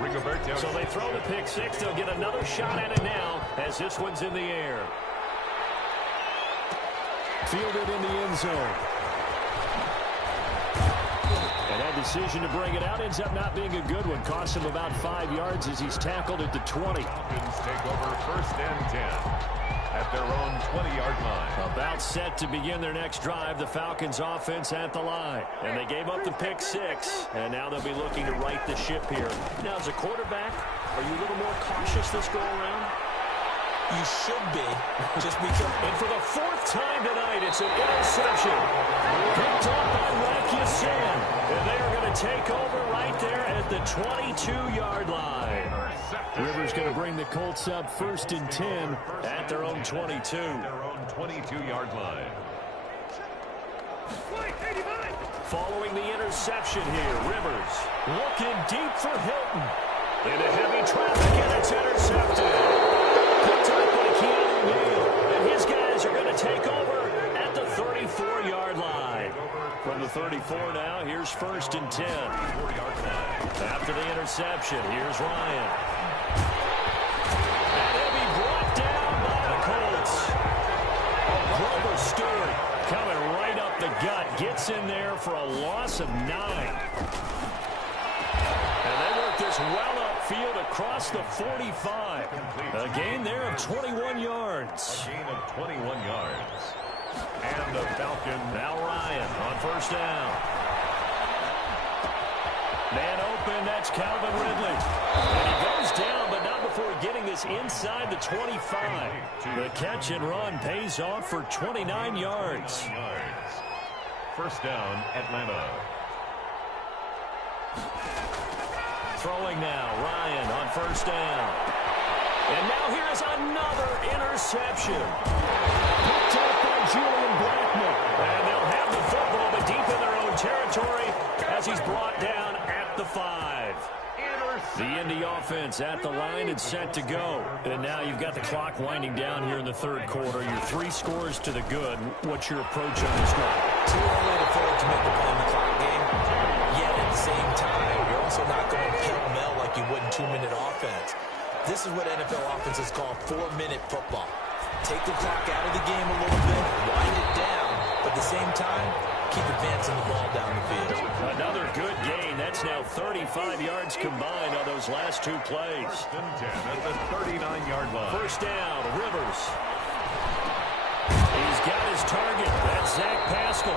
Rigoberto. So they throw the pick 6. They'll get another shot at it now as this one's in the air. Fielded in the end zone. And that decision to bring it out ends up not being a good one. Costs him about 5 yards as he's tackled at the 20. Falcons take over 1st and 10. At their own 20-yard line. About set to begin their next drive. The Falcons offense at the line. And they gave up the pick 6. And now they'll be looking to right the ship here. Now, as a quarterback, are you a little more cautious this go around? You should be. Just because. And for the 4th time tonight, it's an interception. Picked up by Rakisan. And they are going to take over right there at the 22-yard line. Rivers going to bring the Colts up 1st and 10 at their own 22. Their own 22-yard line. Following the interception here, Rivers looking deep for Hilton. Into heavy traffic, and it's intercepted. Picked up by Keanu Neal. And his guys are going to take over at the 34-yard line. From the 34 now, here's 1st and 10. After the interception, here's Ryan. And he'll be brought down by the Colts. Grover Stewart coming right up the gut. Gets in there for a loss of 9. And they work this well upfield across the 45. A gain there of 21 yards. A gain of 21 yards. And the Falcon. Now Ryan on 1st down. Man open, that's Calvin Ridley. And he goes down, but not before getting this inside the 25. The catch and run pays off for 29 yards. 29 yards. 1st down, Atlanta. Throwing now, Ryan on 1st down. And now here's another interception. Picked up by Julian Blackmon. And they'll have the football, but deep in their own territory as he's brought down at the 5. The Indy offense at the line and set to go. And now you've got the clock winding down here in the 3rd quarter. Your 3 scores to the good. What's your approach on this drive? Too early to forward to make a play in the clock game. Yet at the same time, you're also not going pell-mell like you would in 2-minute offense. This is what NFL offenses call 4-minute football. Take the clock out of the game a little bit, wind it down, but at the same time, keep advancing the ball down the field. Another good gain. That's now 35 yards combined on those last 2 plays. 1st and 10 at the 39-yard line. 1st down, Rivers. He's got his target. That's Zach Pascal.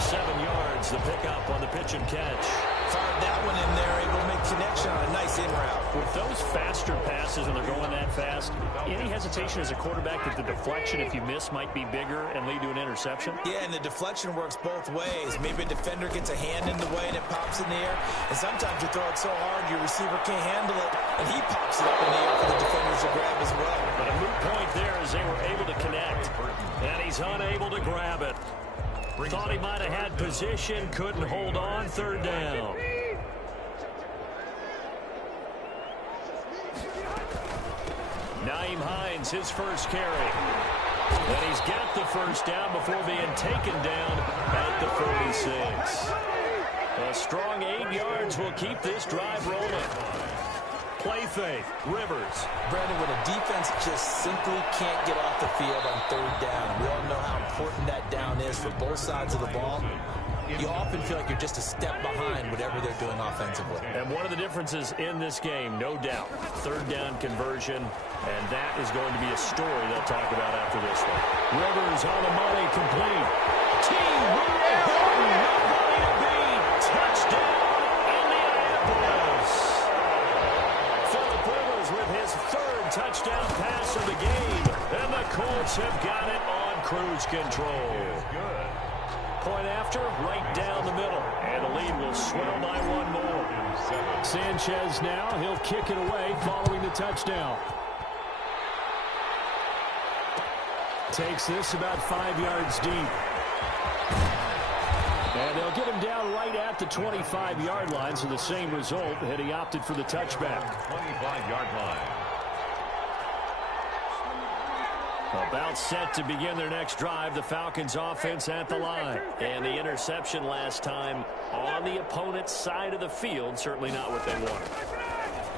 7 yards, the pickup on the pitch and catch. Fired that one in there, able to make connection on a nice in route. With those faster passes and they're going that fast, any hesitation as a quarterback that the deflection, if you miss, might be bigger and lead to an interception? Yeah, and the deflection works both ways. Maybe a defender gets a hand in the way and it pops in the air. And sometimes you throw it so hard your receiver can't handle it, and he pops it up in the air for the defenders to grab as well. But a moot point there as they were able to connect. And he's unable to grab it. Thought he might have had position, couldn't hold on, 3rd down. Nyheim Hines, his first carry. And he's got the 1st down before being taken down at the 46. A strong 8 yards will keep this drive rolling. Play fake. Rivers. Brandon, when a defense just simply can't get off the field on third down, we all know how important that down is for both sides of the ball. You often feel like you're just a step behind whatever they're doing offensively. And one of the differences in this game, no doubt, third down conversion, and that is going to be a story they'll talk about after this one. Rivers on the money, complete. Nobody to beat. Touchdown, Indianapolis. Phillip Rivers with his third touchdown pass of the game, and the Colts have got it on cruise control. Good. Point after, right down the middle. And the lead will swell by one more. Sanchez now, he'll kick it away following the touchdown. Takes this about 5 yards deep. And they'll get him down right at the 25-yard line, so the same result had he opted for the touchback. 25-yard line. About set to begin their next drive, the Falcons offense at the line. And the interception last time on the opponent's side of the field, certainly not what they wanted.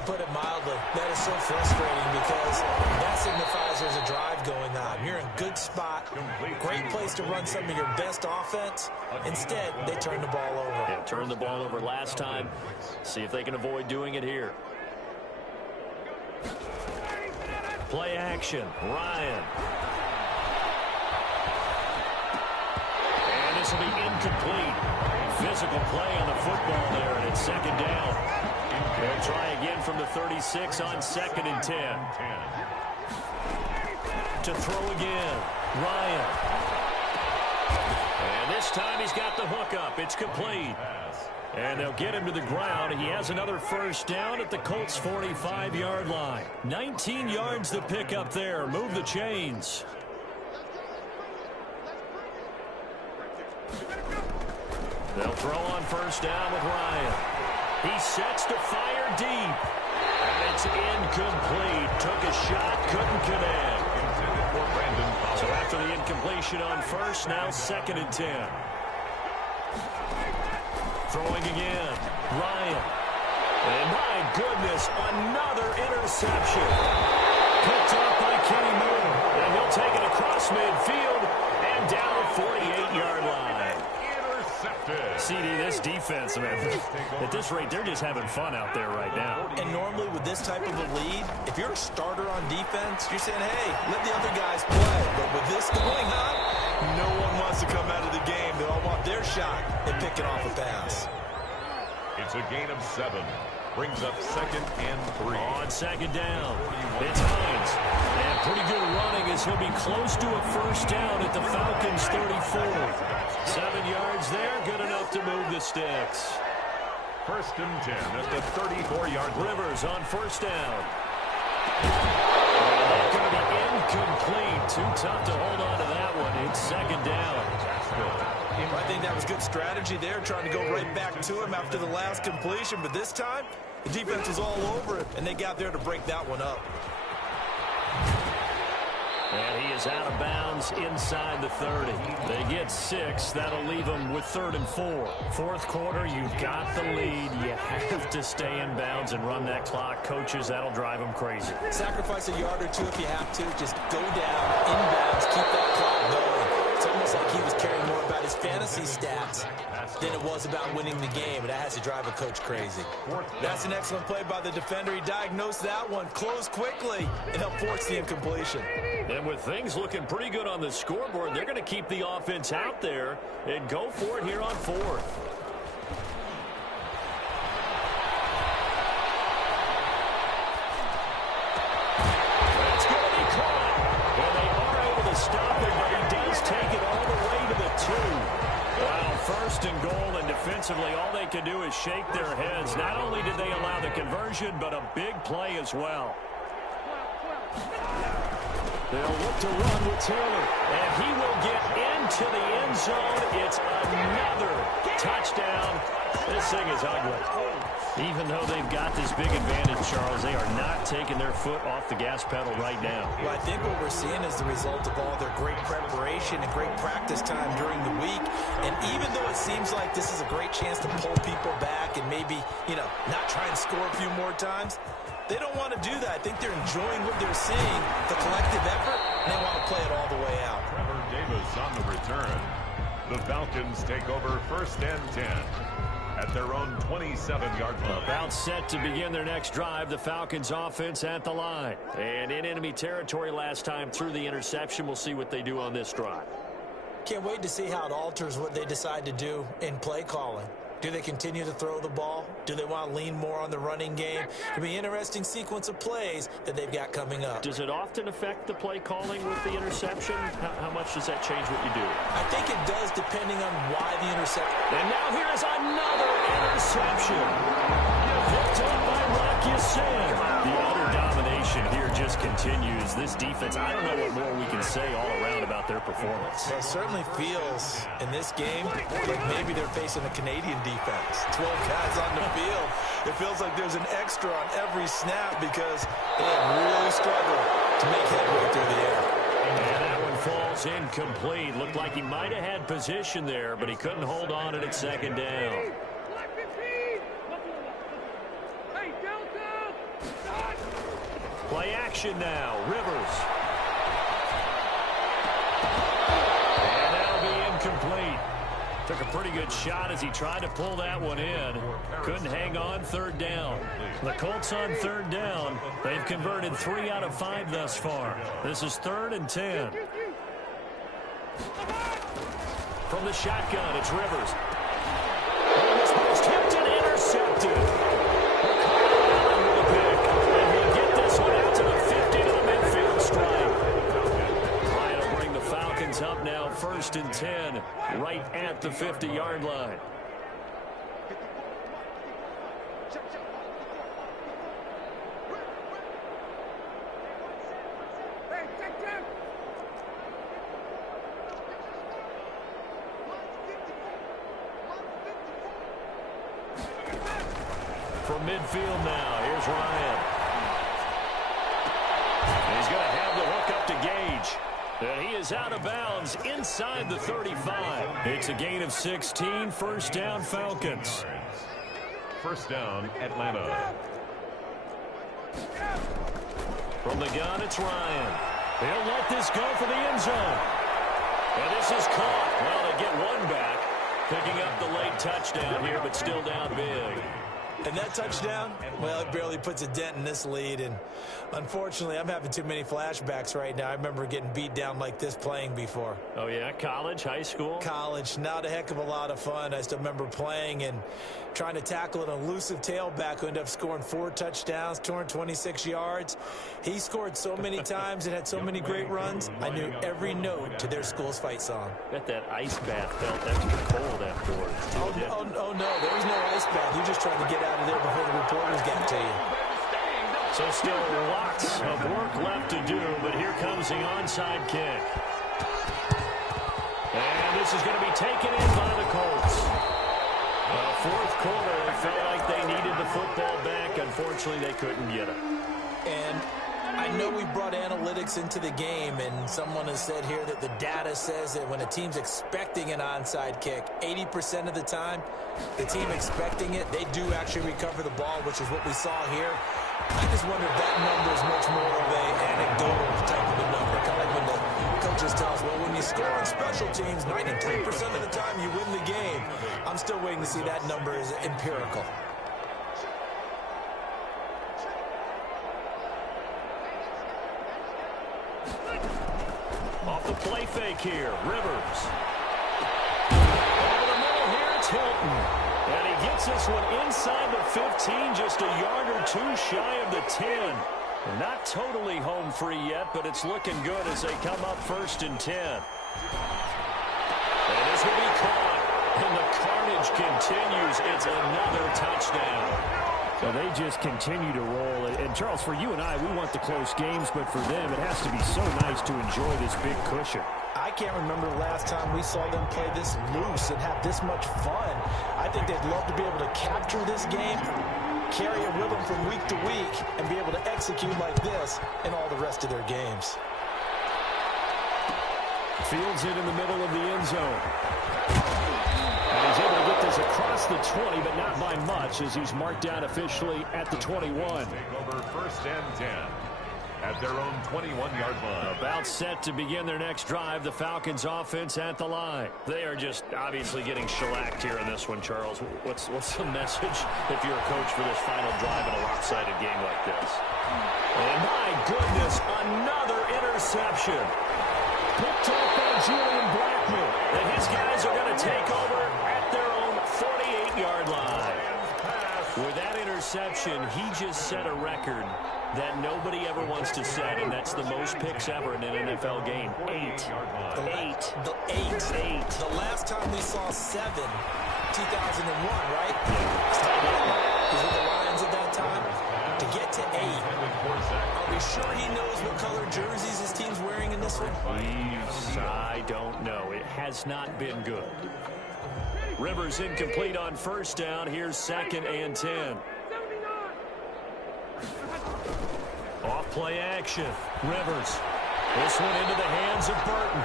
Put it mildly, that is so frustrating because that signifies there's a drive going on. You're in a good spot, great place to run some of your best offense. Instead, they turn the ball over. Yeah, turned the ball over last time. See if they can avoid doing it here. Play action, Ryan. And this will be incomplete. Physical play on the football there, and it's second down. They'll try again from the 36 on 2nd and 10. To throw again, Ryan. And this time he's got the hook up. It's complete. And they'll get him to the ground. He has another first down at the Colts' 45-yard line. 19 yards to pick up there. Move the chains. They'll throw on first down with Ryan. He sets to fire deep. And it's incomplete. Took a shot, couldn't connect. So after the incompletion on first, now 2nd and 10. Throwing again, Ryan. And my goodness, another interception. Picked up by Kenny Moore. And he'll take it across midfield and down the 48-yard line. CD, this defense, man, at this rate, they're just having fun out there right now. And normally with this type of a lead, if you're a starter on defense, you're saying, hey, let the other guys play. But with this going on, no one wants to come out of the game. They all want their shot at picking off a pass. It's a gain of 7. Brings up 2nd and 3. On 2nd down, it's Hines. And pretty good running as he'll be close to a first down at the Falcons' 34. 7 yards there, good enough to move the sticks. 1st and 10 at the 34-yard line. Rivers on first down. And going to be incomplete. Too tough to hold on to that one. It's 2nd down. I think that was good strategy there, trying to go right back to him after the last completion. But this time, the defense was all over it, and they got there to break that one up. And he is out of bounds inside the 30. They get 6. That'll leave them with 3rd and 4. Fourth quarter, you've got the lead. You have to stay in bounds and run that clock. Coaches, that'll drive them crazy. Sacrifice a yard or two if you have to. Just go down, inbounds, keep that clock going. It's almost like he was caring more about his fantasy stats than it was about winning the game, and that has to drive a coach crazy. That's an excellent play by the defender. He diagnosed that one, closed quickly, and helped force the incompletion. And with things looking pretty good on the scoreboard, they're going to keep the offense out there and go for it here on 4th. That's going to be caught. And they are able to stop it, but he does take it all the way to the 2. Well, 1st and goal, and defensively, all they can do is shake their heads. Not only did they allow the conversion, but a big play as well. They'll look to run with Taylor, and he will get into the end zone. It's another touchdown. This thing is ugly. Even though they've got this big advantage, Charles, they are not taking their foot off the gas pedal right now. Well, I think what we're seeing is the result of all their great preparation and great practice time during the week. And even though it seems like this is a great chance to pull people back and maybe, not try and score a few more times, They don't want to do that. I think they're enjoying what they're seeing, the collective effort, and they want to play it all the way out. Trevor Davis on the return. The Falcons take over 1st and 10 at their own 27-yard line. About set to begin their next drive. The Falcons offense at the line. And in enemy territory last time through the interception. We'll see what they do on this drive. Can't wait to see how it alters what they decide to do in play calling. Do they continue to throw the ball? Do they want to lean more on the running game? It'll be an interesting sequence of plays that they've got coming up. Does it often affect the play calling with the interception? How much does that change what you do? I think it does, depending on why the interception. And now here's another interception. Picked up by Rocky Sin. The utter domination here just continues. This defense, I don't know what more we can say all around about their performance. Well, it certainly feels in this game like maybe they're facing a Canadian defense. 12 guys on the field. It feels like there's an extra on every snap because they have really struggled to make headway through the air. And that one falls incomplete. Looked like he might have had position there, but he couldn't hold on it at 2nd down. Play action now. Rivers. And that'll be incomplete. Took a pretty good shot as he tried to pull that one in. Couldn't hang on. 3rd down. The Colts on 3rd down. They've converted 3 out of 5 thus far. This is 3rd and 10. From the shotgun, it's Rivers. And this one's tipped and intercepted. Up now, 1st and 10, right at the 50-yard line. From midfield now, here's Ryan. And he's going to have the hook up to Gage. And he is out of bounds inside the 35. It's a gain of 16. 1st down, Falcons. 1st down, Atlanta. From the gun, it's Ryan. He'll let this go for the end zone. And this is caught. Well, they get one back. Picking up the late touchdown here, but still down big. And that touchdown, well, it barely puts a dent in this lead. And unfortunately, I'm having too many flashbacks right now. I remember getting beat down like this playing before. Oh, yeah? College, high school? College. Not a heck of a lot of fun. I still remember playing and trying to tackle an elusive tailback who ended up scoring 4 touchdowns, 226 yards. He scored so many times and had so many great runs. I knew every note to their school's fight song. Bet that ice bath felt extra cold afterwards. Oh, no. There was no ice bath. You just tried to get out of there before the reporters got to you. So still lots of work left to do, but here comes the onside kick. And this is going to be taken in by the Colts. 4th quarter, it felt like they needed the football back. Unfortunately, they couldn't get it. And I know we brought analytics into the game, and someone has said here that the data says that when a team's expecting an onside kick, 80% of the time, the team expecting it, they do actually recover the ball, which is what we saw here. I just wonder if that number is much more of a anecdotal type of a number. Kind of like when the coaches tell us, well, when you score on special teams, 93% of the time you win the game. I'm still waiting to see that number is empirical. Off the play fake here, Rivers. Over the middle here, it's Hilton. And he gets this one inside the 15, just a yard or 2 shy of the 10. And not totally home free yet, but it's looking good as they come up 1st and 10. And this will be caught. And the carnage continues. It's another touchdown. So they just continue to roll. And, Charles, for you and I, we want the close games, but for them, it has to be so nice to enjoy this big cushion. I can't remember the last time we saw them play this loose and have this much fun. I think they'd love to be able to capture this game, carry it with them from week to week, and be able to execute like this in all the rest of their games. Fields it in the middle of the end zone. And he's able to get this across the 20, but not by much, as he's marked down officially at the 21. Take over 1st and 10 at their own 21-yard line. About set to begin their next drive. The Falcons offense at the line. They are just obviously getting shellacked here in this one, Charles. What's the message if you're a coach for this final drive in a lopsided game like this? And my goodness, another interception. Picked up by Julian Blackman. And his guys are going to take over at their own 48-yard line. With that interception, he just set a record that nobody ever wants to set, and that's the most picks ever in an NFL game. 8. The last time we saw 7, 2001, right? He was with the Lions at that time. To get to 8. Are we sure he knows what color jerseys his team's wearing in this one? I don't know. It has not been good. Rivers incomplete on 1st down. Here's 2nd and 10. Off play action. Rivers. This one into the hands of Burton.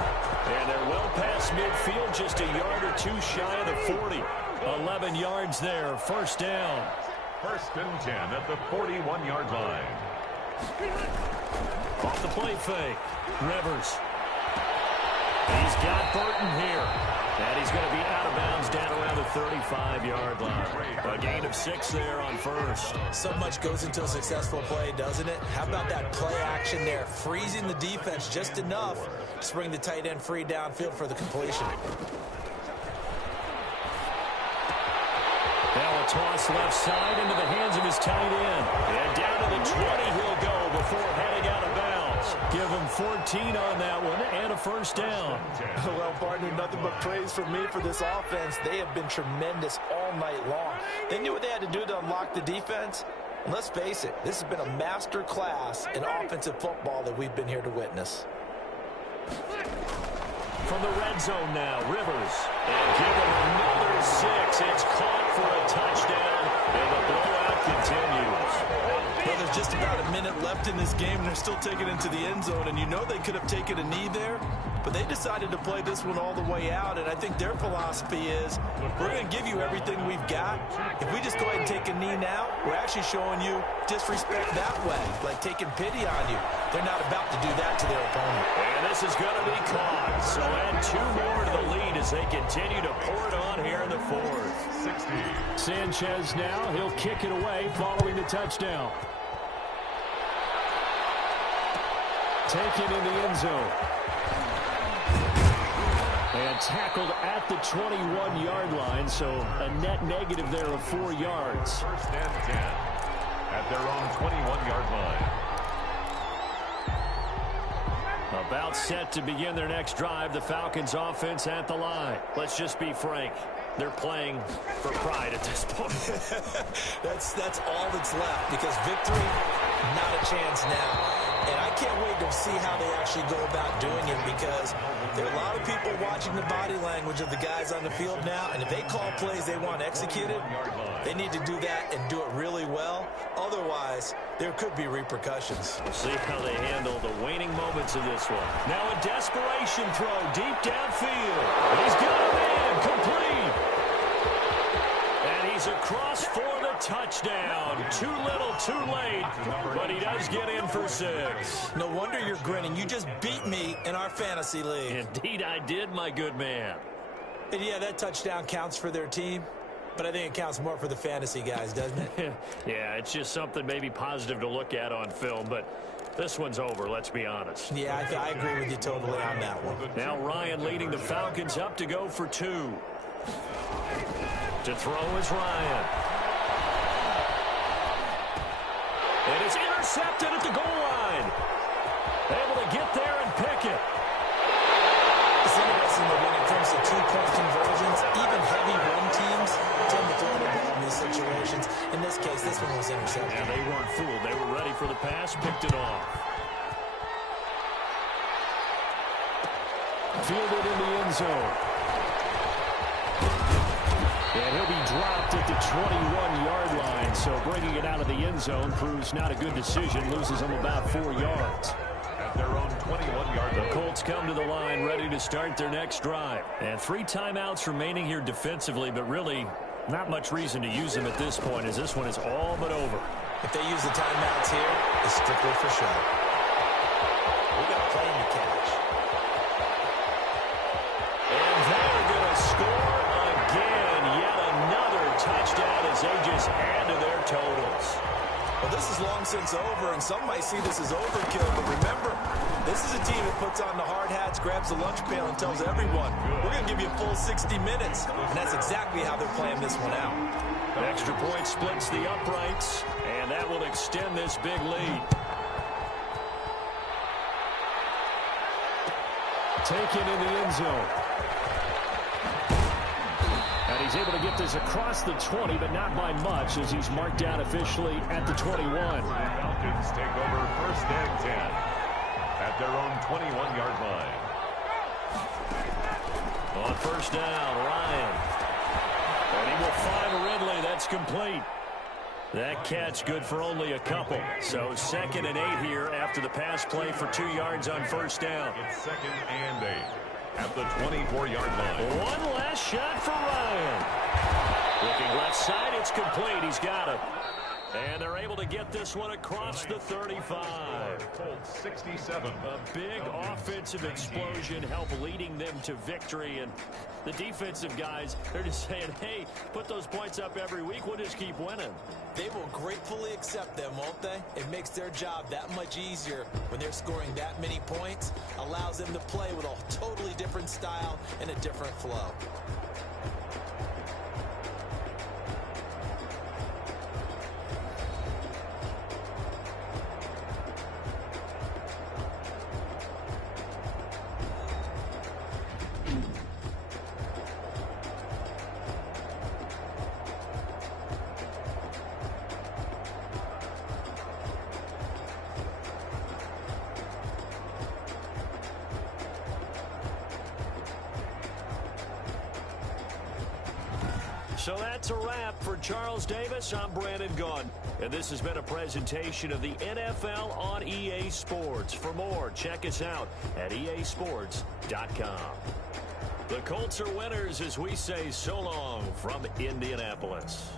And they're well past midfield, just a yard or two shy of the 40. 11 yards there. 1st down. 1st and 10 at the 41-yard line. Off the play fake. Rivers. He's got Burton here. And he's going to be out of bounds down around the 35-yard line. A gain of 6 there on 1st. So much goes into a successful play, doesn't it? How about that play action there? Freezing the defense just enough to bring the tight end free downfield for the completion. Now a toss left side into the hands of his tight end. And down to the 20 he'll go before heading out of bounds. Give him 14 on that one and a 1st down. Well, partner, nothing but praise from me for this offense. They have been tremendous all night long. They knew what they had to do to unlock the defense. And let's face it, this has been a master class in offensive football that we've been here to witness. From the red zone now, Rivers. And give him another 6. It's caught for a touchdown, and the blowout continues. Well, there's just about a minute left in this game, and they're still taking it into the end zone. And you know they could have taken a knee there, but they decided to play this one all the way out. And I think their philosophy is, we're going to give you everything we've got. If we just go ahead and take a knee now, we're actually showing you disrespect that way, like taking pity on you. They're not about to do that to their opponent. And this is going to be caught. So add 2 more to the lead as they continue to pour it on here in the 4th. 60. Sanchez now, he'll kick it away following the touchdown. Taken in the end zone. And tackled at the 21-yard line, so a net negative there of 4 yards. 1st and 10 at their own 21-yard line. About set to begin their next drive. The Falcons offense at the line. Let's just be frank. They're playing for pride at this point. That's all that's left, because victory, not a chance now. And I can't wait to see how they actually go about doing it, because there are a lot of people watching the body language of the guys on the field now, and if they call plays they want executed, they need to do that and do it really well. Otherwise, there could be repercussions. We'll see how they handle the waning moments of this one. Now a desperation throw deep downfield. He's got a man complete. And he's across for the touchdown. Too little, too late, but he does get in for 6. No wonder you're grinning. You just beat me in our fantasy league. Indeed I did, my good man. And yeah, that touchdown counts for their team, but I think it counts more for the fantasy guys, doesn't it? Yeah, it's just something maybe positive to look at on film, but this one's over, let's be honest. Yeah, I agree with you totally on that one. Now Ryan leading the Falcons up to go for 2. To throw is Ryan. And it's intercepted at the goal line. Able to get there and pick it. It's interesting that when it comes to 2-point conversions, even heavy run teams tend to throw the ball in these situations. In this case, this one was intercepted. And they weren't fooled. They were ready for the pass, picked it off. Fielded in the end zone. And he'll be dropped at the 21-yard line, so bringing it out of the end zone proves not a good decision, loses him about 4 yards. At their own 21 21-yard line. The Colts come to the line ready to start their next drive. And 3 timeouts remaining here defensively, but really not much reason to use them at this point as this one is all but over. If they use the timeouts here, it's strictly for show. We got a plane to catch. And they're going to score again. Yet another touchdown as they just add to their totals. Well, this is long since over, and some might see this as overkill, but remember, this is a team that puts on the hard hats, grabs the lunch pail, and tells everyone, we're going to give you a full 60 minutes. And that's exactly how they're playing this one out. Extra point splits the uprights, and that will extend this big lead. Taken in the end zone. And he's able to get this across the 20, but not by much as he's marked down officially at the 21. Falcons take over 1st and 10 at their own 21-yard line. On 1st down, Ryan. And he will find Ridley. That's complete. That catch good for only a couple. So 2nd and 8 here after the pass play for 2 yards on 1st down. It's 2nd and 8 at the 24-yard line. One last shot for Ryan. Looking left side, it's complete. He's got it. And they're able to get this one across the 35. Colts 67. A big offensive explosion helped leading them to victory. And the defensive guys, they're just saying, hey, put those points up every week. We'll just keep winning. They will gratefully accept them, won't they? It makes their job that much easier when they're scoring that many points. Allows them to play with a totally different style and a different flow. So that's a wrap for Charles Davis. I'm Brandon Gunn. And this has been a presentation of the NFL on EA Sports. For more, check us out at easports.com. The Colts are winners as we say so long from Indianapolis.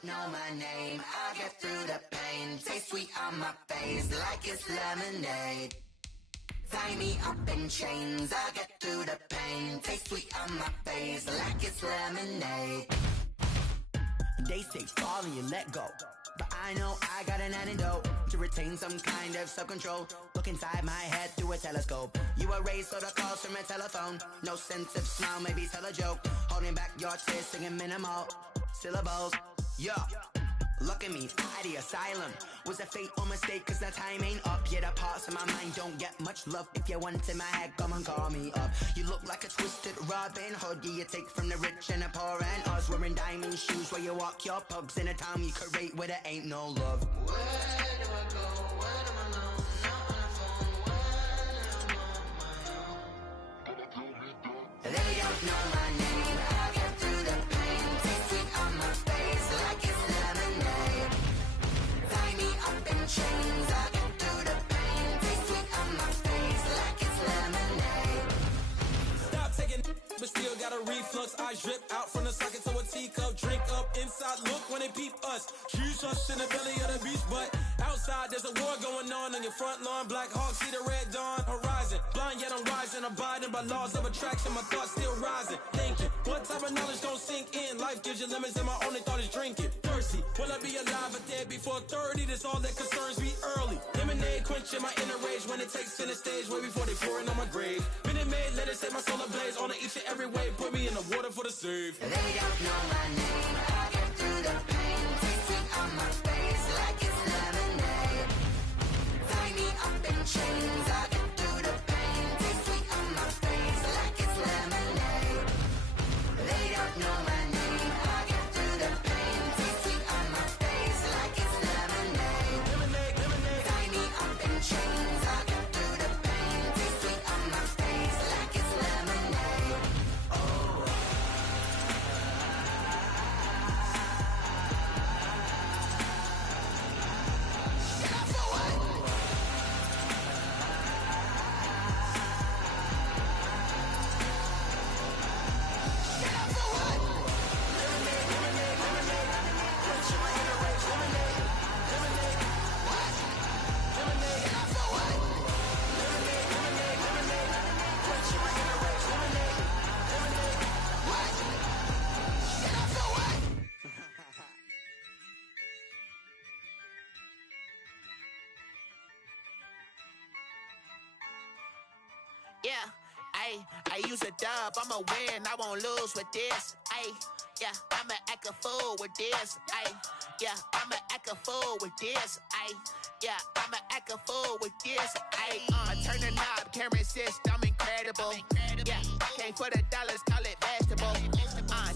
don't know my name, I'll get through the pain. Taste sweet on my face like it's lemonade. Tie me up in chains, I'll get through the pain. Taste sweet on my face like it's lemonade. They say fall and you let go, but I know I got an antidote to retain some kind of self-control. Look inside my head through a telescope. You erase all the calls from a telephone. No sense of smile, maybe tell a joke. Holding back your tears, singing minimal syllables. Yeah, look at me, at the asylum. Was a fate or mistake, cause the time ain't up. Yet the parts of my mind don't get much love. If you want in my head, come and call me up. You look like a twisted Robin Hood. Yeah, you take from the rich and the poor and us. Wearing diamond shoes where you walk your pugs in a town you create where there ain't no love. Where do I go? Where am I alone? Not on the phone. When I'm on my own. They don't know my name. I'll get through the pain. Taste sweet on my face like it's lemonade. Tie me up in chains. I'll get through the pain. Taste sweet on my face like it's lemonade. Stop taking, but still got a reflux. I drip out from the socket to a teacup. Drink up inside. Look when they peep us. Shoes us in the belly of the beach, but outside there's a war going on your front lawn. Black Hawk see the red dawn horizon. Blind yet I'm rising, abiding by laws of attraction. My thoughts still rising, thinking what type of knowledge don't sink in. Life gives you limits and my only thought is drinking. Thirsty, will I be alive or dead before 30? That's all that concerns me early. Lemonade quenching my inner rage when it takes center stage way before they pour it on my grave. Minute Maid, let it set my soul ablaze. On each and every way, put me in the water for the save. They don't know my name, I'll get through the pain. Taste sweet on my face like it's lemonade. Tie me up in chains, I'll get through the pain. Taste sweet on my face like it's lemonade. They don't know my name, I'll get through the pain. Taste sweet on my face like it's lemonade. Tie me up in chains, I'll get through the pain. Taste sweet on my face like it's lemonade. Oh. Yeah, I use a dub, I'ma win, I won't lose with this. Yeah, I'ma act a fool with this. Yeah, I'ma act a fool with this. Yeah, I'ma act a fool with this. I turn the knob, camera assist, I'm incredible. Yeah, came for the dollars, call it vegetable.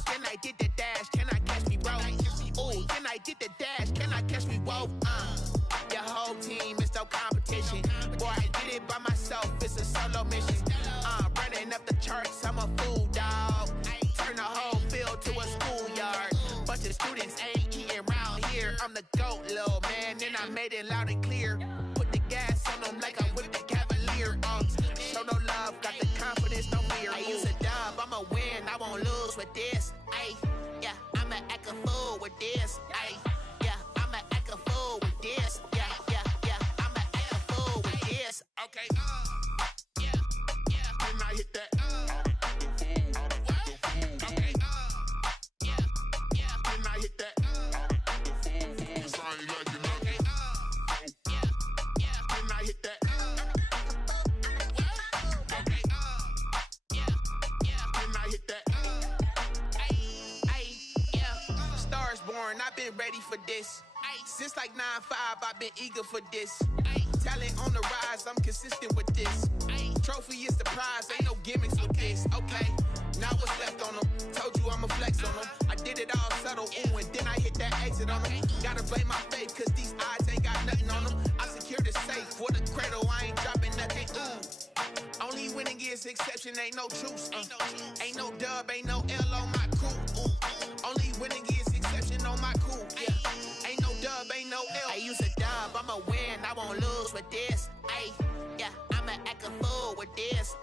Then I did the dash, can I catch me, bro? Ooh, then I did the dash, can I catch me, whoa? Your whole team is no competition. Boy, I did it by myself, it's a solo mission. Running up the charts, I'm a fool, dog. Turn the whole field to a schoolyard. Bunch of students ain't eating around here. I'm the GOAT, little man, and I made it loud and clear. Put the gas on them like I'm with the Cavalier. Show no love, got the confidence, no fear. I use a dub, I'ma win, I won't lose with this. Yeah, I'ma act a fool with this. Yeah, I'ma act a fool with this. Yeah, I'ma act a fool with this. Okay, yeah, and I hit that. Okay, yeah, and I hit that. And I hit that. Okay, and I hit that. Yeah, Stars born, I've been ready for this. Since like 9-5, I've been eager for this. Talent on the rise, I'm consistent with this. Trophy is the prize, ain't no gimmicks with this. Okay, now what's left on them? Told you I'ma flex on them. I did it all subtle, ooh, and then I hit that exit on them. Gotta blame my faith, cause these odds ain't got nothing on them. I secured the safe with a cradle, I ain't dropping nothing, ooh. Only winning is exception, ain't no truce. Ain't no dub, ain't no L on my crew. Only winning is exception on my crew. Yeah, ain't no dub, ain't no L. I use a dub, I'ma win, I won't lose with this. Yeah, I'ma act a fool with this.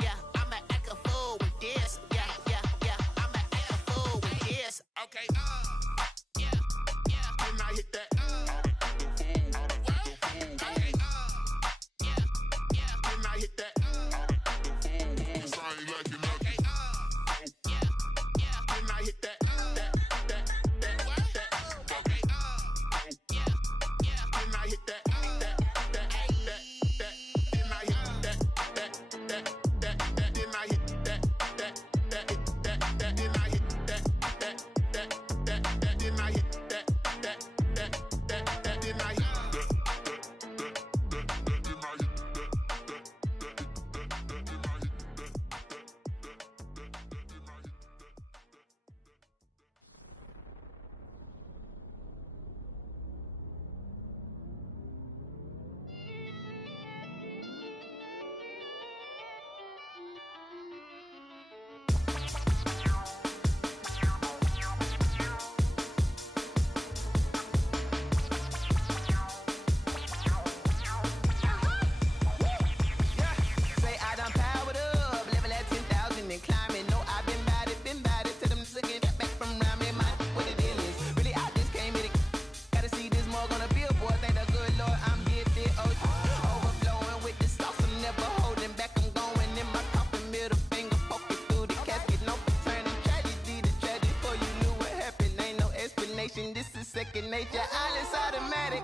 Yeah, I'ma act a fool with this. Yeah, I'ma act a fool with this. Okay, yeah. second nature. All is automatic.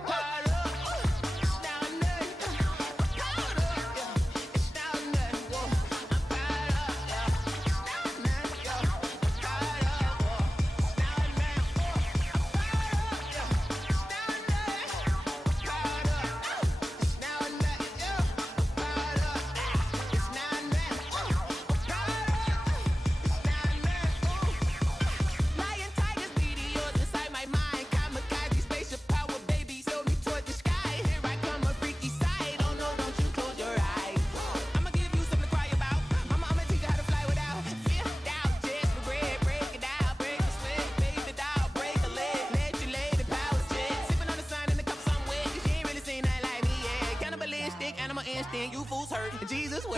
You fools hurt. Jesus will.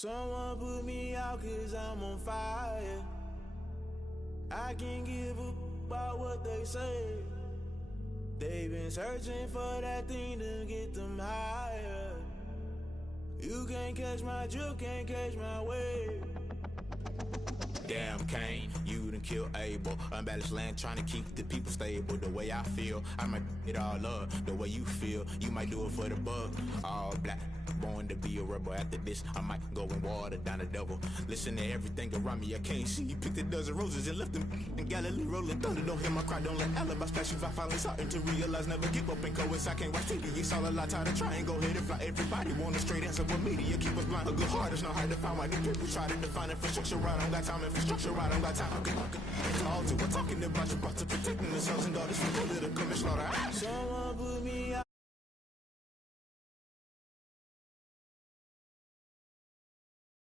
Someone put me out 'cause I'm on fire. I can't give a about what they say. They've been searching for that thing to get them higher. You can't catch my drift, can't catch my wave. Damn, Kane, you done killed Abel. Unbalanced land trying to keep the people stable. The way I feel, I might it all up. The way you feel, you might do it for the buck. All black, born to be a rebel. After this, I might go and water down the devil. Listen to everything around me, I can't see. Picked a dozen roses and left them in Galilee rolling thunder. Don't hear my cry, don't let alibis flash. If I finally starting to realize, never give up and go inside. Can't watch TV, it's all a lot. Tired of trying, go ahead and fly. Everybody want a straight answer, but media keep us blind. A good heart is not hard to find. Why the people try to define infrastructure right? I don't got time, infrastructure right? I don't got time. We're talking about you, about to protecting themselves and daughters from political slaughter. Someone put me out.